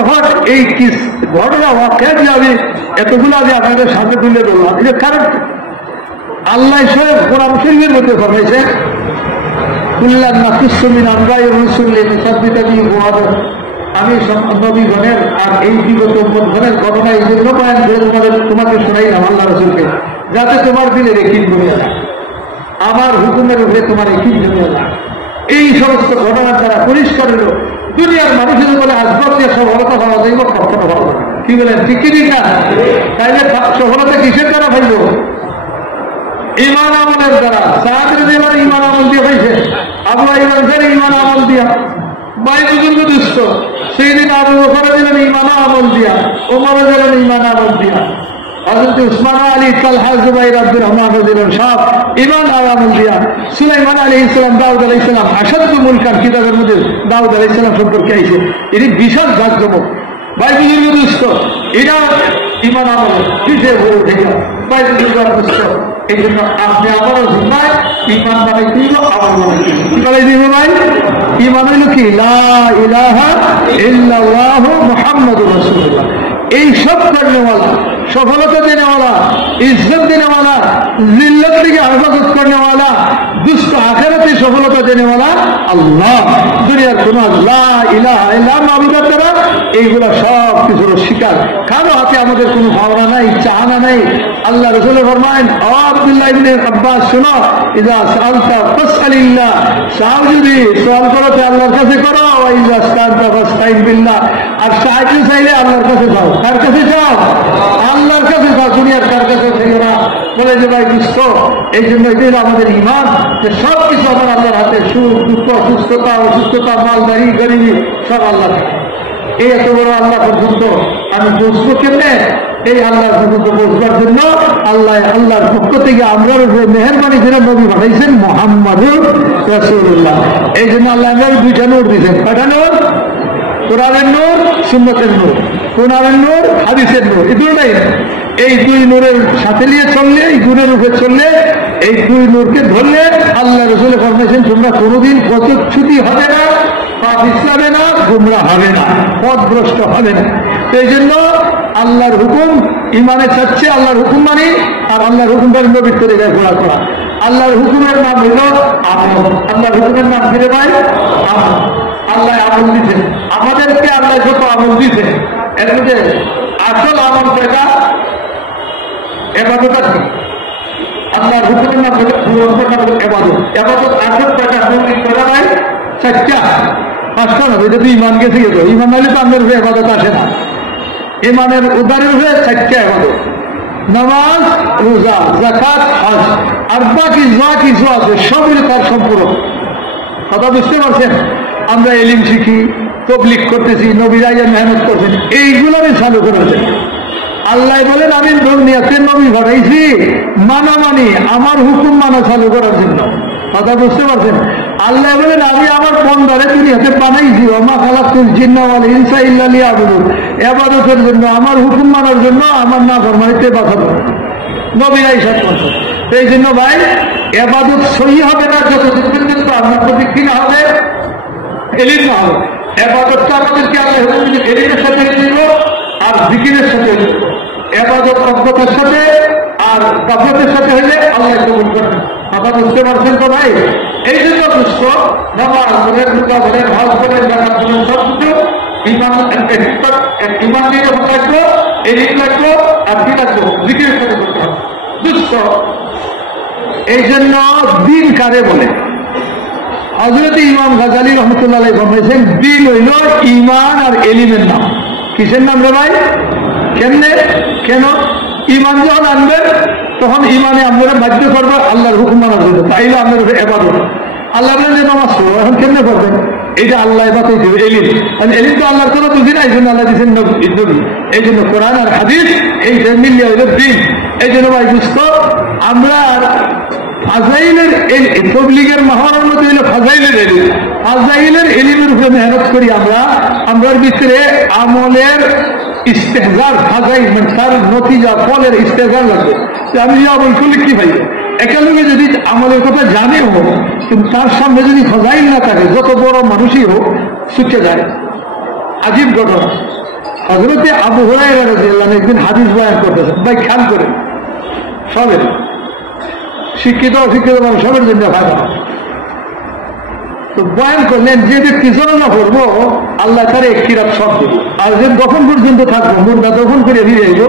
এখন এই ঘটনা ওয়াকিয়া যে আমি এতগুলো আমি আপনাদের সামনে তুলে ধরলাম, এর কারণ আল্লাহ স্বয়ং কোরআন শরীফের মধ্যে ফরমাইছে, আমি নবীগণের আর এই বিগত উম্মতগণের ঘটনা এই জন্য তোমাকে শোনাইলাম আল্লাহ রসুলকে, যাতে তোমার দিলে রেখিন জমে যায়, আমার হুকুমের উপরে তোমার রেখিন জমে যায়। এই সমস্ত ঘটনার দ্বারা পরিষ্কার হল দুনিয়ার মানুষের বলে আসবাব দিয়ে সফলতা পাওয়া যাইব, কখনো পাবো না। কি বলেন, ঠিক কি না? তাইলে সফলতা কিসের দ্বারা পাইব? ইমান আমলের দ্বারা। সাহাদের যেবার ইমান আমল দিয়ে পাইছে, আবু আইয়ুবের ইমান আমল দিয়া, ভাই বুজুর্গ দুষ্ট, সেই দিন আবু বকর দিলেন ইমান আমল দিয়া, ওমর দিলেন ইমান আমল দিয়া, হযরত উসমান আলী, তালহা, জুবাইর, আব্দুর রহমান দিলেন সব ইমান আমল দিয়া। সুলাইমান আলাইহিস সালাম, দাউদ আলাইহিস সালাম, আসাদুল মুলকান কিতাবের মধ্যে দাউদ আলাইহিস সালাম সম্পর্কে আইছে। এটি বিশাল জাঁকজমক। ভাই বুজুর্গ দুষ্ট, এটা ইমান আমল কিসে ভরে উঠে গেল? ভাই বুজুর্গ দুষ্ট। এই জন্য আপনি আমারও জিম্মায় ইমান বানাই দিব, আমল বানাই দিব। কি বানাই দিব ভাই? ইমান হইল কি? লা ইলাহা ইল্লাল্লাহু মুহাম্মাদুর রাসূলুল্লাহ। এই সব করনেওয়ালা, সফলতা দেনেওয়ালা, ইজ্জত দেনেওয়ালা, জিল্লত থেকে হেফাজত করনেওয়ালা, দুষ্ট আখিরাতে সফলতা দেনেওয়ালা আল্লাহ। দুনিয়ার কোন লা ইলাহা ইল্লাল্লাহ মাবুদের দ্বারা এইগুলা সব কিছুর স্বীকার। কারো হাতে আমাদের কোনো ভাবনা নাই, চাহানা নাই। আল্লাহ রাসূল ফরমায়েন, আব্দুল্লাহ ইবনে আব্বাস, শোনো, ইযা সাআলতা ফাসআলিল্লাহ, চাও যদি সওয়াল করো তো আল্লাহর কাছে করো, ওয়া ইযা ইসতাআনতা ফাসতাইন বিল্লাহ, আর সাহায্য চাইলে আল্লাহর কাছে যাও। কার কাছে যাও? আল্লাহর কাছে যাও, দুনিয়ার কার কাছে থেকে না। বলে যে ভাই দুষ্ট, এই জন্য এটাই আমাদের ইমান, যে সব কিছু আমার আল্লাহর হাতে, সুখ দুঃখ, সুস্থতা, অসুস্থতা, মালদারি, গরিবি সব আল্লাহ। এই এত বড় আল্লাহ পর্যন্ত আমি বুঝবো কেমনে? এই আল্লাহর পর্যন্ত বুঝবার জন্য আল্লাহর পক্ষ থেকে আমরা মেহরবানি করে নবী পাঠাইছেন মুহাম্মাদুর রাসূলুল্লাহ। এই জন্য আল্লাহ আমাদের দুইটা নূর দিয়েছেন। কয়টা নূর? কোরআনের নূর, সুন্নতের নূর। কোরআনের নূর, হাদিসের নূর, এই দুটোই। এই দুই নূরের সাথে নিয়ে চললে, এই গুণের উপরে চললে, এই দুই নূরকে ধরলে আল্লাহ রাসূল ফরমাইছেন তোমরা কোনোদিন পথচ্যুতি হবে না, পাপ ইসলামে না, গুমরা হবে না, পথভ্রষ্ট হবে না। এই জন্য আল্লাহর হুকুম ইমানে চাচ্ছে, আল্লাহর হুকুম মানি, আর আল্লাহর হুকুমটার নবীর তরিকায় ঘোরা করা। আল্লাহর হুকুমের নাম হইল আমল। আল্লাহর হুকুমের নাম ফিরে পাই আমল। আল্লাহ আমল দিচ্ছেন আমাদেরকে, আল্লাহ যত আমল দিচ্ছে এর মধ্যে আসল আমল কয়টা? এবাদত আছে আল্লাহর হুকুমের নাম হলে এবাদত। এবাদত আছে কয়টা? মৌলিক করা নাই চারটা, পাঁচটা না। এটা তো ইমান গেছে গেল, ইমান হলে তো আমাদের এবাদত আসে না। ইমানের উদাহরণ হয়ে চারটা এবাদত: নামাজ, রোজা, যাকাত, হজ। আর বাকি যা কিছু আছে সবই তার সম্পূরক। কথা বুঝতে পারছেন? আমরা এলিম শিখি, তবলিগ করতেছি, নবীরা মেহনত করছেন, এইগুলো আমি চালু করেছেন। আল্লাহ বলেন আমি দুনিয়াতে নবী ঘটাইছি মানামানি, আমার হুকুম মানা চালু করার জন্য। কথা বুঝতে পারছেন? আল্লাহ বলেন আমি আমার বন্দারে দুনিয়াতে বানাইছি ওমা খালাকুল জিন্না ওয়াল ইনসা ইল্লা লিয়াবুদুন, ইবাদতের জন্য, আমার হুকুম মানার জন্য, আমার নাফরমানিতে বাঁচাবো। নবীরা ইরশাদ করছেন। এই জন্য ভাই ইবাদত সহি হবে না যতদিন পর্যন্ত আপনার প্রতি কি না হবে, এলিম না হবে। ইবাদতটা আমাদেরকে আল্লাহ এলিমের সাথে দিব আর জিকিরের সাথে দিব। ইবাদত অজ্ঞতার সাথে আর গাফলতের সাথে হলে আল্লাহ কবুল করবেন। আপনারা বুঝতে পারছেন তো ভাই? এই জন্য দুষ্ট নামাজ বলেন, রোজা বলেন, হজ বলেন, যাকাত বলেন, সব কিছু ইমান নিয়ে যখন লাগবো, এলিম লাগবো আর কি লাগবো, জিকিরের সাথে করতে হবে। দুষ্ট এই জন্য দিন কারে বলে? হযরত ইমাম গাজালী রহমতুল্লাহ আলাইহি বলেছেন দিন হইল ইমান আর এলিমের নাম। কিসের নাম রে ভাই? কেমনে? কেন? ইমান যখন আনবেন তখন ইমানে আমরা বাধ্য করবো আল্লাহর হুকুম মানার জন্য, তাইলে আমাদের ইবাদত। আল্লাহ বলেন যে নামাজ পড়ো, এখন কেমনে করবেন? এই যে আল্লাহ ইবাদত এলিম, এলিম তো আল্লাহর কোনো বুঝি না, এই জন্য আল্লাহ দিয়েছেন নবী। এই জন্য কোরআন আর হাদিস এই যে মিলিয়ে হইল দিন। এই জন্য ভাই বুঝতো আমরা ফাজাইলের তবলিগের মহানের মধ্যে হইল ফাজাইলের এলিম। ফাজাইলের এলিমের উপরে মেহনত করি আমরা, আমরার ভিতরে আমলের ইস্তেহজার, ফাজাইল মানে তার নতিজা ফলের ইস্তেহজার লাগবে। আমি যে আমল করলে কি ভাই, একালগে যদি আমলের কথা জানে হোক কিন্তু তার সামনে যদি ফাজাইল না থাকে, যত বড় মানুষই হোক ছুটে যায়। আজীব ঘটনা, হযরতে আবু হুরায়রা রাদিয়াল্লাহু আনহু একদিন হাদিস বয়ান করতেছেন। ভাই খেয়াল করেন, সবের শিক্ষিত অশিক্ষিত মানুষ সবের জন্য ফায়দা। তো বয়ান করলেন যে ব্যক্তি জননা করবো আল্লাহ তার এক কিরাত সব দিব, আর যে দফন পর্যন্ত থাকবো মুর্দা দফন করে দিয়ে যাইব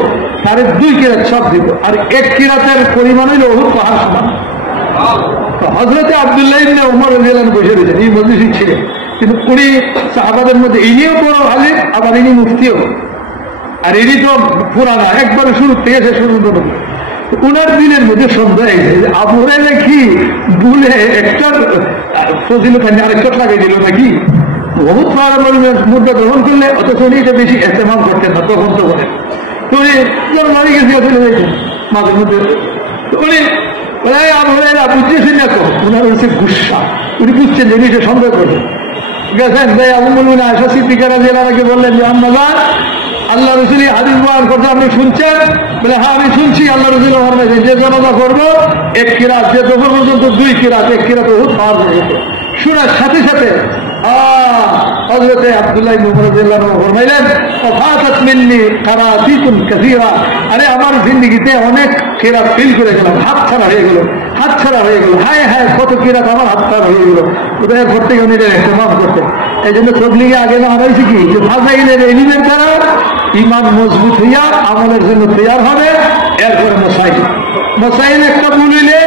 তার 2 কিরাত সব দিব, আর 1 কিরাতের পরিমাণ হইল ওহুদ পাহাড় সমান। হযরতে আব্দুল্লাহ ইবনে উমর রাদিয়াল্লাহু আনহু বসে রয়েছেন, এই মজলিসে ছিলেন, কিন্তু উনি সাহাবাদের মধ্যে ইনিও বড় আলেম, আবার ইনি মুফতিও, আর ইনি তো পুরানা একবারে শুরু থেকে শেষ পর্যন্ত। উনার দিনের মধ্যে সন্দেহ হয়েছে যে আবু হুরায়রা কি ভুলে একটা ফজিলত আরেকটা লাগাই দিল নাকি, বহুত মুদ্রা গ্রহণ করলে অথচ উনি এটা বেশি ইস্তেমাল করতেন না তখন। তো বলে তো উনি মারি গেছে চলে যাইছেন মাঝে মধ্যে। উনি আবু হুরায়রা বুঝতেছেন না, তো উনার হচ্ছে গুসা, উনি বুঝছেন যে উনি সন্দেহ করছেন। গেছেন ভাই আবু মুমিন আয়েশা সিদ্দিকা রাদিয়াল্লাহু আনহা বললেন যে আম্মা আল্লাহ রসুল হাদিস বয়ান করতে আপনি শুনছেন? বলে হ্যাঁ আমি শুনছি। আল্লাহ রসুল ফরমাইছেন যে জনতা করবো 1 কিরাত, যে দুপুর পর্যন্ত 2 কিরাত, 1 কিরাত ওহুদ পাওয়ার পর্যন্ত। শোনার সাথে সাথে হযরতে আব্দুল্লাহ ইবনে উমর রাদিয়াল্লাহু আনহু ফরমাইলেন ফাতাত মিন্নি কারাতিকুন কাসীরা, আরে আমার জিন্দেগিতে অনেক কিরাত ফিল করে গেলাম, হাত ছাড়া হয়ে গেল, হাত ছাড়া হয়ে গেল, হায় হায় কত কিরাত আমার হাত ছাড়া হয়ে গেল। ওদের ঘর থেকে উনি ইহতেমাম করতেন। এই জন্য তবলিগে আগে না হারাইছি কি যে ফাজাইলের এলিমের দ্বারা ইমান মজবুত হইয়া আমলের জন্য তৈরি হবে। এরপরে মশাইল, মশাইল একটা ভুল হইলে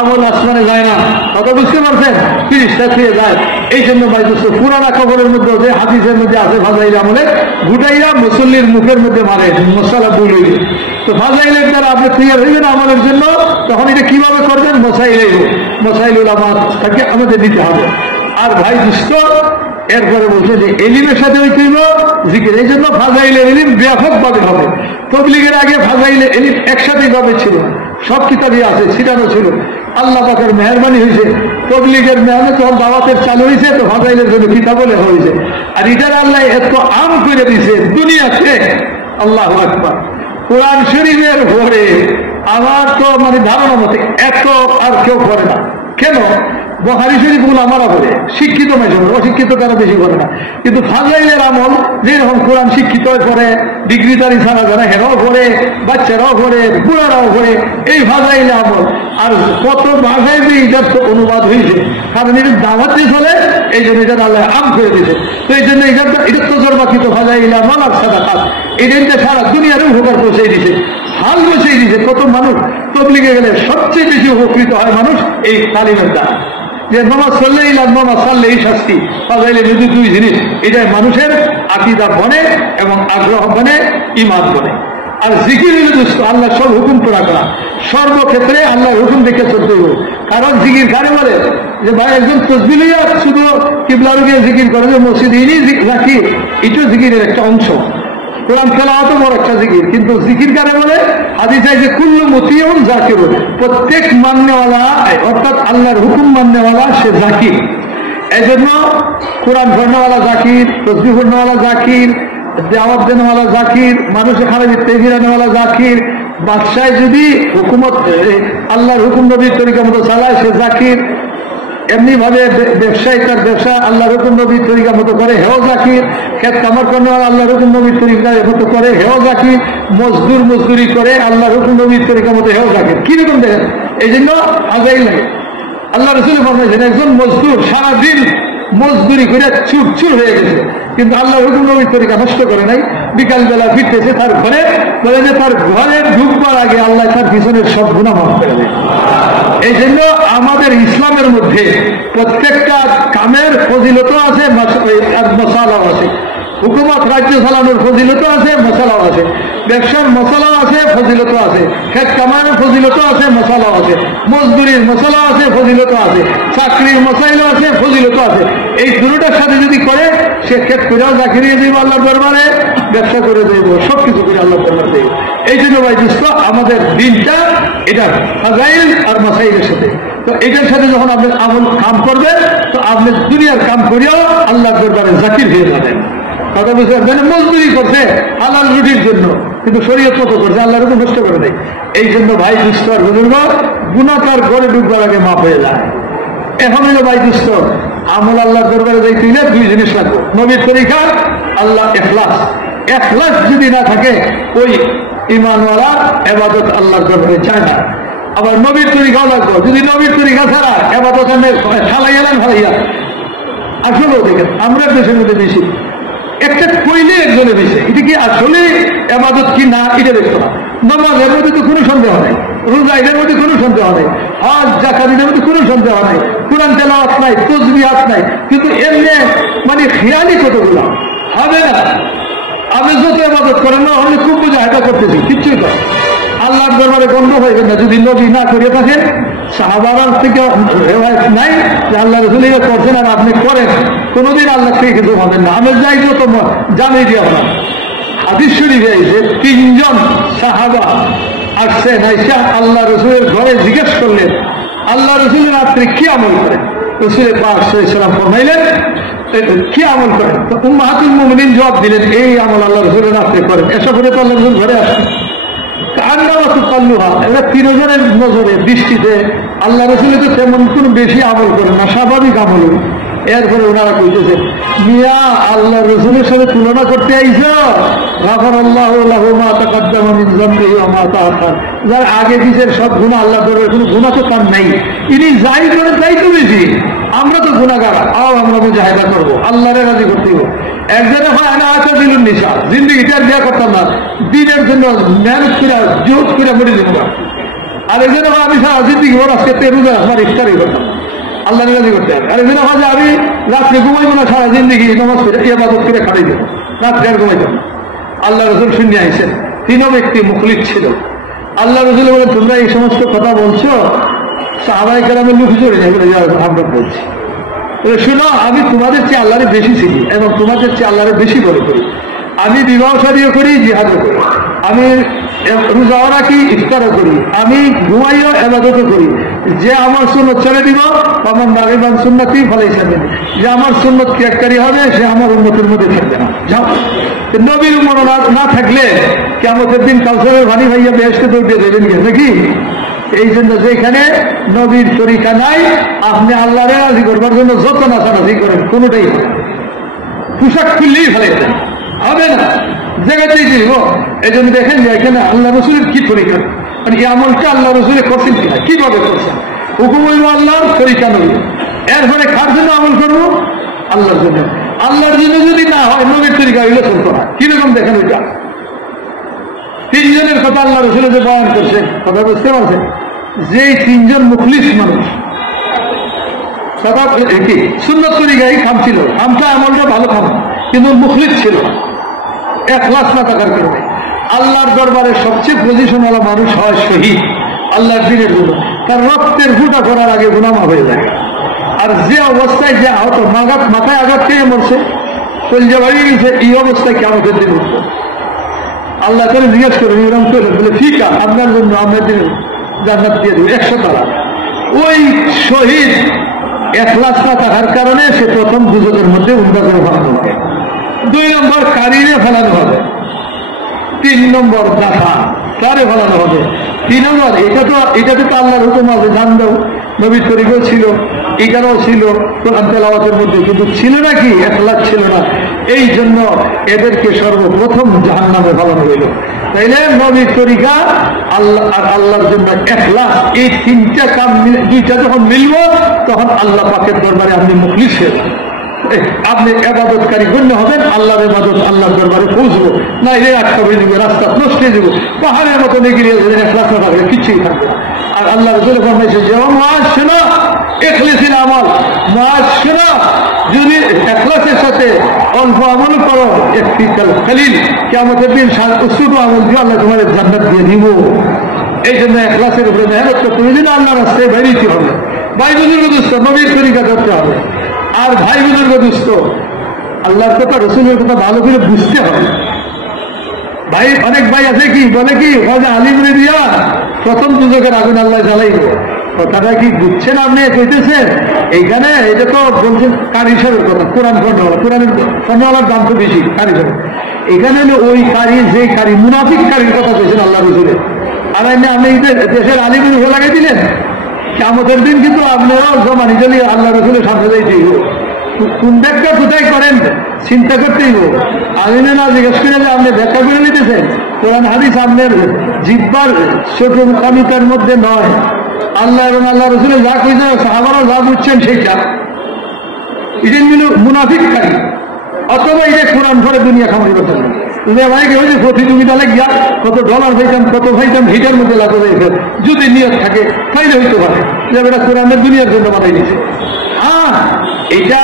আমল আসমানে যায় না। কথা বুঝতে পারছেন? ফিরিস্তা ছুঁয়ে যায়। এই জন্য ভাই দোস্ত পুরানা খবরের মধ্যে যে হাদিসের মধ্যে আছে ফাজাইল আমলে ঘুটাইয়া মুসল্লির মুখের মধ্যে মারে মশালা ভুল হইলে। তো ফাজাইলের দ্বারা আপনি তৈরি হইবেন আমলের জন্য, তখন এটা কিভাবে করবেন? মশাইল মশাইলুল আমার তাকে আমাদের দিতে হবে। আর ভাই দোস্ত এরপরে বলছে যে এলিমের সাথে হইতে হইব জিকির। এই জন্য ফাজাইলে এলিম ব্যাপকভাবে হবে। তবলিগের আগে ফাজাইলে এলিম একসাথে ভাবে ছিল, সব কিতাবই আছে, ছিটানো ছিল। আল্লাহ পাকের মেহরবানি হয়েছে, তবলিগের মেহনত যখন দাওয়াতের চালু হয়েছে তো ফাজাইলের জন্য কিতাব হয়েছে। আর এটার আল্লাহ এত আম করে দিয়েছে দুনিয়াতে। আল্লাহু আকবার। কোরআন শরীফের পরে আমার তো মানে ধারণা মতে এত আর কেউ করে না। কেন? বুখারী শরীফ উলামারা পড়ে, শিক্ষিত মেশন, অশিক্ষিত তারা বেশি করে না। কিন্তু ফাজাইলের আমল যেরকম কোরআন শিক্ষিত পড়ে, ডিগ্রিদারি ছাড়া যারা হেরাও পড়ে, বাচ্চারাও পড়ে, বুড়ারাও পড়ে, এই ফাজাইলে আমল। আর কত ভাষায় যে এটার তো অনুবাদ হয়েছে, কারণ এটা দাওয়াতে চলে, এই জন্য এটা আল্লাহ আম করে দিয়েছে। তো এই জন্য এটা তো জন্মাকৃত ফাজাইলে আমল আর সাদাকাত, এই দিনটা সারা দুনিয়ারও উপকার পৌঁছে দিয়েছে। হাল বসিয়ে দিয়েছে। কত মানুষ তবলিগে গেলে সবচেয়ে বেশি উপকৃত হয় মানুষ এই তালিমের দ্বারা, যে নামাজ পড়লে নামাজ সারলে এই শাস্তি ফাজাইলে যদি দুই জিনিস, এটাই মানুষের আকীদা বনে এবং আগ্রহ বনে, ঈমান বনে। আর জিকির হইল দোস্ত আল্লাহ সব হুকুম পুরা করা, সর্বক্ষেত্রে আল্লাহর হুকুম দেখে চলতে হবে। কারণ জিকির কারে বলে যে ভাই একজন তসবিহ লইয়া শুধু কিবলার গিয়ে জিকির করে যে মসজিদ জাকির, এটাও জিকিরের একটা অংশ। কোরআন তেলাওয়াতও বড় একটা জিকির, কিন্তু জিকির কারে বলে? হাদিস আছে যে কুল্লু মুতিউন জাকির, প্রত্যেক মাননেওয়ালা অর্থাৎ আল্লাহর হুকুম মাননেওয়ালা সে জাকির। এই জন্য কোরআন পড়নেওয়ালা জাকির, তসবিহ পড়নেওয়ালা জাকির, দাওয়াত দেনেওয়ালা জাকির, মানুষের খারাপ তেজিরানেওয়ালা জাকির, বাদশায় যদি হুকুমত আল্লাহর হুকুম নবীর তরিকা মতো চালায় সে জাকির। এমনি ভাবে ব্যবসায়ী তার ব্যবসা আল্লাহর হুকুম নবীর তরিকা মতো করে, হেও জাকির। ক্ষেত কামার করেওয়ালা আল্লাহর হুকুম নবীর তরিকা মতো করে, হেও জাকির। মজদুরি করে আল্লাহর হুকুম নবীর তরিকা মতো, হেও জাকির। কিরকম দেখেন? এই জন্য আজাইল লাগে। আল্লাহ রসুল ফরমাইছেন একজন মজদুর সারাদিন মজদুরি করে চুরচুর হয়ে গেছে, কিন্তু আল্লাহ হুকুম নবীর তরিকা নষ্ট করে নাই। বিকালবেলা ফিরতেছে তার ঘরে, বলে যে তার ঘরে ঢুকবার আগে আল্লাহ তার পিছনের সব গুনাহ মাফ করে দেয়। এই জন্য আমাদের ইসলামের মধ্যে প্রত্যেকটা কামের ফজিলত আছে, মশালাও আছে। হুকুমত রাজ্য চালানোর ফজিলত আছে, মশালাও আছে। ব্যবসার মশালাও আছে, ফজিলত আছে। ক্ষেত কামারের ফজিলত আছে, মশালাও আছে। মজদুরির মশালা আছে, ফজিলত আছে। চাকরির মশাইলও আছে, ফজিলত আছে। এই দুটোটার সাথে যদি করে সে ক্ষেত করেও চাকরি দেব আল্লাহ দরবারে, ব্যবসা করে দেব, সবকিছু করে আল্লাহ দরবার দেব। এই জন্য ভাই দোস্ত আমাদের দিনটা এটা ফাজাইল আর মাসাইলের সাথে। তো এটার সাথে যখন আপনি আমল কাম করবেন, তো আপনি দুনিয়ার কাম করিয়াও আল্লাহ দরবারে জাকির হয়ে যাবেন। কথা বুঝতে পারবেন? মজদুরি করছে হালাল রুটির জন্য, কিন্তু শরীয়ত মতো করছে, আল্লাহর উপর নষ্ট করে দেয়। এই জন্য ভাই দুস্থ আর বুজুর্গ, গুনাহ তার ঘরে ঢুকবার আগে মাফ হয়ে যায়। এখন হলো ভাই দুস্থ আমল আল্লাহর দরবারে যাইতে হলে দুই জিনিস লাগবে, নবীর তরিকা, আল্লাহ ইখলাস। ইখলাস যদি না থাকে ওই ঈমানওয়ালা ইবাদত আল্লাহর দরবারে যায় না। আবার নবীর তরিকাও লাগবে, যদি নবীর তরিকা ছাড়া ইবাদত ফালাইয়া আসলেও দেখেন আমরা দেশের মধ্যে বেশি একটা কইলে একজনে বেশি, এটা কি আসলে ইবাদত কি না এটা দেখতো না। নামাজের মধ্যে তো কোনো সন্দেহ নেই, রোজা এর মধ্যে কোনো সন্দেহ নেই, হজ যাকাত এর মধ্যে কোনো সন্দেহ নেই, কুরআন তেলাওয়াত নাই, তাসবিহাত নাই, কিন্তু এমনি মানে খেয়ালি কতগুলো হবে না। আপনি যত ইবাদত করেন না হলে খুব মুজাহিদা করতেছি, কিচ্ছুই করে আল্লাহর দরবারে গন্ধ হইবেন না যদি নবী না করে থাকেন। সাহাবার থেকে রেওয়ায়েত নাই যে আল্লাহ রাসূল এটা করছেন আর আপনি করেন, কোনোদিন আল্লাহ থেকে কিছু পাবেন না। আমি যাই যত জানিয়ে দিই আপনার হাদিস শরীফে এসে তিনজন সাহাবা আসছেন, আইসা আল্লাহ রাসূলের ঘরে জিজ্ঞেস করলেন আল্লাহ রাসূল রাত্রে কি আমল করেন। রাসূল পাক সাল্লাল্লাহু আলাইহি ওয়াসাল্লাম ফরমাইলেন কি আমল করেন? তো উম্মাহাতুল মুমিনিন জবাব দিলেন এই আমল আল্লাহ রাসূলের রাত্রে করেন। এসব করে তো আল্লাহ রাসূল ঘরে আসেন। এরা তিনজনের নজরে দৃষ্টিতে আল্লাহ রাসূল তো তেমন কোন বেশি আমল করেন না, স্বাভাবিক আমল। এরপরে ওনারা কইতেছে মিয়া আল্লাহ রাসূলের সাথে তুলনা করতে আইছ, গাফারাল্লাহু লাহু মা তাকাদ্দামা মিন যামবিহি ওয়া মা তাআখার। যার আগে পিছের সব গুনাহ আল্লাহ দরবারে কোনো গুনাহ তো তার নাই, ইনি যাই করেন তাই তো বেশি। আমরা তো গুনাহগার, আমরা মুজাহিদা করবো, আল্লাহরে রাজি করতে হবে। একজনে হয় না আচ্ছা দিলুন নিশা জিন্দগিটা আর বিয়া করতাম না, দিনের জন্য মেহনত করে জোর করে মরে দেবো। আর একজনে হয় আমি সারা জিন্দগি ওর আজকে রোজা আমার ইফতারই করতাম না, আল্লাহ রাজি করতে হবে। আর একজনে হয় যে আমি রাত্রে ঘুমাইবো না, সারা জিন্দগি নামাজ করে ইবাদত করে খাটাই দেবো, রাত্রে আর ঘুমাইতাম না। আল্লাহ রাসূল শুনে আইছেন, তিনও ব্যক্তি মুখলিস ছিল। আল্লাহ রাসূল বলেন তোমরা এই সমস্ত কথা বলছো, সাহাবায়ে কেরামের মুখে চলে যায় বলে আমরা বলছি। শুনো আমি তোমাদের চেয়ে আল্লাহরে বেশি চিনি এবং তোমাদের চেয়ে আল্লাহরে বেশি বলে করি। আমি বিবাহ শাদীও করি, জিহাদও করি, আমি রোজাও রাখি, ইফতারও করি, আমি ঘুমাইও ইবাদতও করি। যে আমার সুন্নত ছেড়ে দিব আমার রাগিবান সুন্নতি ফালাইসা দেবে, যে আমার সুন্নত ত্যাগকারী হবে সে আমার উম্মতের মধ্যে থাকবে না। যাও নবীর উম্মত না থাকলে কিয়ামতের দিন কাউসারের ভানি ভাইয়া বেহেশতে দৌড় দিয়ে দেবেন নাকি? এই জন্য যেখানে নবীর তরিকা নাই আপনি আল্লাহরে রাজি করবার জন্য যত নাচানাচি করেন কোনোটাই হবে না, পোশাক খুললেই ফেলে হবে না, জায়গাতেই দিব। এই জন্য দেখেন যে এখানে আল্লাহ রসুলের কি তরিকা, মানে এই আমলটা আল্লাহ রসুলের করছেন কিনা, কিভাবে করছেন। হুকুম হইব আল্লাহর, তরিকা নবী। এরপরে কার জন্য আমল করবো? আল্লাহর জন্য। আল্লাহর জন্য যদি না হয় নবীর তরিকা হইলে চলতো না। কিরকম দেখেন ওইটা তিনজনের কথা আল্লাহ রসুল যে বয়ান করছেন, কথা বুঝতে পারছেন? যে তিনজন মুখলিস মানুষ, কি সুন্নত তরিকায় খাম ছিল, খামটা আমলটা ভালো খাম, কিন্তু মুখলিস ছিল, ইখলাস না থাকার কারণে। আল্লাহর দরবারে সবচেয়ে পজিশনওয়ালা মানুষ হয় শহীদ আল্লাহর দিনের জন্য, তার রক্তের ফুটা করার আগে গুনাহ মাফ হয়ে যায়। আর যে অবস্থায় যে আহত, মাথায় আঘাত পেয়ে মরছে, কলজা বাড়িয়ে গেছে, এই অবস্থায় কিয়ামতের দিন উঠব। আল্লাহ করে জিজ্ঞেস করেন, এরকম করলেন, বলে ঠিক আছে, আপনার জন্য আমরা দিন জান্নাত দিয়ে দেবো 100 তালা। ওই শহীদ ইখলাস না থাকার কারণে সে প্রথম দুজনের মধ্যে উল্টা করে ফেলানো হবে। 2 নম্বর কারিরে ফেলানো হবে। 3 নম্বর দাফা কারে ফেলানো হবে। 3 নম্বর এটাতে তো আল্লাহর হুকুম আছে, জান দাও, নবীর তরিকাও ছিল, এখানেও ছিল কোরআন তেলাওয়াতের মধ্যে, কিন্তু ছিল না কি ইখলাস ছিল না, এই জন্য এদেরকে সর্বপ্রথম জাহান্নামে ফেলানো হইল। তাইলে নবীর তরিকা আল্লাহ আর আল্লাহর জন্য ইখলাস, এই 3টা কাম 2টা যখন মিলব তখন আল্লাহ পাকের দরবারে আপনি মুখলিস হয়ে যাবেন, আপনি ইবাদতকারী গণ্য হবেন, আল্লাহর ইবাদত আল্লাহর দরবারে পৌঁছবো না। এর আটকা হয়ে যাবে, রাস্তা নষ্ট হয়ে যাবো, পাহাড়ের মতো এগিয়ে ইখলাস না থাকলে কিচ্ছুই থাকবে না। আর আল্লাহ রাসূল ফরমাইছে যে মুআশশারা ইখলাসিল আমাল, মুআশশারা যদি ইখলাসের সাথে অল্প আমল করো, ইফতিকাল খলিল, কিয়ামতের দিন ছোট আমল দিয়ে আল্লাহ তোমার জান্নাত দিয়ে দিব। এই জন্য ইখলাসের উপরে মেহনত করতে হবে, আল্লাহ রাস্তায় বেরিয়ে হবে, ভাই বুজুর্গ দোস্ত নবীর তরিকা করতে হবে। আর ভাই বুজুর্গ দোস্ত আল্লাহর কথা রসুলের কথা ভালো করে বুঝতে হবে। ভাই অনেক ভাই আছে কি বলে কি আলিমরে দিয়া প্রথম দুজকের আগুন আল্লাহ জ্বালাইব, কথাটা কি বুঝছেন আপনি? কইতেছেন এইখানে এটা তো বলছেন কারিশরের কথা, কোরআন ফন্ডওয়ালা, কোরআনের ফন্ডওয়ালার দাম তো বেশি কারিশর। এখানে হলো ওই কারি, যে কারি মুনাফিক কারির কথা বলছেন আল্লাহ রসুলে। আর আপনি দেশের আলিমের হয়ে লাগাই দিলেন, কিয়ামতের দিন কিন্তু আপনারাও জমা নিজে আল্লাহ রসুলের সামনে যাইতেই হোক, কোন ব্যাখ্যা কোথায় করেন চিন্তা করতেই হোক। আলিমে না জিজ্ঞেস করে যে আপনি ব্যাখ্যা করে নিতেছেন, কোরআন হাদিস আপনার জিব্বার ছোটমিতার মধ্যে নয়। আল্লাহ এবং আল্লাহ রসুলের যা কইছে সাহাবারা যা বুঝছেন সেইটা, এটা মিল মুনাফিক খাই, অথবা এটা কোরআন ধরে দুনিয়া খামারি করতে হবে। ভাইকে ওই যে প্রতিযোগিতা লাগিয়া কত ডলার পাইতাম, কত পাইতাম, হিটার মধ্যে লাগতে যাইতেন, যদি নিয়ত থাকে তাইলে হইতে পারে যে এটা কোরআনের দুনিয়ার জন্য বানাই দিচ্ছে। এটা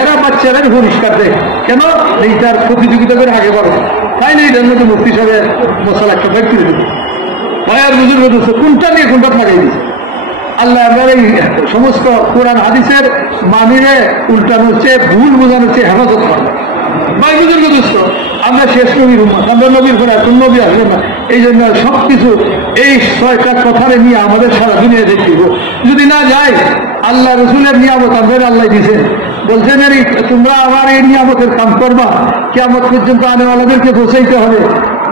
এরা বাচ্চারা পরিষ্কার দেয় কেন, এইটার প্রতিযোগিতা করে আগে বাড়ো, তাইলে এটার মধ্যে মুক্তি সবে মশলা একটা ব্যক্তি দেবে। ভাইয়ার বুজুর্গ দোস্ত কোনটা নিয়ে কোনটা লাগাই দিচ্ছে। আল্লাহ এই সমস্ত কোরআন হাদিসের মানিরে উল্টানোর চেয়ে, ভুল বোঝানোর চেয়ে হেফাজত করে। ভাই বুজুর্গ দোস্ত আমরা শেষ নবীর উম্মত, আমরা নবীর পরে কোন নবী আসবে না, এই জন্য সবকিছু এই 6টা কথারে নিয়ে আমাদের সারা দুনিয়া দেখতে। যদি না যায় আল্লাহ রসুলের নিয়ামত আমাদের আল্লাহ দিয়েছেন, বলছেন তোমরা আবার এই নিয়ামতের কাম করবা, কিয়ামত পর্যন্ত আনেওয়ালাদেরকে পৌঁছাইতে হবে।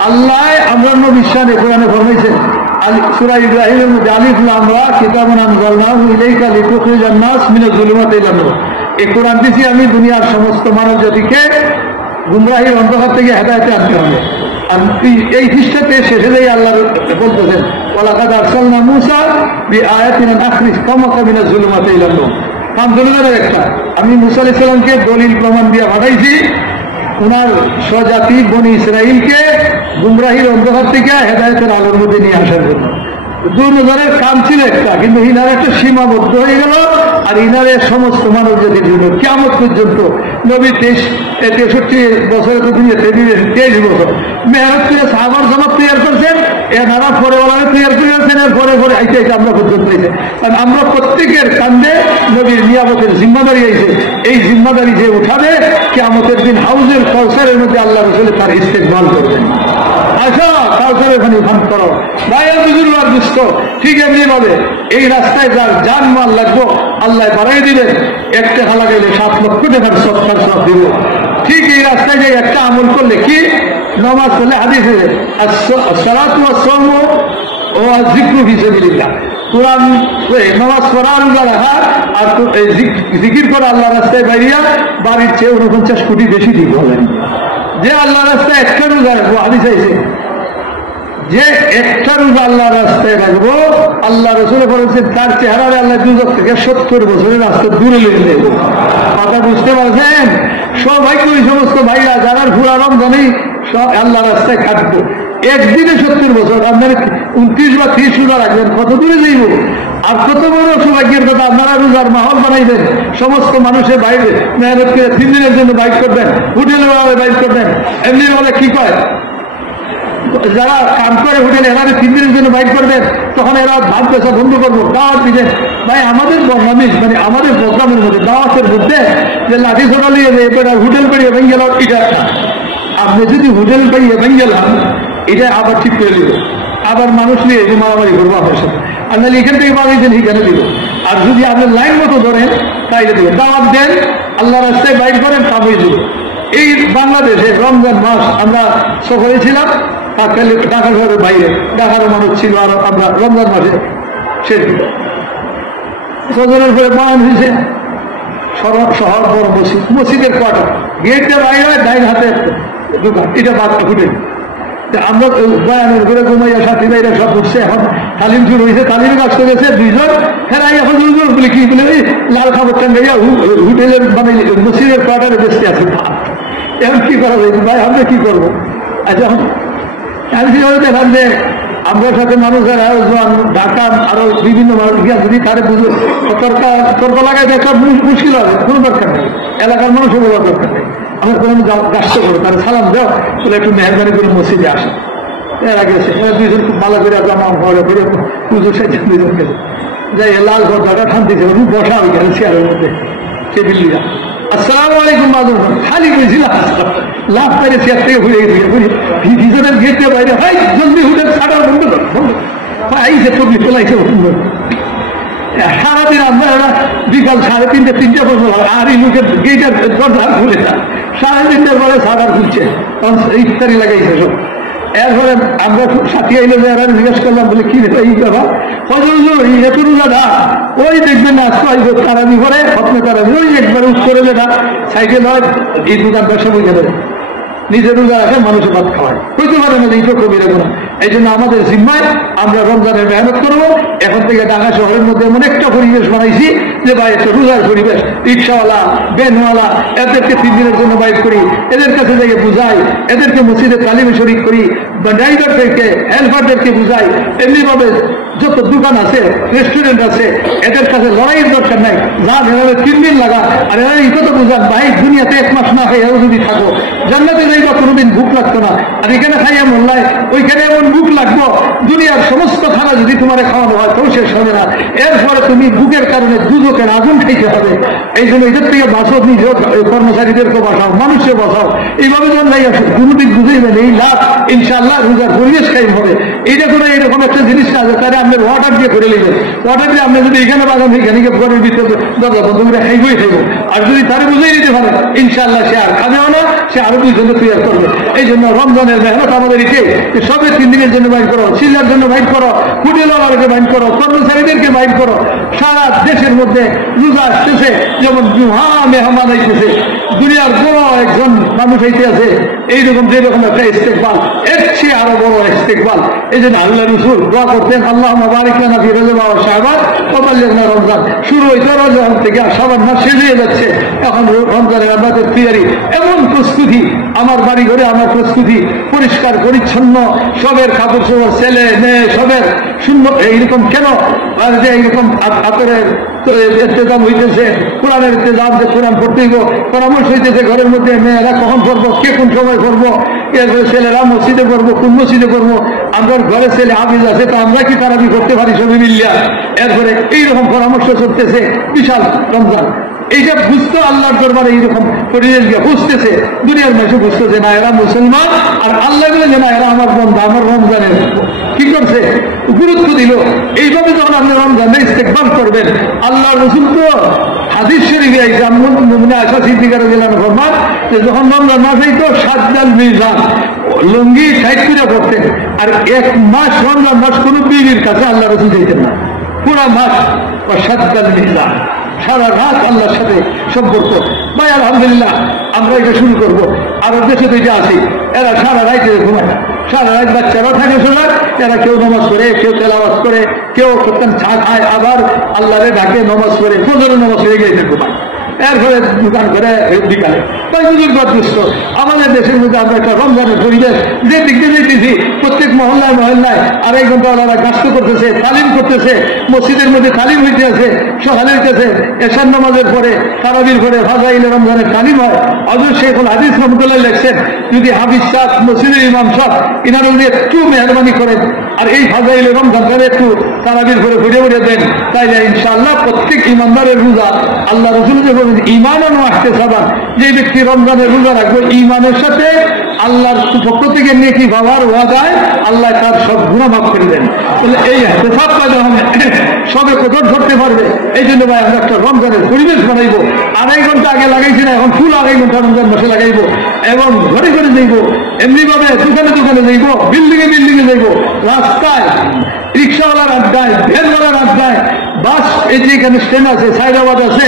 আল্লাহ আমরা নবীর শানে কোরআনে ফরমাইছেন সূরা ইব্রাহিমের মধ্যে আলিফ লাম রা কিতাবুন আনজালনাহু ইলাইকা লিতুখরিজান নাস মিনাজ যুলুমাতি ইলান নূর। এই কোরআন দিয়েছি আমি দুনিয়ার সমস্ত মানব জাতিকে গুমরাহির অন্ধকার থেকে হেদায়েতে আনতে হবে। আর এই পৃষ্ঠাতে শেষে যাই আল্লাহ বলতেছেন ওয়ালাকাদ আরসালনা মূসা বিআয়াতিনা আখরিজ কওমাকা মিনাজ যুলুমাতি ইলান নূর। দলিলের একটা, আমি মূসা আলাইহিস সালামকে দলিল প্রমাণ দিয়ে পাঠাইছি উনার স্বজাতি বনি ইসরাইলকে গুমরাহির অন্ধকার থেকে হেদায়েতের আলোর মধ্যে নিয়ে আসার জন্য। 2000-এর কাম ছিল একটা, কিন্তু ইনার একটা সীমাবদ্ধ হয়ে গেল। আর ইনারের সমস্ত মানব জাতির জন্য কিয়ামত পর্যন্ত নবী 63 বছরে তো দুনিয়াতে 23 বছর মেহনত করে সাহাবার জমাত তৈরি করছেন, এনারা পরেওয়ালারে তৈরি করেছেন, এর পরে পরে আইতে আইতে আমরা পর্যন্ত হয়েছে। কারণ আমরা প্রত্যেকের কান্দে নবীর নিয়ামতের জিম্মাদারি আইছে। এই জিম্মাদারি যে উঠাবে কিয়ামতের দিন হাউজের কাউসারের মধ্যে আল্লাহ রসুল তার ইস্তেকবাল করবেন। আচ্ছা কাউসার এখানে ফান করো ভাইয়ের বুজুর্গ আর দুস্থ, ঠিক এমনি ভাবে এই রাস্তায় যার জান মাল লাগবো আল্লাহ বাড়াই দিলেন, 1 টাকা লাগাইলে 7 লক্ষ টাকার সৎকার সব দিব। ঠিক এই রাস্তায় যে একটা আমল করলে কি নামাজ পড়লে হাদিসে সালাতু ওয়াস সাওমু ওয়া যিকরু ফি সাবিলিল্লাহ, কোরআন নামাজ পড়া রোজা রাখা আর জিকির করা আল্লাহ রাস্তায় বাইরিয়া বাড়ির চেয়ে 49 কোটি বেশি ঠিক হলেন। যে আল্লাহ রাস্তায় একটা রোজা রাখবো হাদিস আছে, যে একটা রোজা আল্লাহ রাস্তায় রাখবো আল্লাহ রসুল বলেছেন তার চেহারারে আল্লাহ দুজক থেকে 70 বছরের রাস্তা দূরে লেগে দেব। কথা বুঝতে পারছেন? সবাইকে ওই সমস্ত ভাইরা যারা পুরা রমজানেই সব আল্লাহ রাস্তায় কাটবো, একদিনে 70 বছর, আপনার 29 বা 30 রোজা রাখবেন, কত দূরে যাইব? আর কত বড় সৌভাগ্যের কথা, আপনারা রোজার মাহল বানাইবেন, সমস্ত মানুষের বাইরে মেহনত করে 3 দিনের জন্য বাইক করবেন, হোটেলে বাইক করবেন। এমনি বলে কি কয়, যারা কাম করে হোটেলে এরা 3 দিনের জন্য বাইক করবেন, তখন এরা ভাত পেশা বন্ধ করবো, দাওয়াত দিবেন। ভাই আমাদের বর্ণামিজ মানে আমাদের প্রোগ্রামের মধ্যে দাওয়াতের মধ্যে যে লাঠি ছোটা নিয়ে হোটেল পেরিয়ে ভেঙে গেল, এটা না। আপনি যদি হোটেল পেরিয়ে ভেঙে গেলাম, এটা আবার ঠিক করে দিল, আবার মানুষ নিয়ে যে মারামারি করবো আপনার সাথে। আর নাহলে এখান থেকে বাড়িয়েছেন এখানে দিল। আর যদি আপনি লাইন মতো ধরেন তাইলে দেবেন, দাওয়াত দেন, আল্লাহ রাস্তায় বাইক করেন, কামিয়ে দিল। এই বাংলাদেশে রমজান মাস আমরা সফরে ছিলাম, ঢাকা শহরের বাইরে, ঢাকার মানুষ ছিল। আর আমরা রমজান মাসে শেষ সজনের পরে বয়ান হয়েছে, শহর বড় মসজিদ, মসজিদের কোয়ার্টার, গেটটা বাইরে হয়, ডাইন হাতে দোকান, এটা বাচ্চা ফুটে। আমরা বয়ানের করে ঘুমাইয়া সাথী ভাইরা সব উঠছে, এখন তালিম শুরু হয়েছে, তালিমে আসতে গেছে 2 জন, ফেরাই এখন বলে কি বলে লাল খাবার টাঙ্গাইয়া হোটেলের মানে মসজিদের কোয়ার্টারে বেশি আছে। এখন কি করা যায় ভাই, আমরা কি করবো? আচ্ছা দেখান যে আমরা সাথে মানুষের আয়োজন, ঢাকা আরো বিভিন্ন মানুষ গিয়া যদি তারে বুঝে তর্ক লাগাই দেখা মুশকিল হবে, কোনো দরকার নেই, এলাকার মানুষের বলার দরকার নেই। আমরা কোনো গাছ করে তারা সালাম দাও বলে একটু মেহরবানি করে মসজিদে আসে, এরা গেছে, এরা 2 জন খুব ভালো করে জামা ঘরে করে পুজো সেজে 2 জন গেছে, যাই লাল ঘর জায়গা শান্তিছে বসা হয়ে গেল চেয়ারের মধ্যে, টেবিল লিয়া আসসালামু আলাইকুম বাদুর খালি বলছিলাম, লাভ করে চেয়ার থেকে ঘুরে গেছে, ভিতরের গেটে বাইরে হয় জলদি উঠে ছাড়া বন্ধ বন্ধ আইসে তবলি চলাইছে সারাদিন আমরা বিকাল 3:30 বছর আর এই লোকের গেটের দরজা খুলে না, 3:30 পরে সাদার খুলছে, ইফতারি লাগাইছে সব। এরপরে আমরা সাথী আইলে যারা জিজ্ঞেস করলাম, বলে কি এই ব্যাপার, এত রোজা ওই দেখবেন না আসতে তারাবি করে স্বপ্নে তারাবি, ওই একবারে উত্তরে যেটা সাইকেল হয় এই দোকান ব্যবসা বই গেলে নিজের রোজা রাখে, মানুষের ভাত খাওয়ায়, হইতে পারে না এই তো কবিরা গুণা। এই জন্য আমাদের জিম্মায় আমরা রমজানের মেহনত করবো। এখন থেকে ঢাকা শহরের মধ্যে এমন একটা পরিবেশ বানাইছি যে ভাই একটা রোজার পরিবেশ, রিক্সাওয়ালা ভ্যানওয়ালা এদেরকে 3 দিনের জন্য বাইক করি, এদের কাছে যাই বুঝাই, এদেরকে মসজিদে তালিমে শরীক করি, ড্রাইভারদেরকে হেল্পারদেরকে বুঝাই। এমনিভাবে যত দোকান আছে, রেস্টুরেন্ট আছে, এদের কাছে লড়াইয়ের দরকার নাই, যা এভাবে 3 দিন লাগা। আর এরা এই কথা বুঝান, ভাই দুনিয়াতে 1 মাস না খাই যদি থাকো, জান্নাতে যাইবা কোনোদিন ভুক লাগতো না। আর এখানে খাইয়া মোল্লায় ওইখানে এমন ভুক লাগবো, দুনিয়ার সমস্ত খানা যদি তোমার খাওয়ানো হয় তো শেষ হবে না। এরপরে তুমি ভুকের কারণে দুজকের আগুন খাইতে হবে। এই জন্য এদের থেকে বাঁচো, নিজের কর্মচারীদেরকে বাঁচাও, মানুষকে বাঁচাও। এইভাবে যখন নাই আসে কোনোদিন বুঝেইবেন এই লাভ ইনশাআল্লাহ রোজার পরিবেশ খাইম হবে। এইটা করে এইরকম একটা জিনিস আছে, তাহলে আপনি অর্ডার দিয়ে করে নেবেন। অর্ডার দিয়ে আপনি যদি এখানে বাগান এখানে ঘরের ভিতরে দরজা বন্ধ করে খাইবই খাইব। আর যদি তারে বুঝেই নিতে পারে ইনশাআল্লাহ সে আর খাবেও না, সে আরো 2 জন্য তৈরি করবে। এই জন্য রমজানের মেহনত আমাদের ইচ্ছে সবে 3 দিনের জন্য বাইর করো, সিজার জন্য বাইর করো, হোটেলওয়ালাকে বাইর করো, কর্মচারীদেরকে বাইর করো। সারা দেশের মধ্যে রোজা আসতেছে, যেমন মেহমান আইতেছে, দুনিয়ার বড় একজন মানুষ হইতে আছে, এইরকম যেরকম একটা ইস্তেকবাল, এর চেয়ে আরো বড় ইস্তেকবাল। এই জন্য আল্লাহ রাসূল দোয়া করতেন, আল্লাহ বারিক লানা ফি রজব ওয়া শাবান ওয়া বাল্লিগনা রমজান। শুরু হইতো রমজান থেকে, শাবান মাস শেষ হয়ে যাচ্ছে, এখন রমজানের আমাদের তৈরি এমন প্রস্তুতি, আমার বাড়ি ঘরে আমার প্রস্তুতি পরিষ্কার পরিচ্ছন্ন, সবের কাপড় চোপড়, ছেলে মেয়ে সবের সুন্দর। এইরকম কেন যে এইরকম আতরের ইন্তেজাম হইতেছে, কোরআনের ইন্তেজাম, যে কোরআন পড়তে হইব, পরামর্শ হইতেছে ঘরের মধ্যে, মেয়েরা কখন করবো, কে কোন সময় করবো, এরপরে ছেলেরা মসজিদে করবো, কোন মসজিদে করবো, আমরা ঘরে ছেলে হাফিজ আছে তো আমরা কি তারাবি করতে পারি সবই মিলিয়া। এরপরে এইরকম পরামর্শ চলতেছে, বিশাল রমজান। এইটা বুঝতো আল্লাহর দরবারে এইরকম পরিবেশ বুঝতেছে, দুনিয়ার মানুষ বুঝতেছে না এরা মুসলমান, আর আল্লাহ বলে যে না এরা আমার বন্ধু, আমার রমজানের কি করছে গুরুত্ব দিল। এইভাবে যখন আপনি রমজানে ইস্তেকবাল করবেন, আল্লাহ রসুল তো হাদিস শরীফে আশা সিদ্দিকার ফরমান যে যখন রমজান মাস হইতো 7 জাল মিজান লুঙ্গি সাইড করে করতেন, আর 1 মাস রমজান মাস কোন বিবির কাছে আল্লাহ রসুল দিতেন না, পুরা মাস 7 জাল মিজান, সারা রাত আল্লাহর সাথে সম্পর্ক। ভাই আলহামদুলিল্লাহ আমরা এটা শুরু করবো। আরো দেশে দুইটা আছি, এরা সারা রাইতে ঘুমায়, সারা রাত বাচ্চারা থাকে শোনার, এরা কেউ নামাজ করে, কেউ তেলাওয়াত করে, কেউ চা খায়, আবার আল্লাহরে ডাকে নামাজ করে, ফজরের নামাজ হয়ে গিয়ে ঘুমায়। এরপরে দোকান করে বিকালে। তাই বুজুর্গ দুষ্ট আমাদের দেশের মধ্যে আমরা একটা রমজানের পরিবেশ যে দিকে যেতেছি, প্রত্যেক মহল্লায় মহল্লায় 2.5 ঘন্টা ওনারা কাজ করতেছে, তালিম করতেছে, মসজিদের মধ্যে তালিম হইতে আছে, সকালে হইতেছে, এশার নামাজের পরে তারাবির পরে ফাজাইলে রমজানের তালিম হয়। হযরত শেখুল হাদিস রহমতুল্লাহ লেখছেন, যদি হাফিজ সাহেব, মসজিদের ইমাম সাহেব ইনারা যদি একটু মেহরবানি করেন আর এই ফাজাইলে রমজানটারে একটু তারাবির পরে ঘুরে ঘুরে দেন, তাইলে ইনশাআল্লাহ প্রত্যেক ইমানদারের রোজা আল্লাহ রাসূল যে বলেন ঈমান ও ইহতিসাবান, যে ব্যক্তি রমজানের রোজা রাখবে ঈমানের সাথে আল্লাহর পক্ষ থেকে নেকি পাওয়ার ওয়াদায় আল্লাহ তার সব গুনাহ মাফ করে দেন। তাহলে এই ইহতিসাব কাজে হবে সবে কদর ধরতে পারবে। এই জন্য ভাই আমরা একটা রমজানের পরিবেশ বানাইবো। 2.5 ঘন্টা আগে লাগাইছি না, এখন ফুল 2.5 ঘন্টা রমজান মাসে লাগাইবো এবং ঘরে ঘরে যাইব, এমনি ভাবে দোকানে দোকানে যাইব, বিল্ডিংয়ে বিল্ডিংয়ে যাইব, রাস্তায় রিক্সাওয়ালার আড্ডায়, ভ্যানওয়ালার আড্ডায়, বাস এই যে এখানে স্ট্যান্ড আছে, সাইদাবাদ আছে,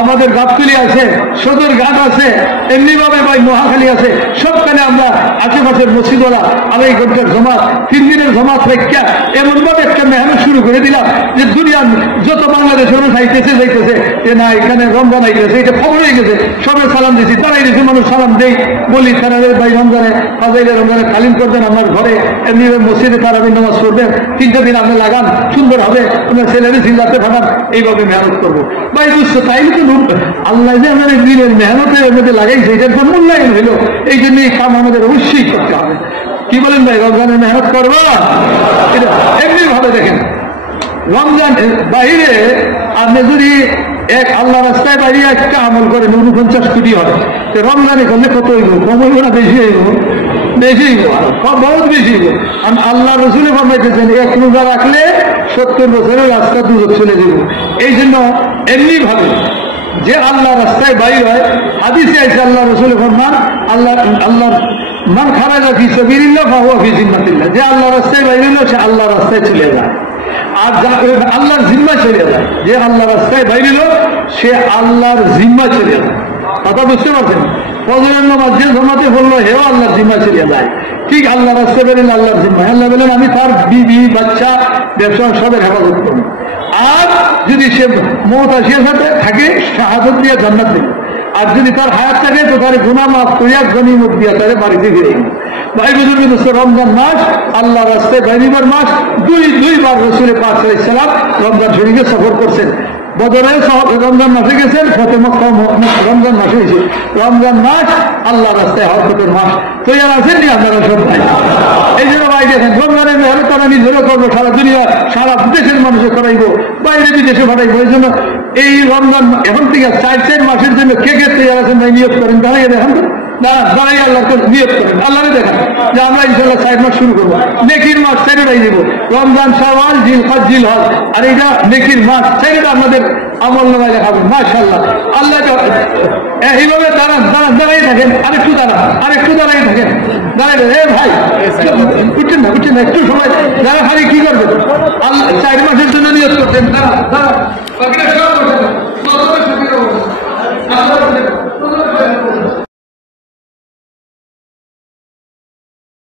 আমাদের গাবতলি আছে, সদর ঘাট আছে, এমনি ভাবে ভাই মহাখালী আছে, সবখানে আমরা আশেপাশের মসজিদওয়ালা 2.5 ঘন্টার জমাত, 3 দিনের জমাত রেখা এমন ভাবে একটা মেহনত শুরু করে দিলাম যে দুনিয়ার যত বাংলাদেশের যাইতেছে যে না এখানে রমজান আইতেছে, এটা খবর হয়ে গেছে, সবাই সালাম দিয়েছি, তারাই দিয়েছে, মানুষ সালাম দেই, বলি তারা ভাই রমজানে ফাজাইলে রমজানে তালিম করবেন আমার ঘরে, এমনি মসজিদে তারাবির নামাজ পড়বেন, 3টা দিন আপনি লাগান, সুন্দর হবে, আপনার ছেলেরে চিল্লাতে পাঠান, এইভাবে মেহনত করবো। ভাই বুঝছো, তাই তো আল্লাহ যে আমাদের দিনের মেহনতের মধ্যে লাগাইছে, এটার কোন মূল্যায়ন হইল। এই জন্য এই কাম আমাদের অবশ্যই করতে হবে। কি বলেন ভাই, রমজানের মেহনত করবো? এমনি ভাবে দেখেন, রমজান বাইরে আপনি যদি এক আল্লাহ রাস্তায় বাইরে একটা আমল করেন 49 কোটি হবে, রমজানে করলে কত হইব? কম হইব না বেশি হইব? বেশি হইব, বহুত বেশি হইব। আল্লাহ রসুলে ফরমাইতেছেন 1 রোজা রাখলে 70 বছরের রাস্তা দুজক চলে যাব। এই জন্য এমনি ভাবে যে আল্লাহ রাস্তায় বাইর হয়, হাদিসে আছে আল্লাহ রসুল ফরমান, আল্লাহ মান খারাজা ফি সাবিলিল্লাহ ফাহুয়া ফি জিম্মাতিল্লাহ, যে আল্লাহ রাস্তায় বাইর হলো সে আল্লাহ রাস্তায় চলে যায়, আর আল্লাহর জিম্মা চলে যায়। যে আল্লাহ রাস্তায় বাইর হলো সে আল্লাহর জিম্মা চলে যায়। কথা বুঝতে পারছেন? ফজরের নামাজ যে জমাতে পড়লো হেও আল্লাহর জিম্মা চলে যায়। ঠিক আল্লাহ রাস্তায় বেরোলে আল্লাহর জিম্মা। আল্লাহ বলেন আমি তার বিবি বাচ্চা ব্যবসা সবের হেফাজত করবো। আর যদি সে মওত আসিয়ার সাথে থাকে শাহাদত দিয়ে জান্নাত দেবে, আর যদি তার হায়াত থাকে তো তার গুনাহ মাফ করিয়া গনিমত দিয়া তারে বাড়িতে ফিরে। ভাই বুজুর্গ, রমজান মাস আল্লাহ রাস্তায় বাইরিবার মাস। দুইবার রাসূল পাক সাল্লাল্লাহু আলাইহি ওয়াসাল্লাম রমজান শরীফে সফর করছেন। বদরে রমজান মাসে গেছেন, ফতে মক্কা রমজান মাসে গেছে। রমজান মাস আল্লাহ রাস্তায় হরকতের মাস। তৈরি আছেন নি আপনারা সব ভাই? এই জন্য ভাই দেখেন, রমজানের মেহনত তারা নিজেরও করবো, সারা দুনিয়া সারা দেশের মানুষে করাইবো, বাইরে বিদেশে পাঠাইবো। এই জন্য এই রমজান এখন থেকে 4 মাসের জন্য কে তৈরি আছেন ভাই? নিয়োগ করেন, দাঁড়িয়ে দেখেন তো, দাঁড়াই আল্লাহকে নিয়োগ করেন, আল্লাহরে দেখেন যে আমরা ইনশাল্লাহ 4 মাস শুরু করবো। নেকির মাস 4টাই দিব, রমজান, শাওয়াল, জিলহজ, জিলহজ, আর এইটা নেকির মাস 4টা আপনাদের আমল নামায় দেখাবেন। মাশাআল্লাহ, আল্লাহ এইভাবে দাঁড়ান, দাঁড়াই থাকেন, আরেকটু দাঁড়াই থাকেন, দাঁড়াই ভাই উঠছেন না, একটু সময় দাঁড়া। খালি কি করবেন? আল্লাহ 4 মাসের জন্য নিয়োগ করছেন, দাঁড়া